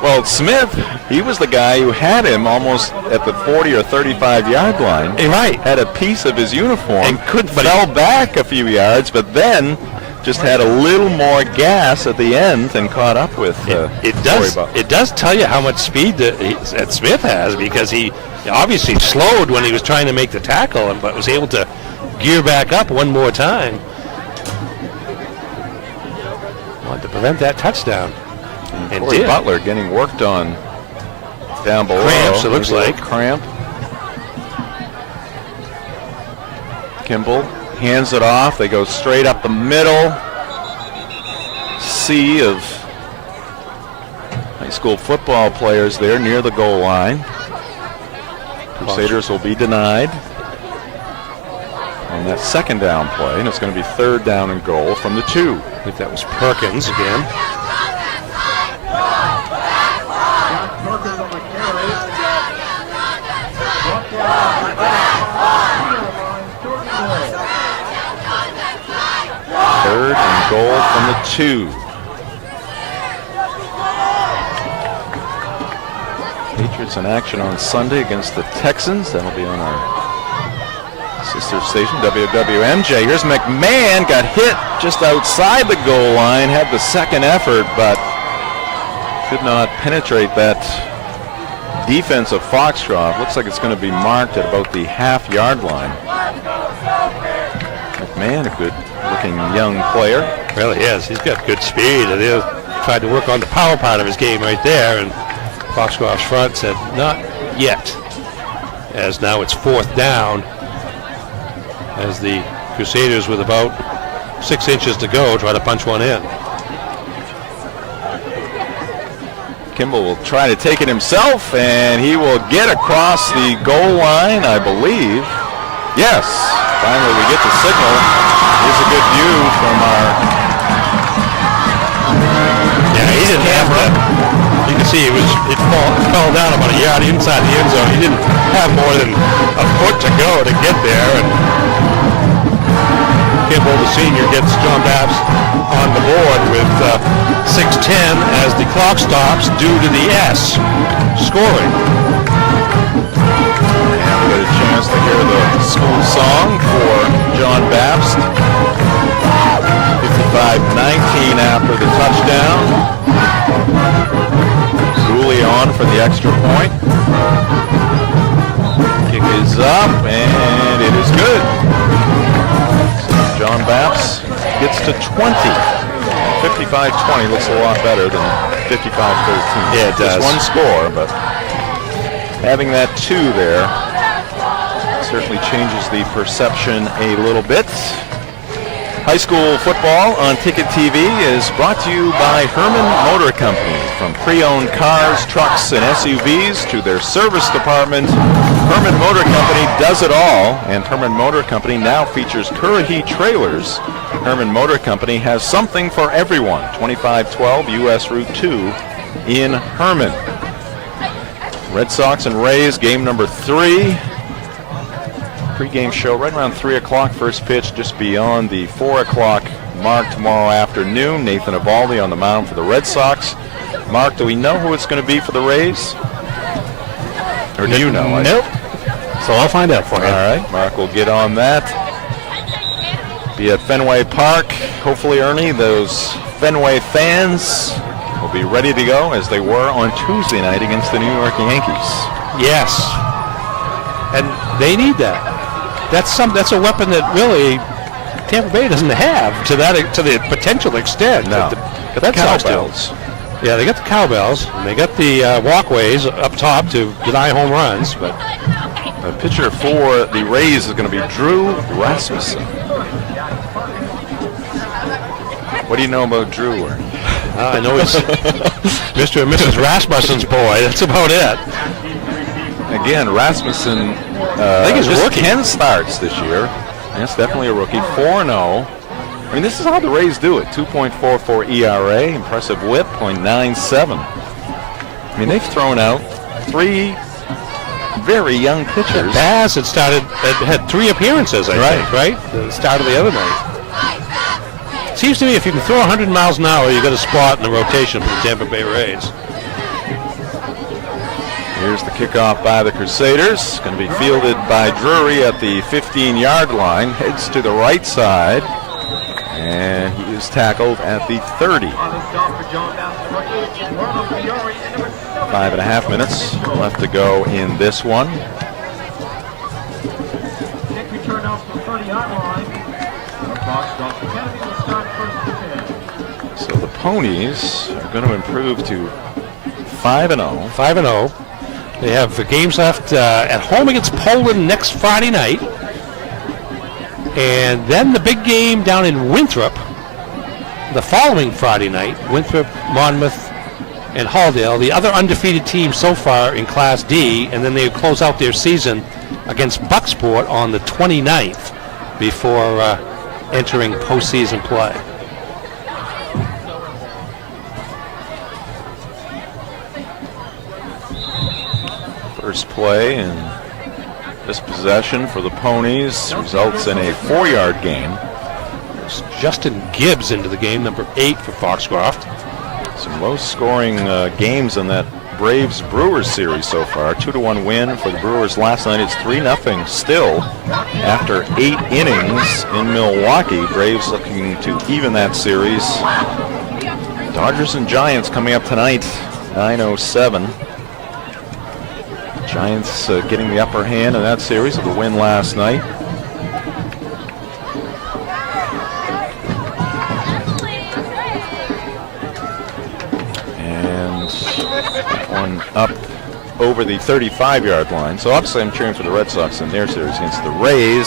Well, Smith, he was the guy who had him almost at the 40 or 35-yard line. Right. Had a piece of his uniform. And fell back a few yards, but then just had a little more gas at the end and caught up with it does tell you how much speed that Smith has, because he obviously slowed when he was trying to make the tackle, but was able to gear back up one more time. Wanted to prevent that touchdown. And Corey Butler getting worked on down below. Cramps, it looks like. Cramp. Kimball hands it off. They go straight up the middle. Sea of high school football players there near the goal line. Crusaders will be denied on that second down play, and it's going to be third down and goal from the 2. I think that was Perkins again. Perkins on the carry. Third and goal from the 2. Patriots in action on Sunday against the Texans. That'll be on our sister station, WWMJ. Here's McMahon, got hit just outside the goal line, had the second effort, but could not penetrate that defense of Foxcroft. Looks like it's going to be marked at about the half-yard line. McMahon, a good-looking young player. Really is. He's got good speed, and he tried to work on the power part of his game right there, and Foxcroft's front said, not yet, as now it's fourth down, as the Crusaders, with about 6 inches to go, try to punch one in. Kimball will try to take it himself, and he will get across the goal line, I believe. Yes, finally we get the signal. Here's a good view from our... Yeah, he didn't have that. You can see it fell down about a yard inside the end zone. He didn't have more than a foot to go to get there. And Kimball, the senior, gets John Bapst on the board with 6:10 as the clock stops due to the S scoring. And we get a chance to hear the school song for John Bapst. 55-19 after the touchdown. Cooley on for the extra point. Kick is up, and it is good. So John Bapst gets to 20. 55-20 looks a lot better than 55-13. Yeah, it does. Just one score, but having that 2 there certainly changes the perception a little bit. High school football on Ticket TV is brought to you by Herman Motor Company. From pre-owned cars, trucks, and SUVs to their service department, Herman Motor Company does it all. And Herman Motor Company now features Currahee trailers. Herman Motor Company has something for everyone. 2512 US Route 2 in Herman. Red Sox and Rays, game number 3. pregame show right around 3 o'clock. First pitch just beyond the 4 o'clock mark tomorrow afternoon. Nathan Eovaldi on the mound for the Red Sox. Mark, do we know who it's going to be for the Rays? Or do you know? Nope. So I'll find out for you. All right, Mark will get on that. Be at Fenway Park. Hopefully, Ernie, those Fenway fans will be ready to go as they were on Tuesday night against the New York Yankees. Yes. And they need that. That's a weapon that really Tampa Bay doesn't have to the potential extent. No. Got the cowbells. Yeah, they got the cowbells, and they got the walkways up top to deny home runs. But the pitcher for the Rays is going to be Drew Rasmussen. What do you know about Drew? I know he's Mr. and Mrs. Rasmussen's boy. That's about it. Again, Rasmussen I think he's just rookie. 10 starts this year. That's definitely a rookie. 4-0. I mean, this is how the Rays do it. 2.44 ERA, impressive whip, .97. I mean, they've thrown out 3 very young pitchers. Baz had 3 appearances, I think, right? The start of the other night. Seems to me if you can throw 100 miles an hour, you got a spot in the rotation for the Tampa Bay Rays. Here's the kickoff by the Crusaders. Going to be fielded by Drury at the 15-yard line. Heads to the right side. And he is tackled at the 30. 5.5 minutes left to go in this one. Kick return out to the 30-yard line. Foxcroft Academy will start first and 10. So the Ponies are going to improve to 5-0. 5-0. They have the games left at home against Poland next Friday night. And then the big game down in Winthrop the following Friday night. Winthrop, Monmouth, and Halldale, the other undefeated team so far in Class D. And then they close out their season against Bucksport on the 29th before entering postseason play. First play in this possession for the Ponies results in a 4-yard gain. It's Justin Gibbs into the game, number 8 for Foxcroft. Some low-scoring games in that Braves-Brewers series so far. 2-1 win for the Brewers last night. It's 3-0 still after 8 innings in Milwaukee. Braves looking to even that series. Dodgers and Giants coming up tonight, 9:07. Giants getting the upper hand in that series of a win last night. And that one up over the 35-yard line. So obviously I'm cheering for the Red Sox in their series against the Rays.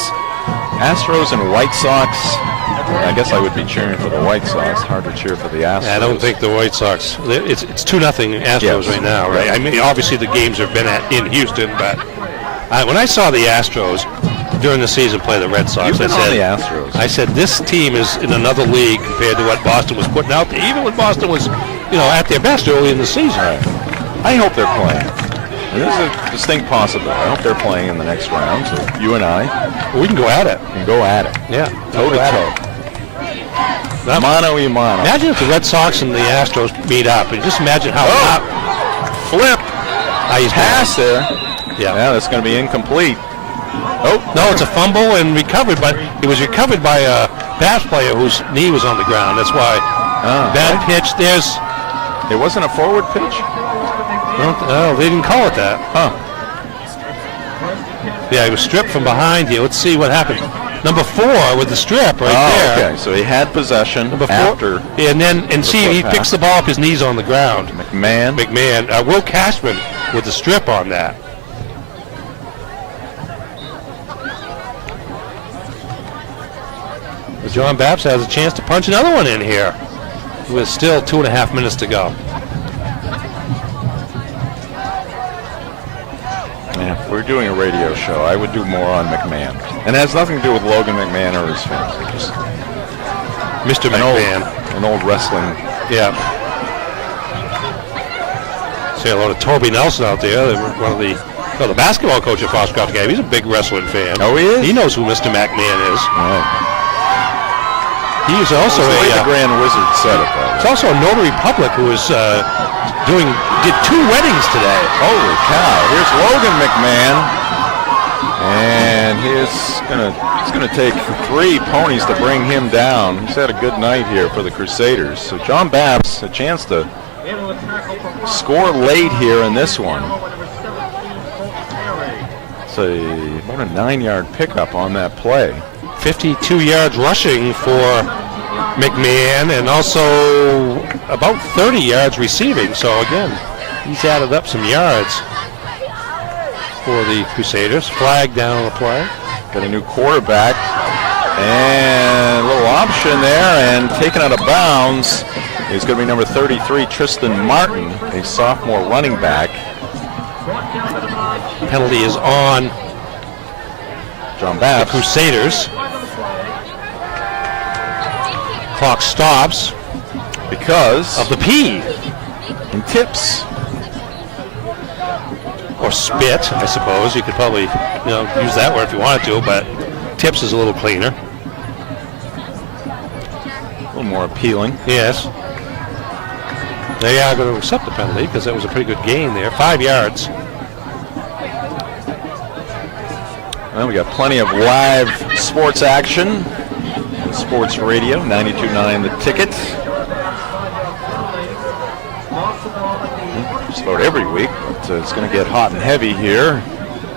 Astros and White Sox. I guess I would be cheering for the White Sox. Hard to cheer for the Astros. I don't think the White Sox. It's 2-0 Astros right now, right? I mean, obviously the games have been in Houston, but when I saw the Astros during the season play the Red Sox, the Astros. I said this team is in another league compared to what Boston was putting out there. Even when Boston was, at their best early in the season. Right. I hope they're playing. There's a distinct possibility. I hope they're playing in the next round. So you and I, we can go at it. Yeah, toe to toe. Mano y mano. Imagine if the Red Sox and the Astros meet up, and just imagine how flip. He's pass there. Yeah, that's going to be incomplete. Oh no, it's a fumble and recovered, but it was recovered by a Bapst player whose knee was on the ground. That's why bad pitch. It wasn't a forward pitch. No, they didn't call it that. Yeah, he was stripped from behind here. Let's see what happened. Number 4 with the strip right there. Okay, so he had possession after. And see, he picks the ball up, his knees on the ground. McMahon. Will Cashman with the strip on that. But John Bapst has a chance to punch another one in here with still 2.5 minutes to go. Yeah, if we're doing a radio show, I would do more on McMahon. And it has nothing to do with Logan McMahon or his family. Just Mr. McMahon. An old wrestling. Yeah. Say hello to Toby Nelson out there. One of the well, the basketball coach at Foxcroft Academy. He's a big wrestling fan. Oh, he is? He knows who Mr. McMahon is. Right. He is also the Grand Wizard said it, though. It's also a notary public who is did 2 weddings today. Holy cow! Here's Logan McMahon, and he's gonna take 3 ponies to bring him down. He's had a good night here for the Crusaders. So John Bapst, a chance to score late here in this one. It's about a 9-yard pickup on that play. 52 yards rushing for McMahon, and also about 30 yards receiving. So again, he's added up some yards for the Crusaders. Flag down on the play. Got a new quarterback, and a little option there, and taken out of bounds is going to be number 33, Tristan Martin, a sophomore running back. Penalty is on John the Bapst. Crusaders. Clock stops Because of the P. in tips. Or spit, I suppose. You could probably use that word if you wanted to, but tips is a little cleaner. A little more appealing. Yes. They are going to accept the penalty because that was a pretty good gain there. 5 yards. Well, we got plenty of live sports action. Sports Radio, 92.9 The Ticket. Just about every week, but it's going to get hot and heavy here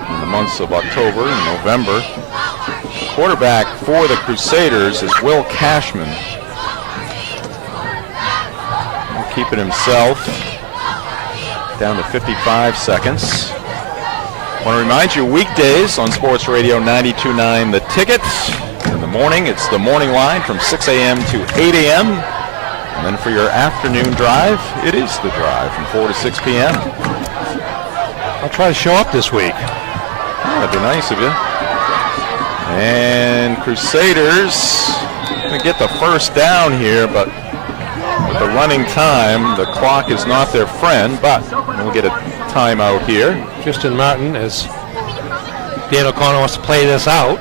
in the months of October and November. The quarterback for the Crusaders is Will Cashman. He'll keep it himself down to 55 seconds. I want to remind you, weekdays on Sports Radio 92.9 The Ticket. In the morning, it's the morning line from 6 a.m. to 8 a.m. And then for your afternoon drive, it is the drive from 4 to 6 p.m. I'll try to show up this week. That'd be nice of you. And Crusaders going to get the first down here, but with the running time, the clock is not their friend, but we'll get a timeout here. Tristan Martin, as Dan O'Connor wants to play this out.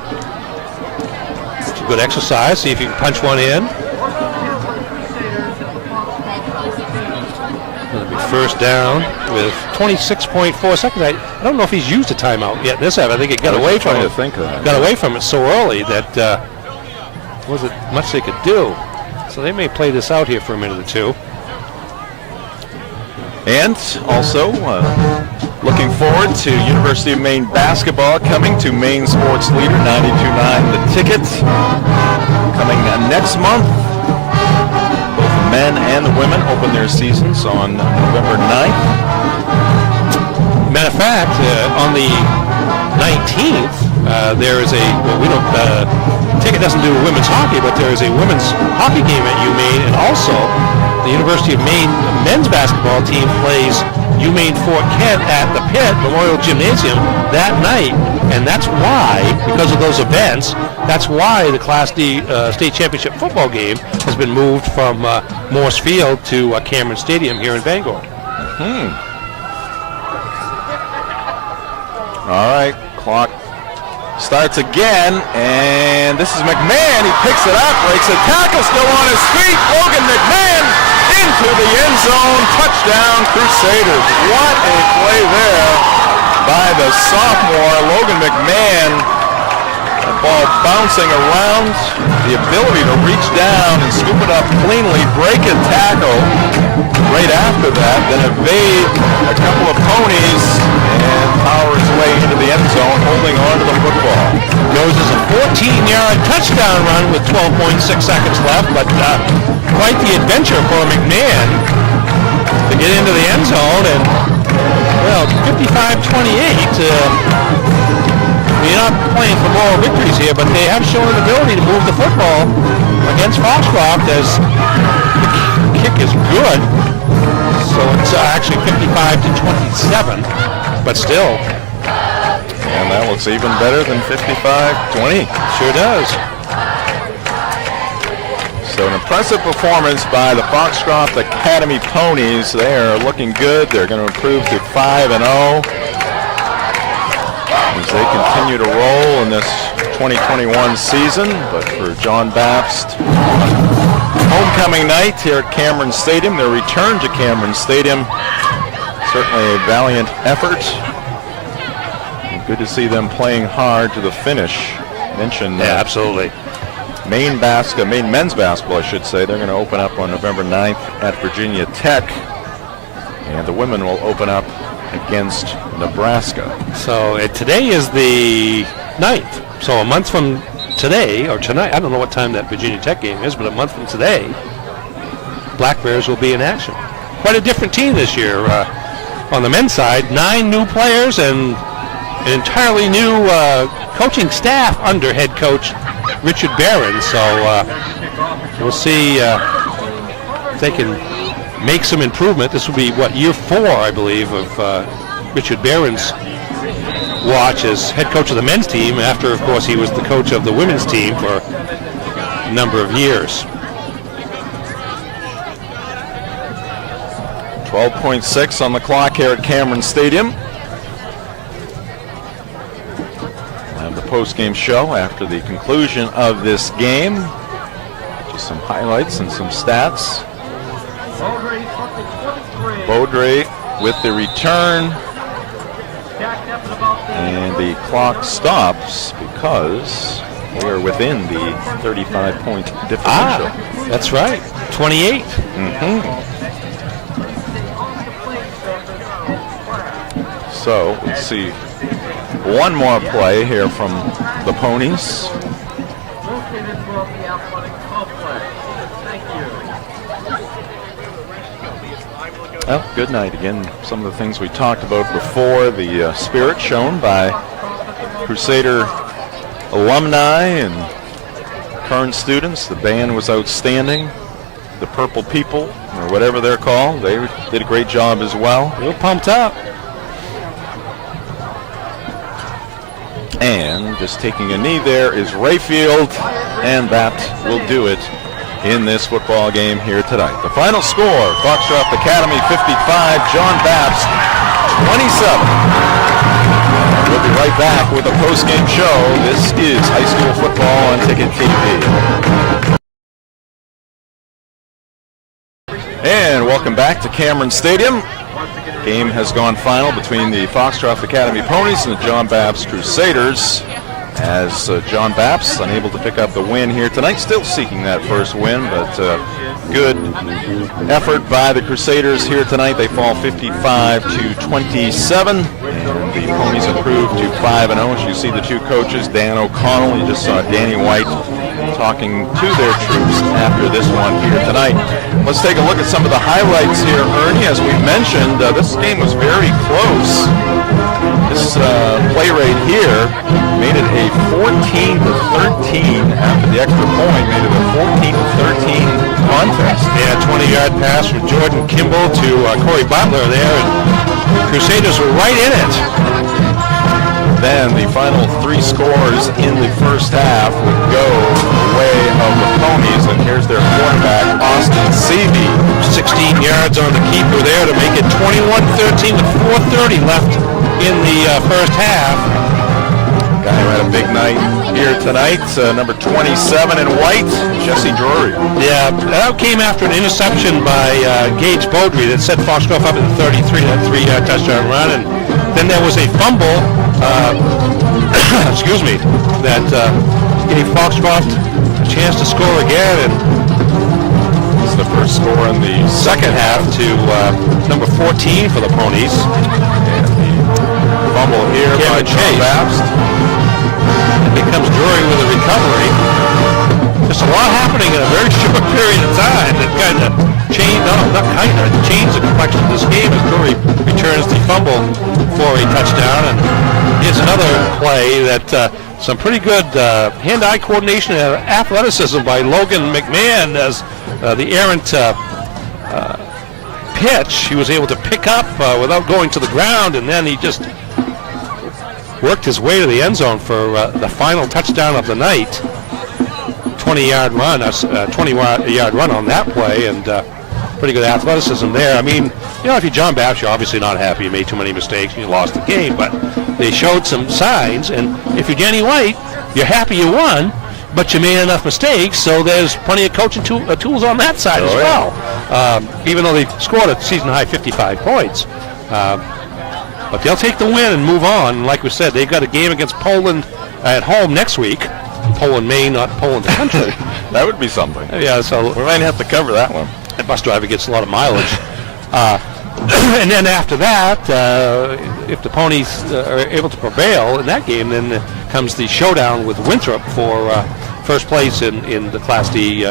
It's a good exercise. See if you can punch one in. It'll be first down with 26.4 seconds. I don't know if he's used a timeout yet in this half. I think it got away from it. Got away from it so early that wasn't much they could do. So they may play this out here for a minute or two. And also looking forward to University of Maine basketball coming to Maine Sports Leader 92.9 The Ticket coming next month. Both the men and the women open their seasons on November 9th. Matter of fact, on the 19th, there is Ticket doesn't do women's hockey, but there is a women's hockey game at UMaine, and also the University of Maine men's basketball team plays UMaine Fort Kent at the Pitt Memorial Gymnasium that night, and that's why, because of those events, that's why the Class D state championship football game has been moved from Morse Field to Cameron Stadium here in Bangor. All right, clock starts again, and this is McMahon. He picks it up, breaks a tackle, still on his feet. Logan McMahon into the end zone. Touchdown, Crusaders. What a play there by the sophomore, Logan McMahon. The ball bouncing around, the ability to reach down and scoop it up cleanly, break a tackle right after that, then evade a couple of ponies and power his way into the end zone, holding on to the football. Goes as a 14-yard touchdown run with 12.6 seconds left, but quite the adventure for McMahon to get into the end zone, and, well, 55-28. You're not playing for moral victories here, but they have shown an ability to move the football against Foxcroft, as the kick is good. So it's actually 55-27, but still. And that looks even better than 55-20. Sure does. So an impressive performance by the Foxcroft Academy Ponies. They are looking good. They're going to improve to 5-0. they continue to roll in this 2021 season. But for John Bapst, homecoming night here at Cameron Stadium, their return to Cameron Stadium, certainly a valiant effort. And good to see them playing hard to the finish. Mentioned absolutely. Maine men's basketball, I should say. They're going to open up on November 9th at Virginia Tech. And the women will open up against Nebraska. So today is the 9th. So a month from today, or tonight, I don't know what time that Virginia Tech game is, but a month from today, Black Bears will be in action. Quite a different team this year. On the men's side, 9 new players and an entirely new coaching staff under head coach Richard Barron. So we'll see if they can make some improvement. This will be, year 4, I believe, of Richard Barron's watch as head coach of the men's team after, of course, he was the coach of the women's team for a number of years. 12.6 on the clock here at Cameron Stadium. We'll have the post-game show after the conclusion of this game. Just some highlights and some stats. Beaudry with the return. And the clock stops because we are within the 35-point differential. That's right. 28. So let's see one more play here from the Ponies. Well, good night again. Some of the things we talked about before, the spirit shown by Crusader alumni and current students. The band was outstanding. The Purple People, or whatever they're called, they did a great job as well. They were pumped up. And just taking a knee there is Rayfield, and that will do it in this football game here tonight. The final score, Foxcroft Academy 55, John Bapst 27. We'll be right back with a post-game show. This is high school football on Ticket TV. And welcome back to Cameron Stadium. Game has gone final between the Foxcroft Academy Ponies and the John Bapst Crusaders, as John Bapst unable to pick up the win here tonight, still seeking that first win, but good effort by the Crusaders here tonight. They fall 55-27, and the Ponies improve to 5-0. As you see the two coaches, Dan O'Connell, you just saw Danny White talking to their troops after this one here tonight. Let's take a look at some of the highlights here, Ernie. As we mentioned, this game was very close. This play rate here made it a 14-13 after the extra point, made it a 14-13 contest. Yeah, 20-yard pass from Jordan Kimball to Corey Butler there, and Crusaders were right in it. Then the final 3 scores in the first half would go the way of the Ponies, and here's their quarterback, Austin Seavey. 16 yards on the keeper there to make it 21-13 with 4:30 left in the first half. Guy who had a big night here tonight, number 27 in white, Jesse Drury. Yeah, that came after an interception by Gage Beaudry that set Foxcroft up at the 33, that 3-yard touchdown run, and then there was a fumble, excuse me, that gave Foxcroft a chance to score again, and this is the first score in the second half to number 14 for the Ponies. And the fumble here by John Bapst. And becomes Drury with a recovery. Just a lot happening in a very short period of time that kind of changed the complexion of this game as Drury returns the fumble for a touchdown. And here's another play that some pretty good hand-eye coordination and athleticism by Logan McMahon as the errant pitch he was able to pick up without going to the ground, and then he just worked his way to the end zone for the final touchdown of the night. 20-yard run, 20-yard run on that play, and pretty good athleticism there. I mean, if you're John Bapst, you're obviously not happy. You made too many mistakes. You lost the game, but they showed some signs. And if you're Danny White, you're happy you won, but you made enough mistakes, so there's plenty of coaching tools on that side as well. Even though they scored a season-high 55 points. But they'll take the win and move on. Like we said, they've got a game against Poland at home next week. Poland, Maine, not Poland, the country. That would be something. Yeah, so We might have to cover that one. that bus driver gets a lot of mileage. And then after that, if the Ponies are able to prevail in that game, then comes the showdown with Winthrop for first place in the Class D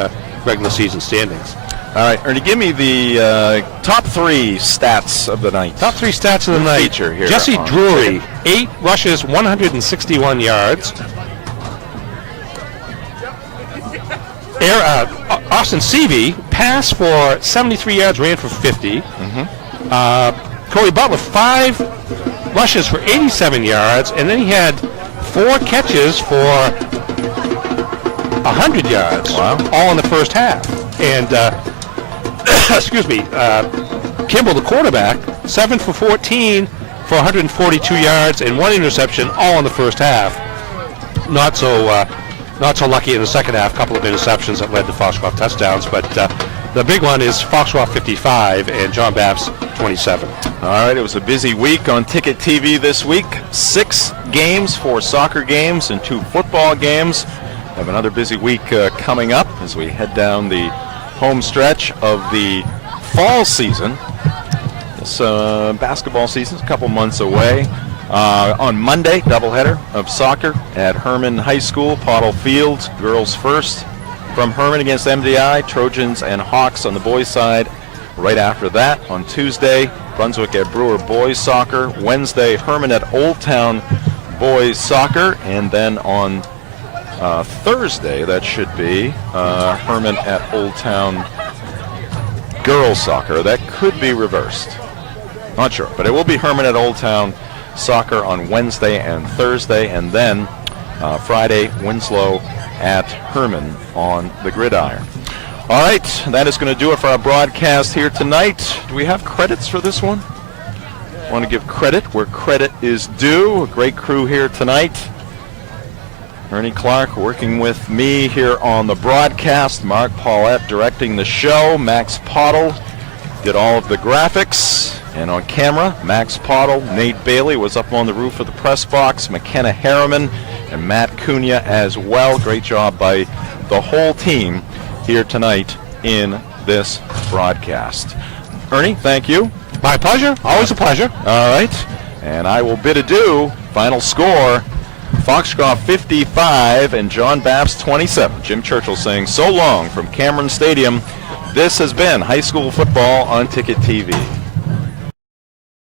regular season standings. All right, Ernie, give me the top 3 stats of the night. Top 3 stats of the night. Feature here Jesse on Drury, 8 rushes, 161 yards. Austin Seavey, pass for 73 yards, ran for 50. Corey Butler, 5 rushes for 87 yards, and then he had 4 catches for 100 yards, all in the first half. And, excuse me, Kimball, the quarterback, 7 for 14 for 142 yards and 1 interception, all in the first half. Not so lucky in the second half. A couple of interceptions that led to Foxcroft touchdowns, but the big one is Foxcroft 55 and John Bapst 27. All right, it was a busy week on Ticket TV this week. 6 games, 4 soccer games and 2 football games. Have another busy week coming up as we head down the home stretch of the fall season. This basketball season is a couple months away. On Monday, doubleheader of soccer at Herman High School, Pottle Field, girls first from Herman against MDI, Trojans and Hawks on the boys' side. Right after that, on Tuesday, Brunswick at Brewer boys soccer. Wednesday, Herman at Old Town boys soccer. And then on Thursday, that should be Herman at Old Town girls soccer. That could be reversed. Not sure, but it will be Herman at Old Town soccer on Wednesday and Thursday, and then Friday, Winslow at Herman on the gridiron. All right, that is going to do it for our broadcast here tonight. Do we have credits for this one? I want to give credit where credit is due. A great crew here tonight. Ernie Clark working with me here on the broadcast. Mark Paulette directing the show. Max Pottle did all of the graphics. And on camera, Max Pottle, Nate Bailey was up on the roof of the press box, McKenna Harriman, and Matt Cunha as well. Great job by the whole team here tonight in this broadcast. Ernie, thank you. My pleasure. Always a pleasure. All right. And I will bid adieu. Final score, Foxcroft 55 and John Bapst 27. Jim Churchill saying so long from Cameron Stadium. This has been high school football on Ticket TV.